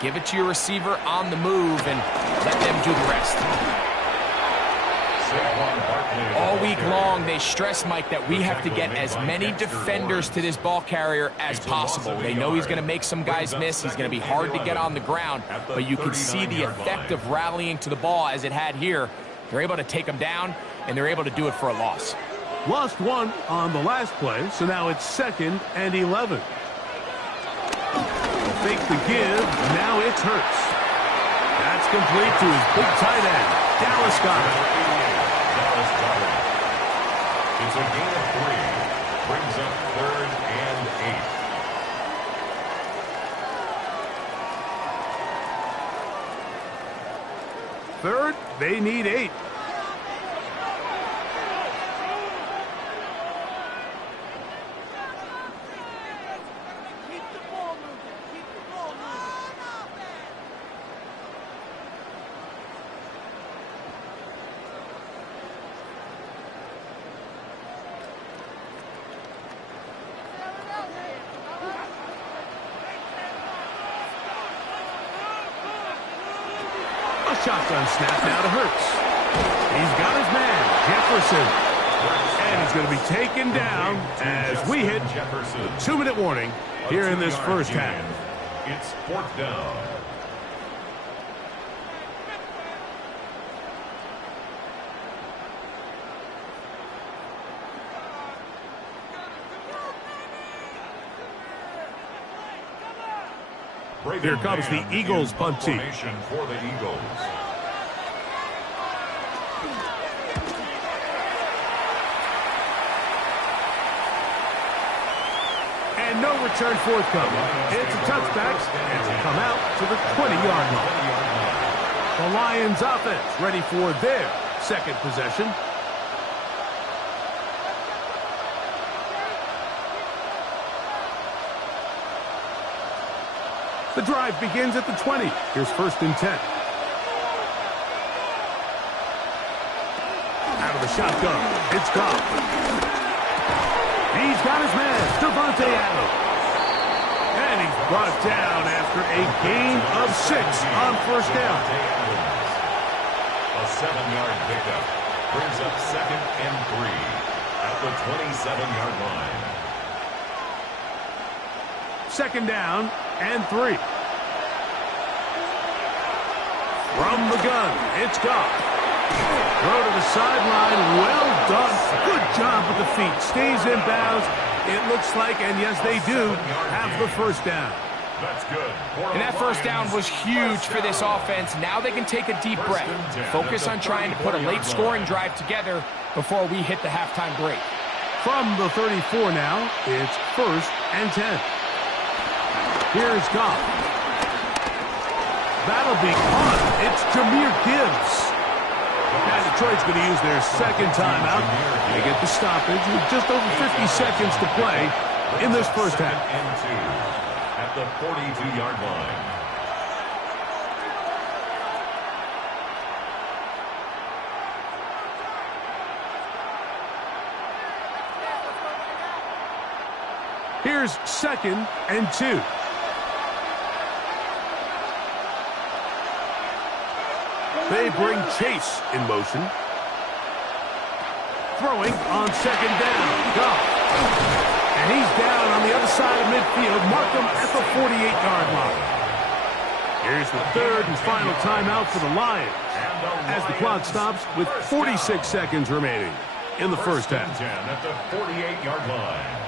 Give it to your receiver on the move and let them do the rest. All week long, they stress, Mike, that we have to get as many defenders to this ball carrier as possible. They know he's going to make some guys miss. He's going to be hard to get on the ground. But you can see the effect of rallying to the ball as it had here. They're able to take him down, and they're able to do it for a loss. Lost one on the last play, so now it's 2nd and 11. Fake the give, now it's Hurts. That's complete to his big tight end, Dallas Goedert. It's a gain of 3. Brings up 3rd and 8. 3rd, they need 8. Shotgun snap now to Hurts. He's got his man, Jefferson. And he's going to be taken down as we hit the 2-minute warning here in this first half. It's 4th down. Here comes the Eagles punt team. For the Eagles. no return forthcoming. It's a touchback, and will come out to the 20-yard line. The Lions offense ready for their second possession. The drive begins at the 20. Here's 1st and 10. Out of the shotgun, it's Goff. He's got his man, Davante Adams. And he's brought down after a gain of 6 on 1st down. A 7-yard pickup brings up 2nd and 3 at the 27-yard line. 2nd down and 3. From the gun, it's Goff. Throw to the sideline, well done. Good job with the feet. Stays in bounds. It looks like, and yes, they do, have the 1st down. That's good. And that 1st down was huge for this offense. Now they can take a deep breath. Focus on trying to put a late scoring drive together before we hit the halftime break. From the 34 now, it's 1st and 10. Here's Goff. That'll be caught. It's Jahmyr Gibbs. And Detroit's going to use their 2nd timeout. They get the stoppage with just over 50 seconds to play in this 1st half. And 2 at the 42-yard line. Here's 2nd and 2. They bring Chase in motion. Throwing on 2nd down. Goff. And he's down on the other side of midfield. Mark him at the 48-yard line. Here's the 3rd and final timeout for the Lions as the clock stops with 46 seconds remaining in the 1st half. 10 at the 48-yard line.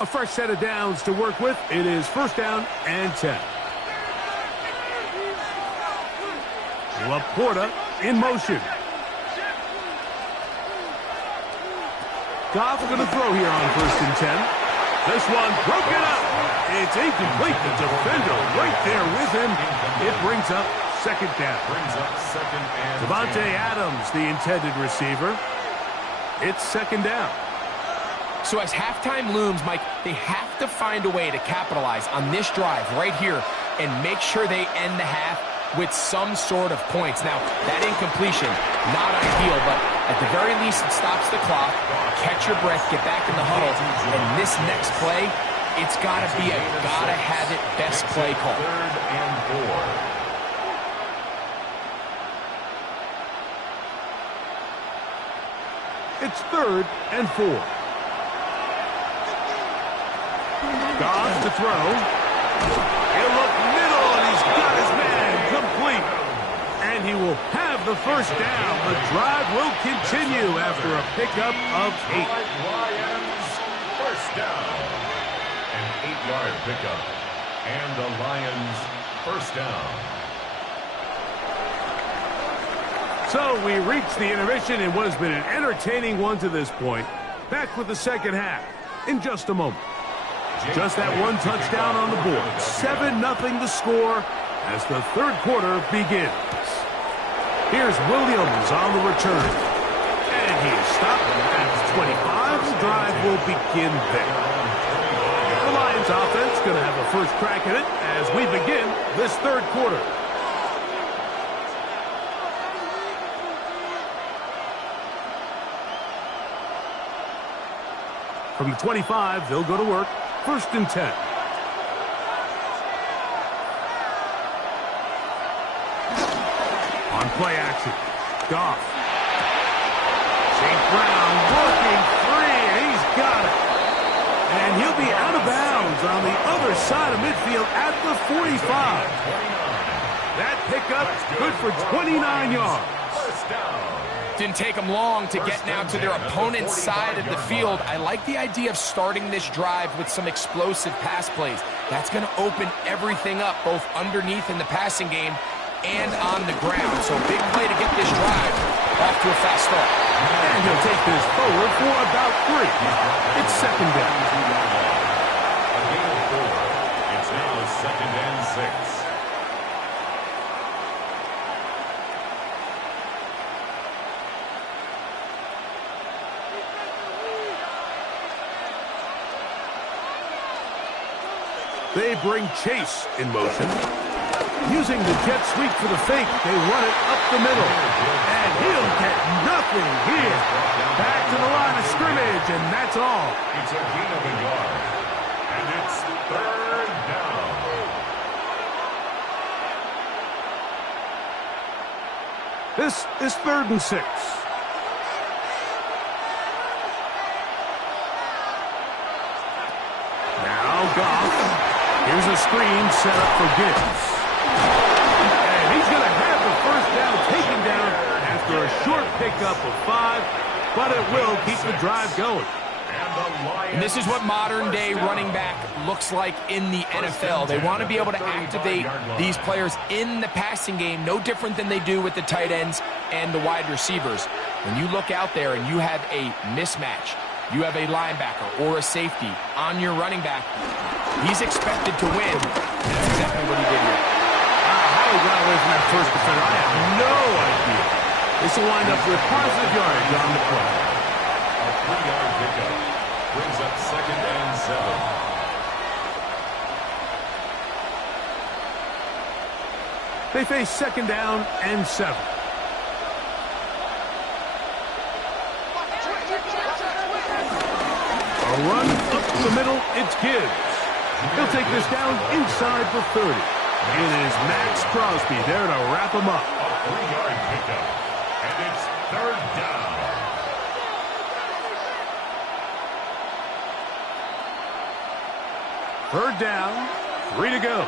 A fresh set of downs to work with. It is 1st down and 10. Laporta in motion. Goff going to throw here on 1st and 10. This one broken up. It's incomplete. The defender right there with him. It brings up 2nd down. Davante Adams, the intended receiver. It's 2nd down. So as halftime looms, Mike, they have to find a way to capitalize on this drive right here and make sure they end the half with some sort of points. Now, that incompletion, not ideal, but at the very least, it stops the clock. Catch your breath, get back in the huddle, and this next play, it's got to be a gotta-have-it best play call. 3rd and 4. It's 3rd and 4. Goff to throw. He'll look middle, and he's got his man complete. And he will have the 1st down. The drive will continue after a pickup of 8. Lions 1st down. An 8-yard pickup. And the Lions 1st down. So we reach the intermission in what has been an entertaining one to this point. Back with the 2nd half in just a moment. Just that one touchdown on the board. 7-0 the score as the 3rd quarter begins. Here's Williams on the return. And he is stopped at the 25. The drive will begin there. The Lions offense going to have a first crack at it as we begin this 3rd quarter. From the 25, they'll go to work. 1st and 10. On play action. Goff. St. Brown working free, and he's got it. And he'll be out of bounds on the other side of midfield at the 45. That pickup good for 29 yards. Didn't take them long to get now to their opponent's side of the field. I like the idea of starting this drive with some explosive pass plays. That's going to open everything up, both underneath in the passing game and on the ground. So big play to get this drive off to a fast start. And he'll take this forward for about 3. It's second down. A gain of 4. It's now second and 6. They bring Chase in motion. Using the jet sweep for the fake, they run it up the middle. And he'll get nothing here. Back to the line of scrimmage, and that's all. It's a gain of a yard. And it's third down. This is 3rd and 6. Now Goff. Here's a screen set up for Gibbs. And he's going to have the first down taken down after a short pickup of 5, but it will keep the drive going. And this is what modern-day running back looks like in the NFL. They want to be able to activate these players in the passing game, no different than they do with the tight ends and the wide receivers. When you look out there and you have a mismatch, you have a linebacker or a safety on your running back, he's expected to win. That's exactly what he did here. How he got away from that first defender, I have no idea. This will wind up with positive yardage on the play. A 3-yard pickup brings up second and 7. They face second down and 7. A run up the middle, it's Gibbs. He'll take this down inside the 30. It is Max Crosby there to wrap him up. A 3-yard pickup. And it's third down. Third down, 3 to go.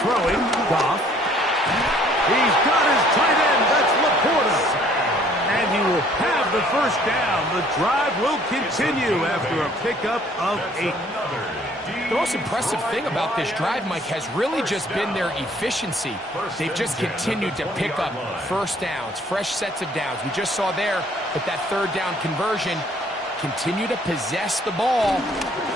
Throwing, Goff. He's got his tight end, that's Laporta. And he will have the first down. The drive will continue after a pickup of 8. The most impressive thing about this drive, Mike, has really just been their efficiency. They've just continued to pick up first downs, fresh sets of downs. We just saw there with that third down conversion, continue to possess the ball.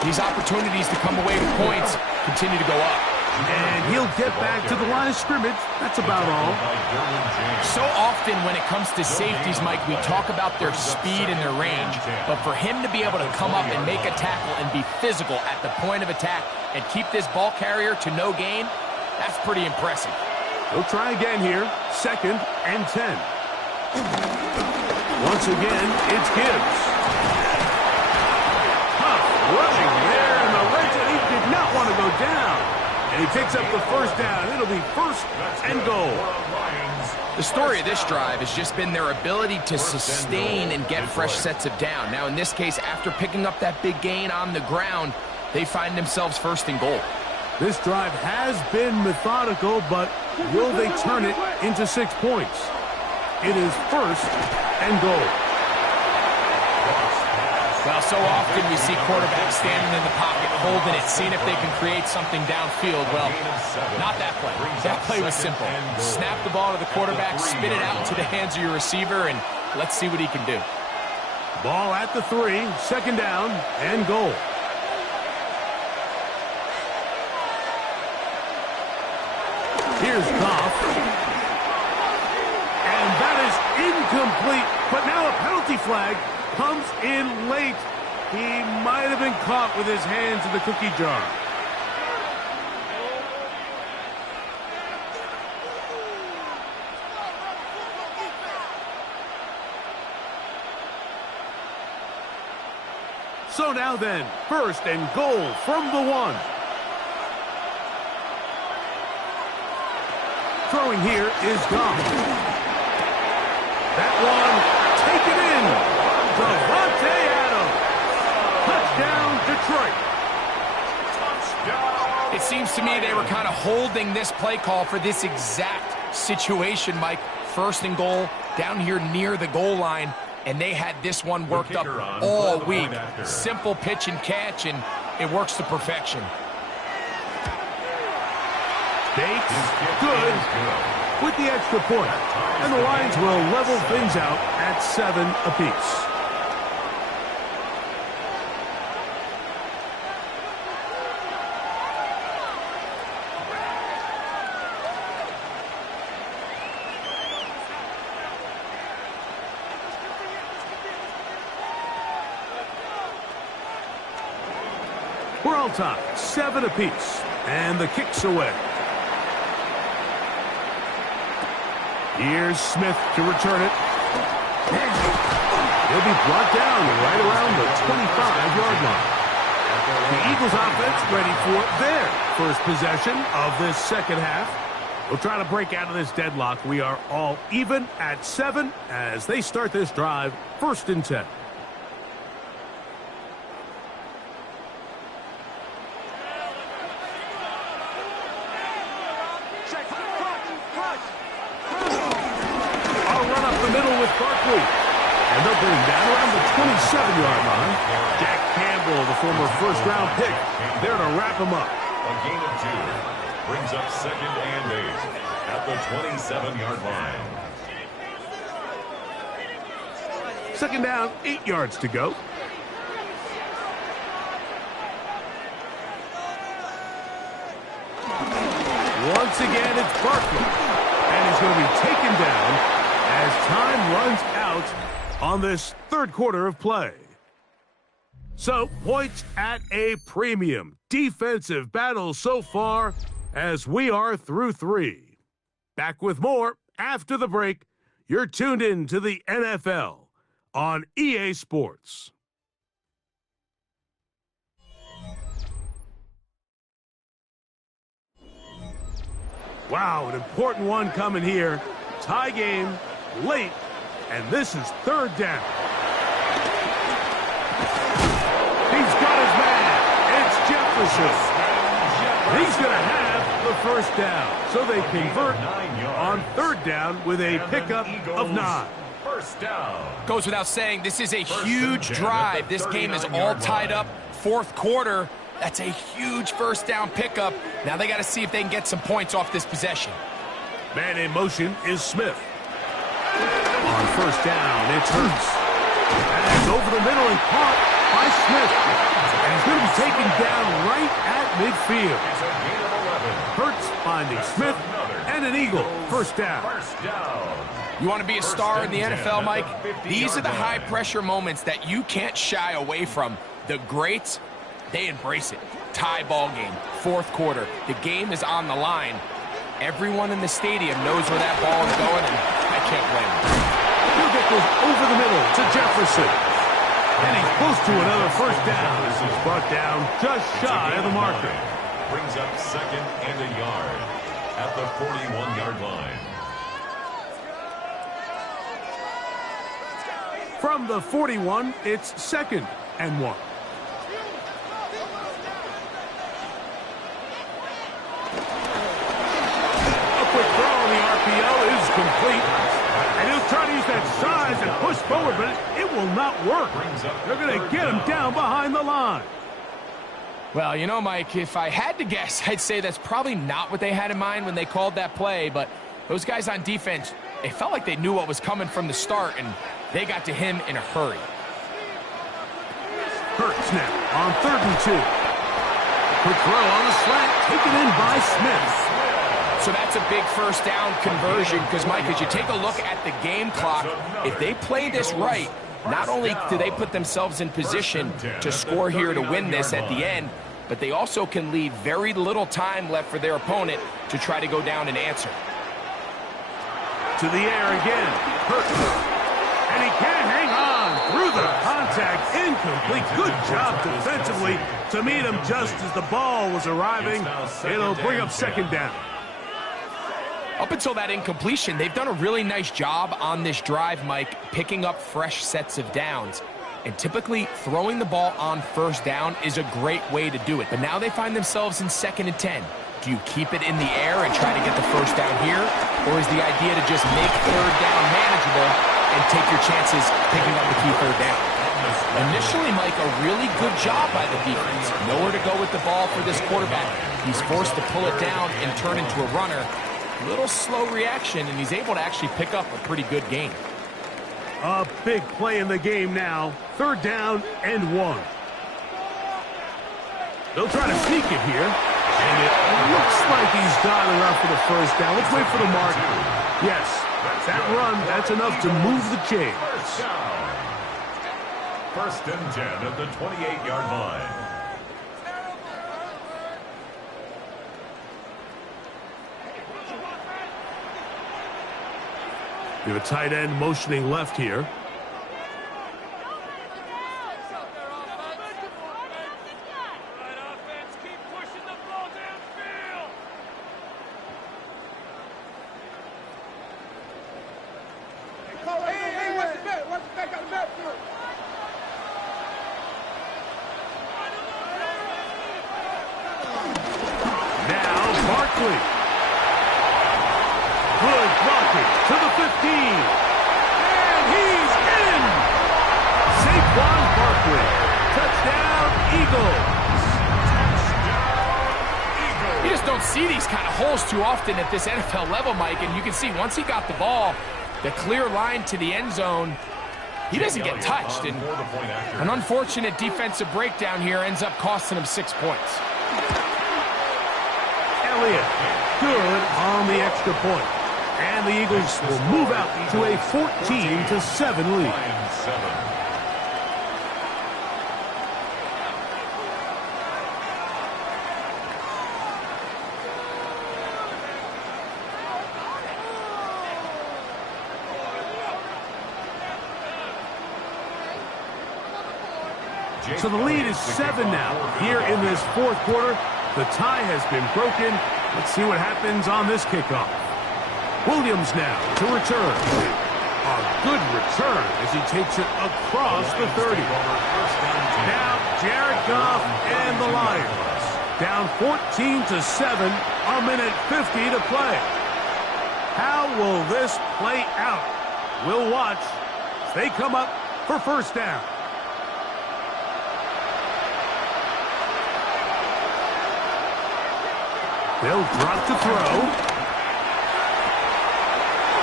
These opportunities to come away with points continue to go up. And he'll get back to the line of scrimmage. That's about all. So often when it comes to safeties, Mike, we talk about their speed and their range. But for him to be able to come up and make a tackle and be physical at the point of attack and keep this ball carrier to no gain, that's pretty impressive. We'll try again here. Second and 10. Once again, it's Gibbs. Tough running there in the red zone. He did not want to go down. And he picks up the first down. It'll be first and goal. The story of this drive has just been their ability to sustain and get fresh sets of down. Now, in this case, after picking up that big gain on the ground, they find themselves first and goal. This drive has been methodical, but will they turn it into 6 points? It is first and goal. Well, so often we see quarterbacks standing in the pocket, holding it, seeing if they can create something downfield. Well, not that play. That play was simple. Snap the ball to the quarterback, spin it out into the hands of your receiver, and let's see what he can do. Ball at the 3, second down and goal. Here's Goff. And that is incomplete, but now a penalty flag comes in late. He might have been caught with his hands in the cookie jar. So now then, first and goal from the 1. Throwing here is Goff. That one taken in. Davante Adams. Touchdown, Detroit. It seems to me they were kind of holding this play call for this exact situation, Mike. First and goal, down here near the goal line, and they had this one worked up all week. Simple pitch and catch, and it works to perfection. They It's good with the extra point. And the Lions will level things out at 7 apiece. We're all tied, 7 apiece, and the kick's away. Here's Smith to return it. He'll be brought down right around the 25-yard line. The Eagles offense ready for their first possession of this second half. We'll try to break out of this deadlock. We are all even at 7 as they start this drive, 1st and 10. Barkley. And they'll bring him down around the 27-yard line. Jack Campbell, the former first-round pick, there to wrap him up. A gain of 2 brings up 2nd and 8 at the 27-yard line. 2nd down, 8 yards to go. Once again, it's Barkley. And he's going to be taken down as time runs out on this 3rd quarter of play. So, points at a premium. Defensive battle so far as we are through 3. Back with more after the break. You're tuned in to the NFL on EA Sports. Wow, an important one coming here. Tie game. Late, and this is 3rd down. He's got his man. It's Jefferson. He's going to have the 1st down. So they convert on 3rd down with a pickup of 9. 1st down. Goes without saying, this is a huge drive. This game is all tied up. 4th quarter. That's a huge 1st down pickup. Now they got to see if they can get some points off this possession. Man in motion is Smith. On 1st down, it's Hurts. And it's over the middle and caught by Smith. And he's going to be taken down right at midfield. Hurts finding Smith and an Eagle. 1st down. You want to be a star in the NFL, Mike? These are the high-pressure moments that you can't shy away from. The greats, they embrace it. Tie ball game, 4th quarter. The game is on the line. Everyone in the stadium knows where that ball is going, and I can't blame him. He'll get this over the middle to Jefferson. And he's close to another 1st down. This is brought down just shy of the marker. Brings up 2nd and a yard at the 41-yard line. From the 41, it's 2nd and 1. Quick throw on the RPO is complete. And he'll try to use that size and push forward, but it will not work. They're going to get him down behind the line. Well, you know, Mike, if I had to guess, I'd say that's probably not what they had in mind when they called that play, but those guys on defense, it felt like they knew what was coming from the start, and they got to him in a hurry. Hurts now on 3rd and 2. Quick throw on the slant, taken in by Smith. So that's a big 1st down conversion because, Mike, as you take a look at the game clock, if they play this right, not only do they put themselves in position to score here to win this at the end, but they also can leave very little time left for their opponent to try to go down and answer. To the air again. Hurts. And he can't hang on through the contact. Incomplete. Good job defensively to meet him just as the ball was arriving. It'll bring up 2nd down. Up until that incompletion, they've done a really nice job on this drive, Mike, picking up fresh sets of downs. And typically, throwing the ball on 1st down is a great way to do it. But now they find themselves in 2nd and 10. Do you keep it in the air and try to get the 1st down here? Or is the idea to just make 3rd down manageable and take your chances picking up the key 3rd down? Initially, Mike, a really good job by the defense. Nowhere to go with the ball for this quarterback. He's forced to pull it down and turn into a runner. A little slow reaction, and he's able to actually pick up a pretty good gain. A big play in the game now. 3rd down and 1. They'll try to sneak it here. And it looks like he's got enough for the 1st down. Let's wait for the mark. Yes, that run, that's enough to move the chains. 1st and 10 at the 28-yard line. We have a tight end motioning left here. Too often at this NFL level, Mike, and you can see once he got the ball, the clear line to the end zone, he doesn't get touched, and an unfortunate defensive breakdown here ends up costing him 6 points. Elliott, good on the extra point, and the Eagles will move out to a 14-7 lead. So the lead is 7 now. Here in this 4th quarter, the tie has been broken. Let's see what happens on this kickoff. Williams now to return. A good return as he takes it across the 30. Now Jared Goff and the Lions. Down 14-7, a minute 50 to play. How will this play out? We'll watch as they come up for 1st down. They'll drop to throw.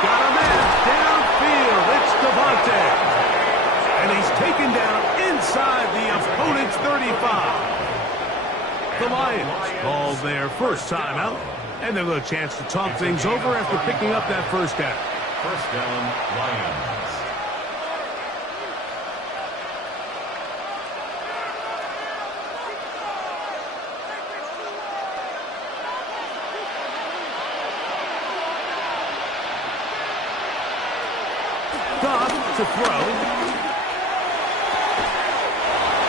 Got a man downfield. It's Devontae. And he's taken down inside the opponent's 35. The Lions call their first timeout. And they'll get a chance to talk things over after picking up that 1st down. 1st down, Lions. To throw.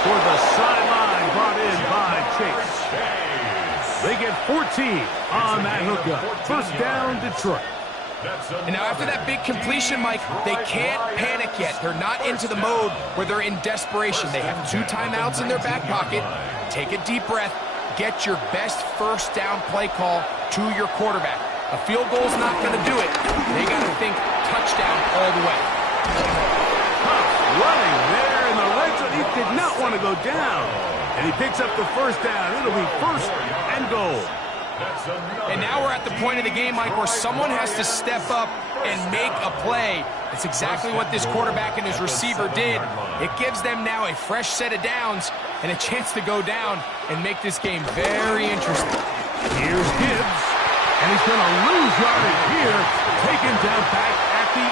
For the sideline, brought in by Chase. They get 14 on that hookup. 1st down, Detroit. And now after that big completion, Mike, they can't panic yet. They're not into the mode where they're in desperation. They have 2 timeouts in their back pocket. Take a deep breath. Get your best 1st down play call to your quarterback. A field goal's not going to do it. They got to think touchdown all the way. Running there in the red zone. He did not want to go down. And he picks up the 1st down. It'll be 1st and goal. And now we're at the point of the game, Mike, where someone has to step up and make a play. It's exactly what this quarterback and his receiver did. It gives them now a fresh set of downs and a chance to go down and make this game very interesting. Here's Gibbs. And he's going to lose yardage here. Taken down back at the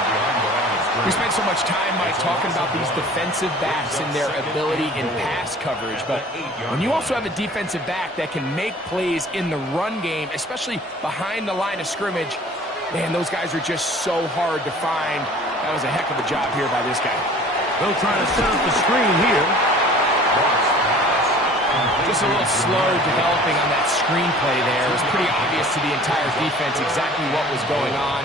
8. We spent so much time, Mike, talking about these defensive backs and their ability in pass coverage. But when you also have a defensive back that can make plays in the run game, especially behind the line of scrimmage, man, those guys are just so hard to find. That was a heck of a job here by this guy. They'll try to set up the screen here. Just a little slow developing on that screenplay there. It was pretty obvious to the entire defense exactly what was going on.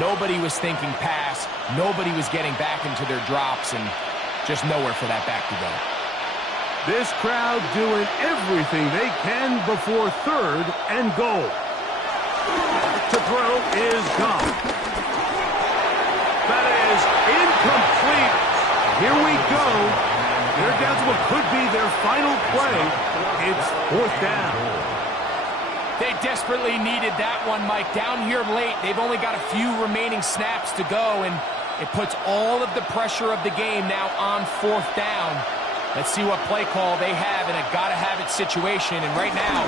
Nobody was thinking pass. Nobody was getting back into their drops, and just nowhere for that back to go. This crowd doing everything they can before 3rd and goal. To throw is gone. That is incomplete. Here we go. They're down to what could be their final play. It's 4th down. They desperately needed that one, Mike. Down here late, they've only got a few remaining snaps to go, and it puts all of the pressure of the game now on 4th down. Let's see what play call they have in a gotta-have-it situation. And right now,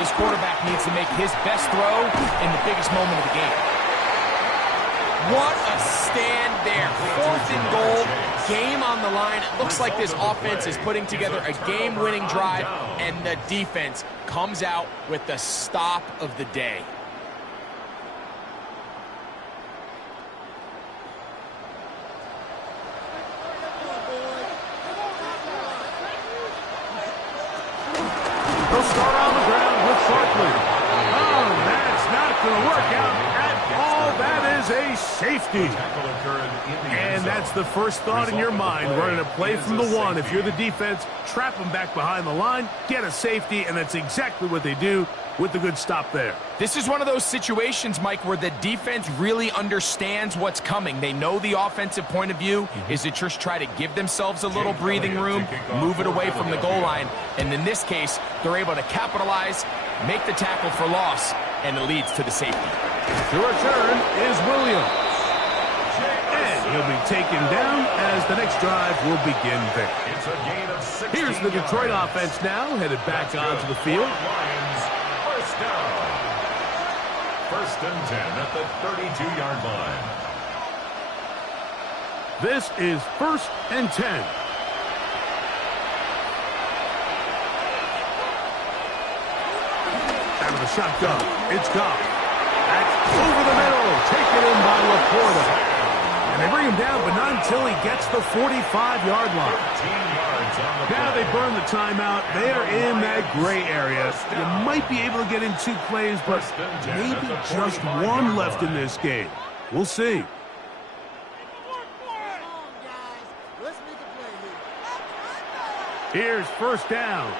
this quarterback needs to make his best throw in the biggest moment of the game. What a stand there. 4th and goal, game on the line. It looks like this offense is putting together a game-winning drive, and the defense comes out with the stop of the day. They'll start on the ground with Barkley. Oh, that's not going to work out at all. That is a safety. And that's the first thought in your mind, running a play from the 1. If you're the defense, trap them back behind the line, get a safety, and that's exactly what they do with the good stop there. This is one of those situations, Mike, where the defense really understands what's coming. They know the offensive point of view is to just try to give themselves a little breathing room, move it away from the goal line, and in this case, they're able to capitalize, make the tackle for loss, and it leads to the safety. The return is Williams. And he'll be taken down as the next drive will begin there. Here's the Detroit offense now, headed back onto the field. First down. 1st and 10 at the 32-yard line. This is 1st and 10. Out of the shotgun, it's Goff. That's over the middle, taken in by Laporta. And they bring him down, but not until he gets the 45-yard line. Now they burn the timeout. They are in that gray area. You might be able to get in 2 plays, but maybe just 1 left in this game. We'll see. Here's 1st down.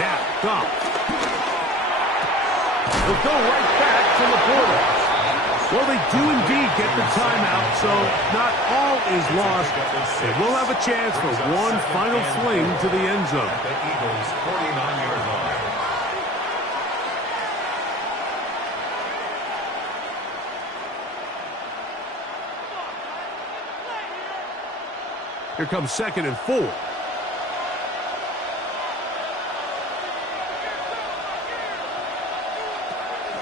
Now, Goff. They'll go right back to Laporta. Well, they do indeed get the timeout, so not all is lost. They will have a chance for one final fling to the end zone. The Eagles' 49-yard line. Here comes 2nd and 4.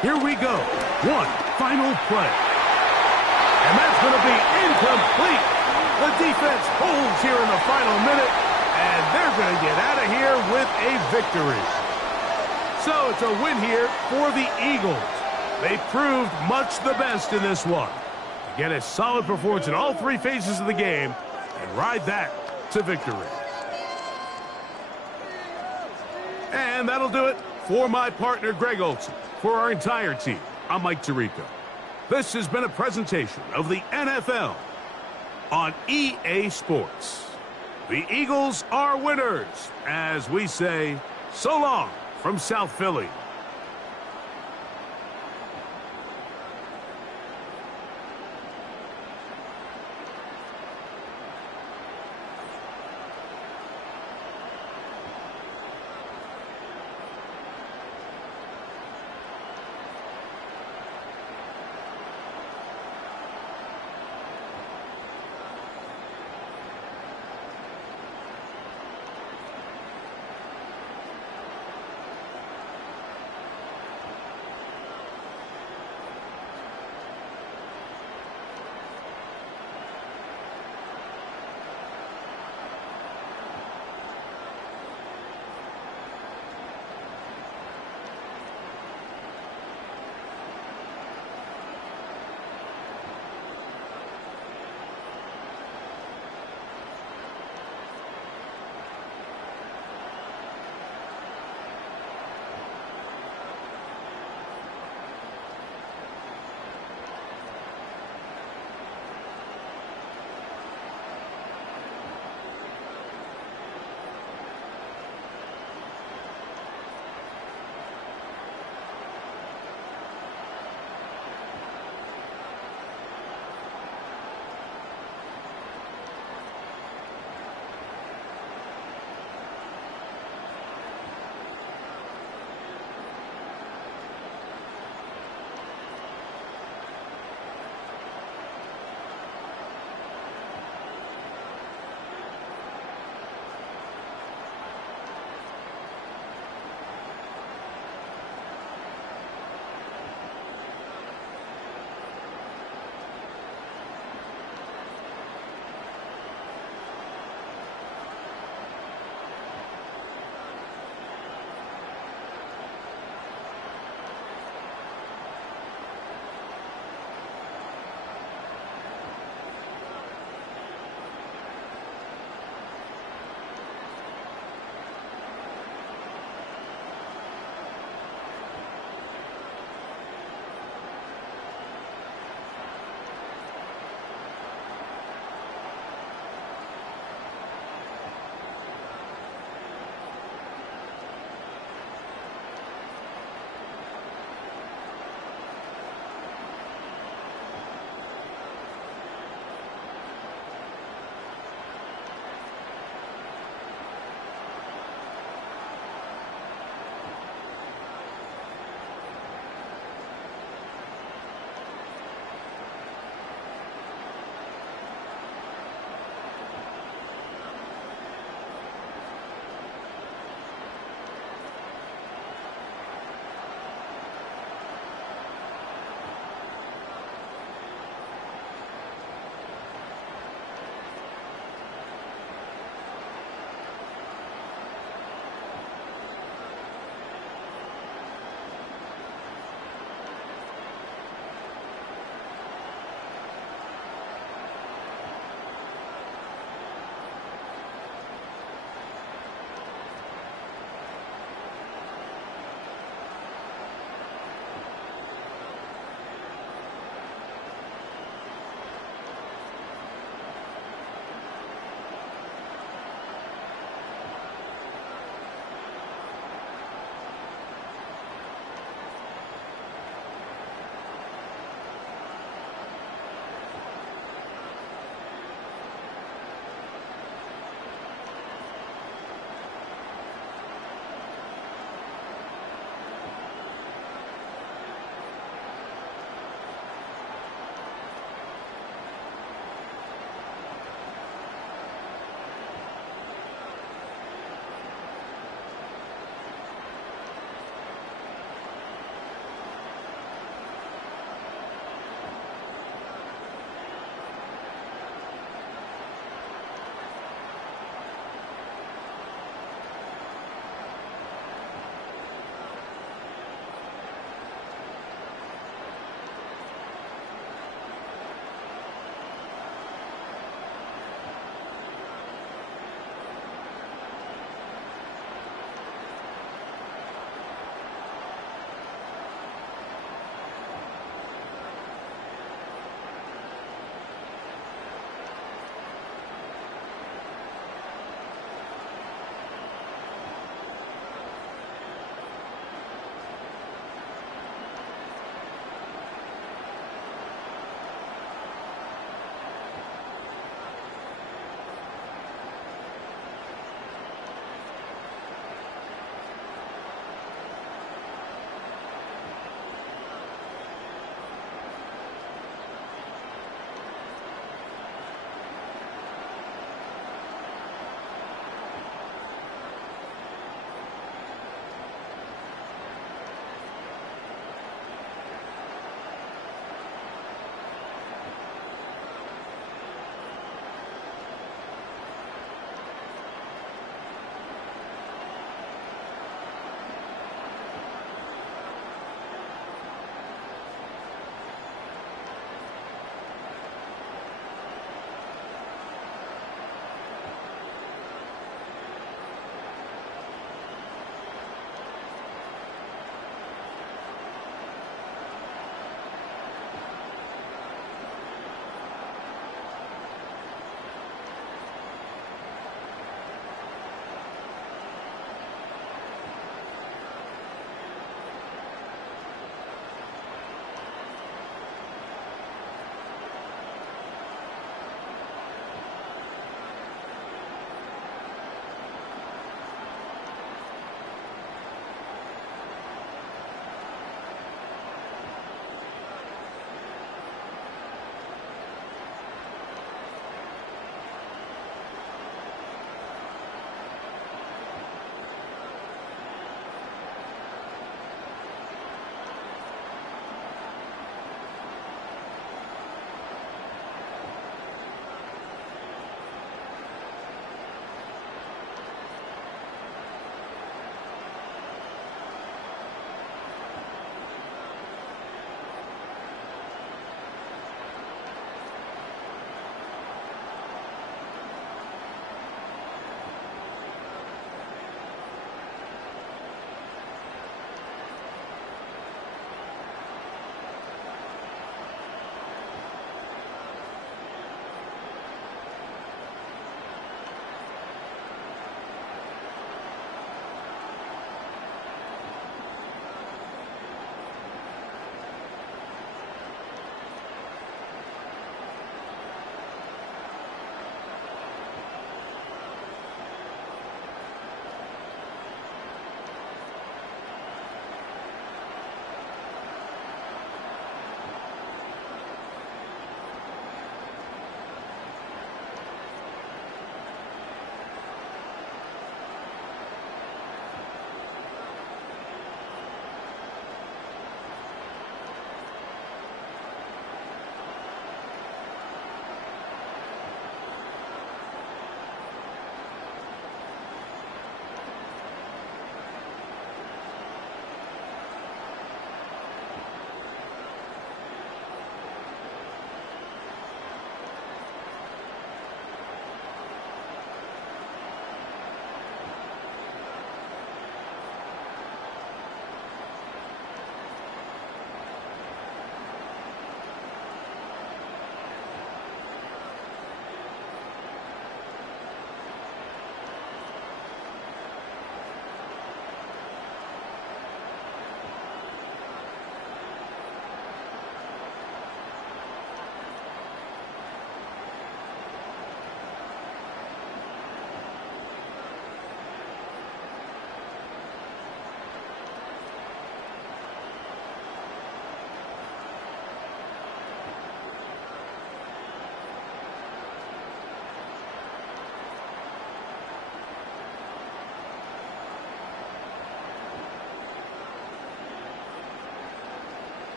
Here we go. One final play. And that's going to be incomplete. The defense holds here in the final minute, and they're going to get out of here with a victory. So it's a win here for the Eagles. They proved much the best in this one. Get a solid performance in all 3 phases of the game and ride that to victory. And that'll do it for my partner, Greg Olsen. For our entire team, I'm Mike Tirico. This has been a presentation of the NFL on EA Sports. The Eagles are winners, as we say, so long from South Philly.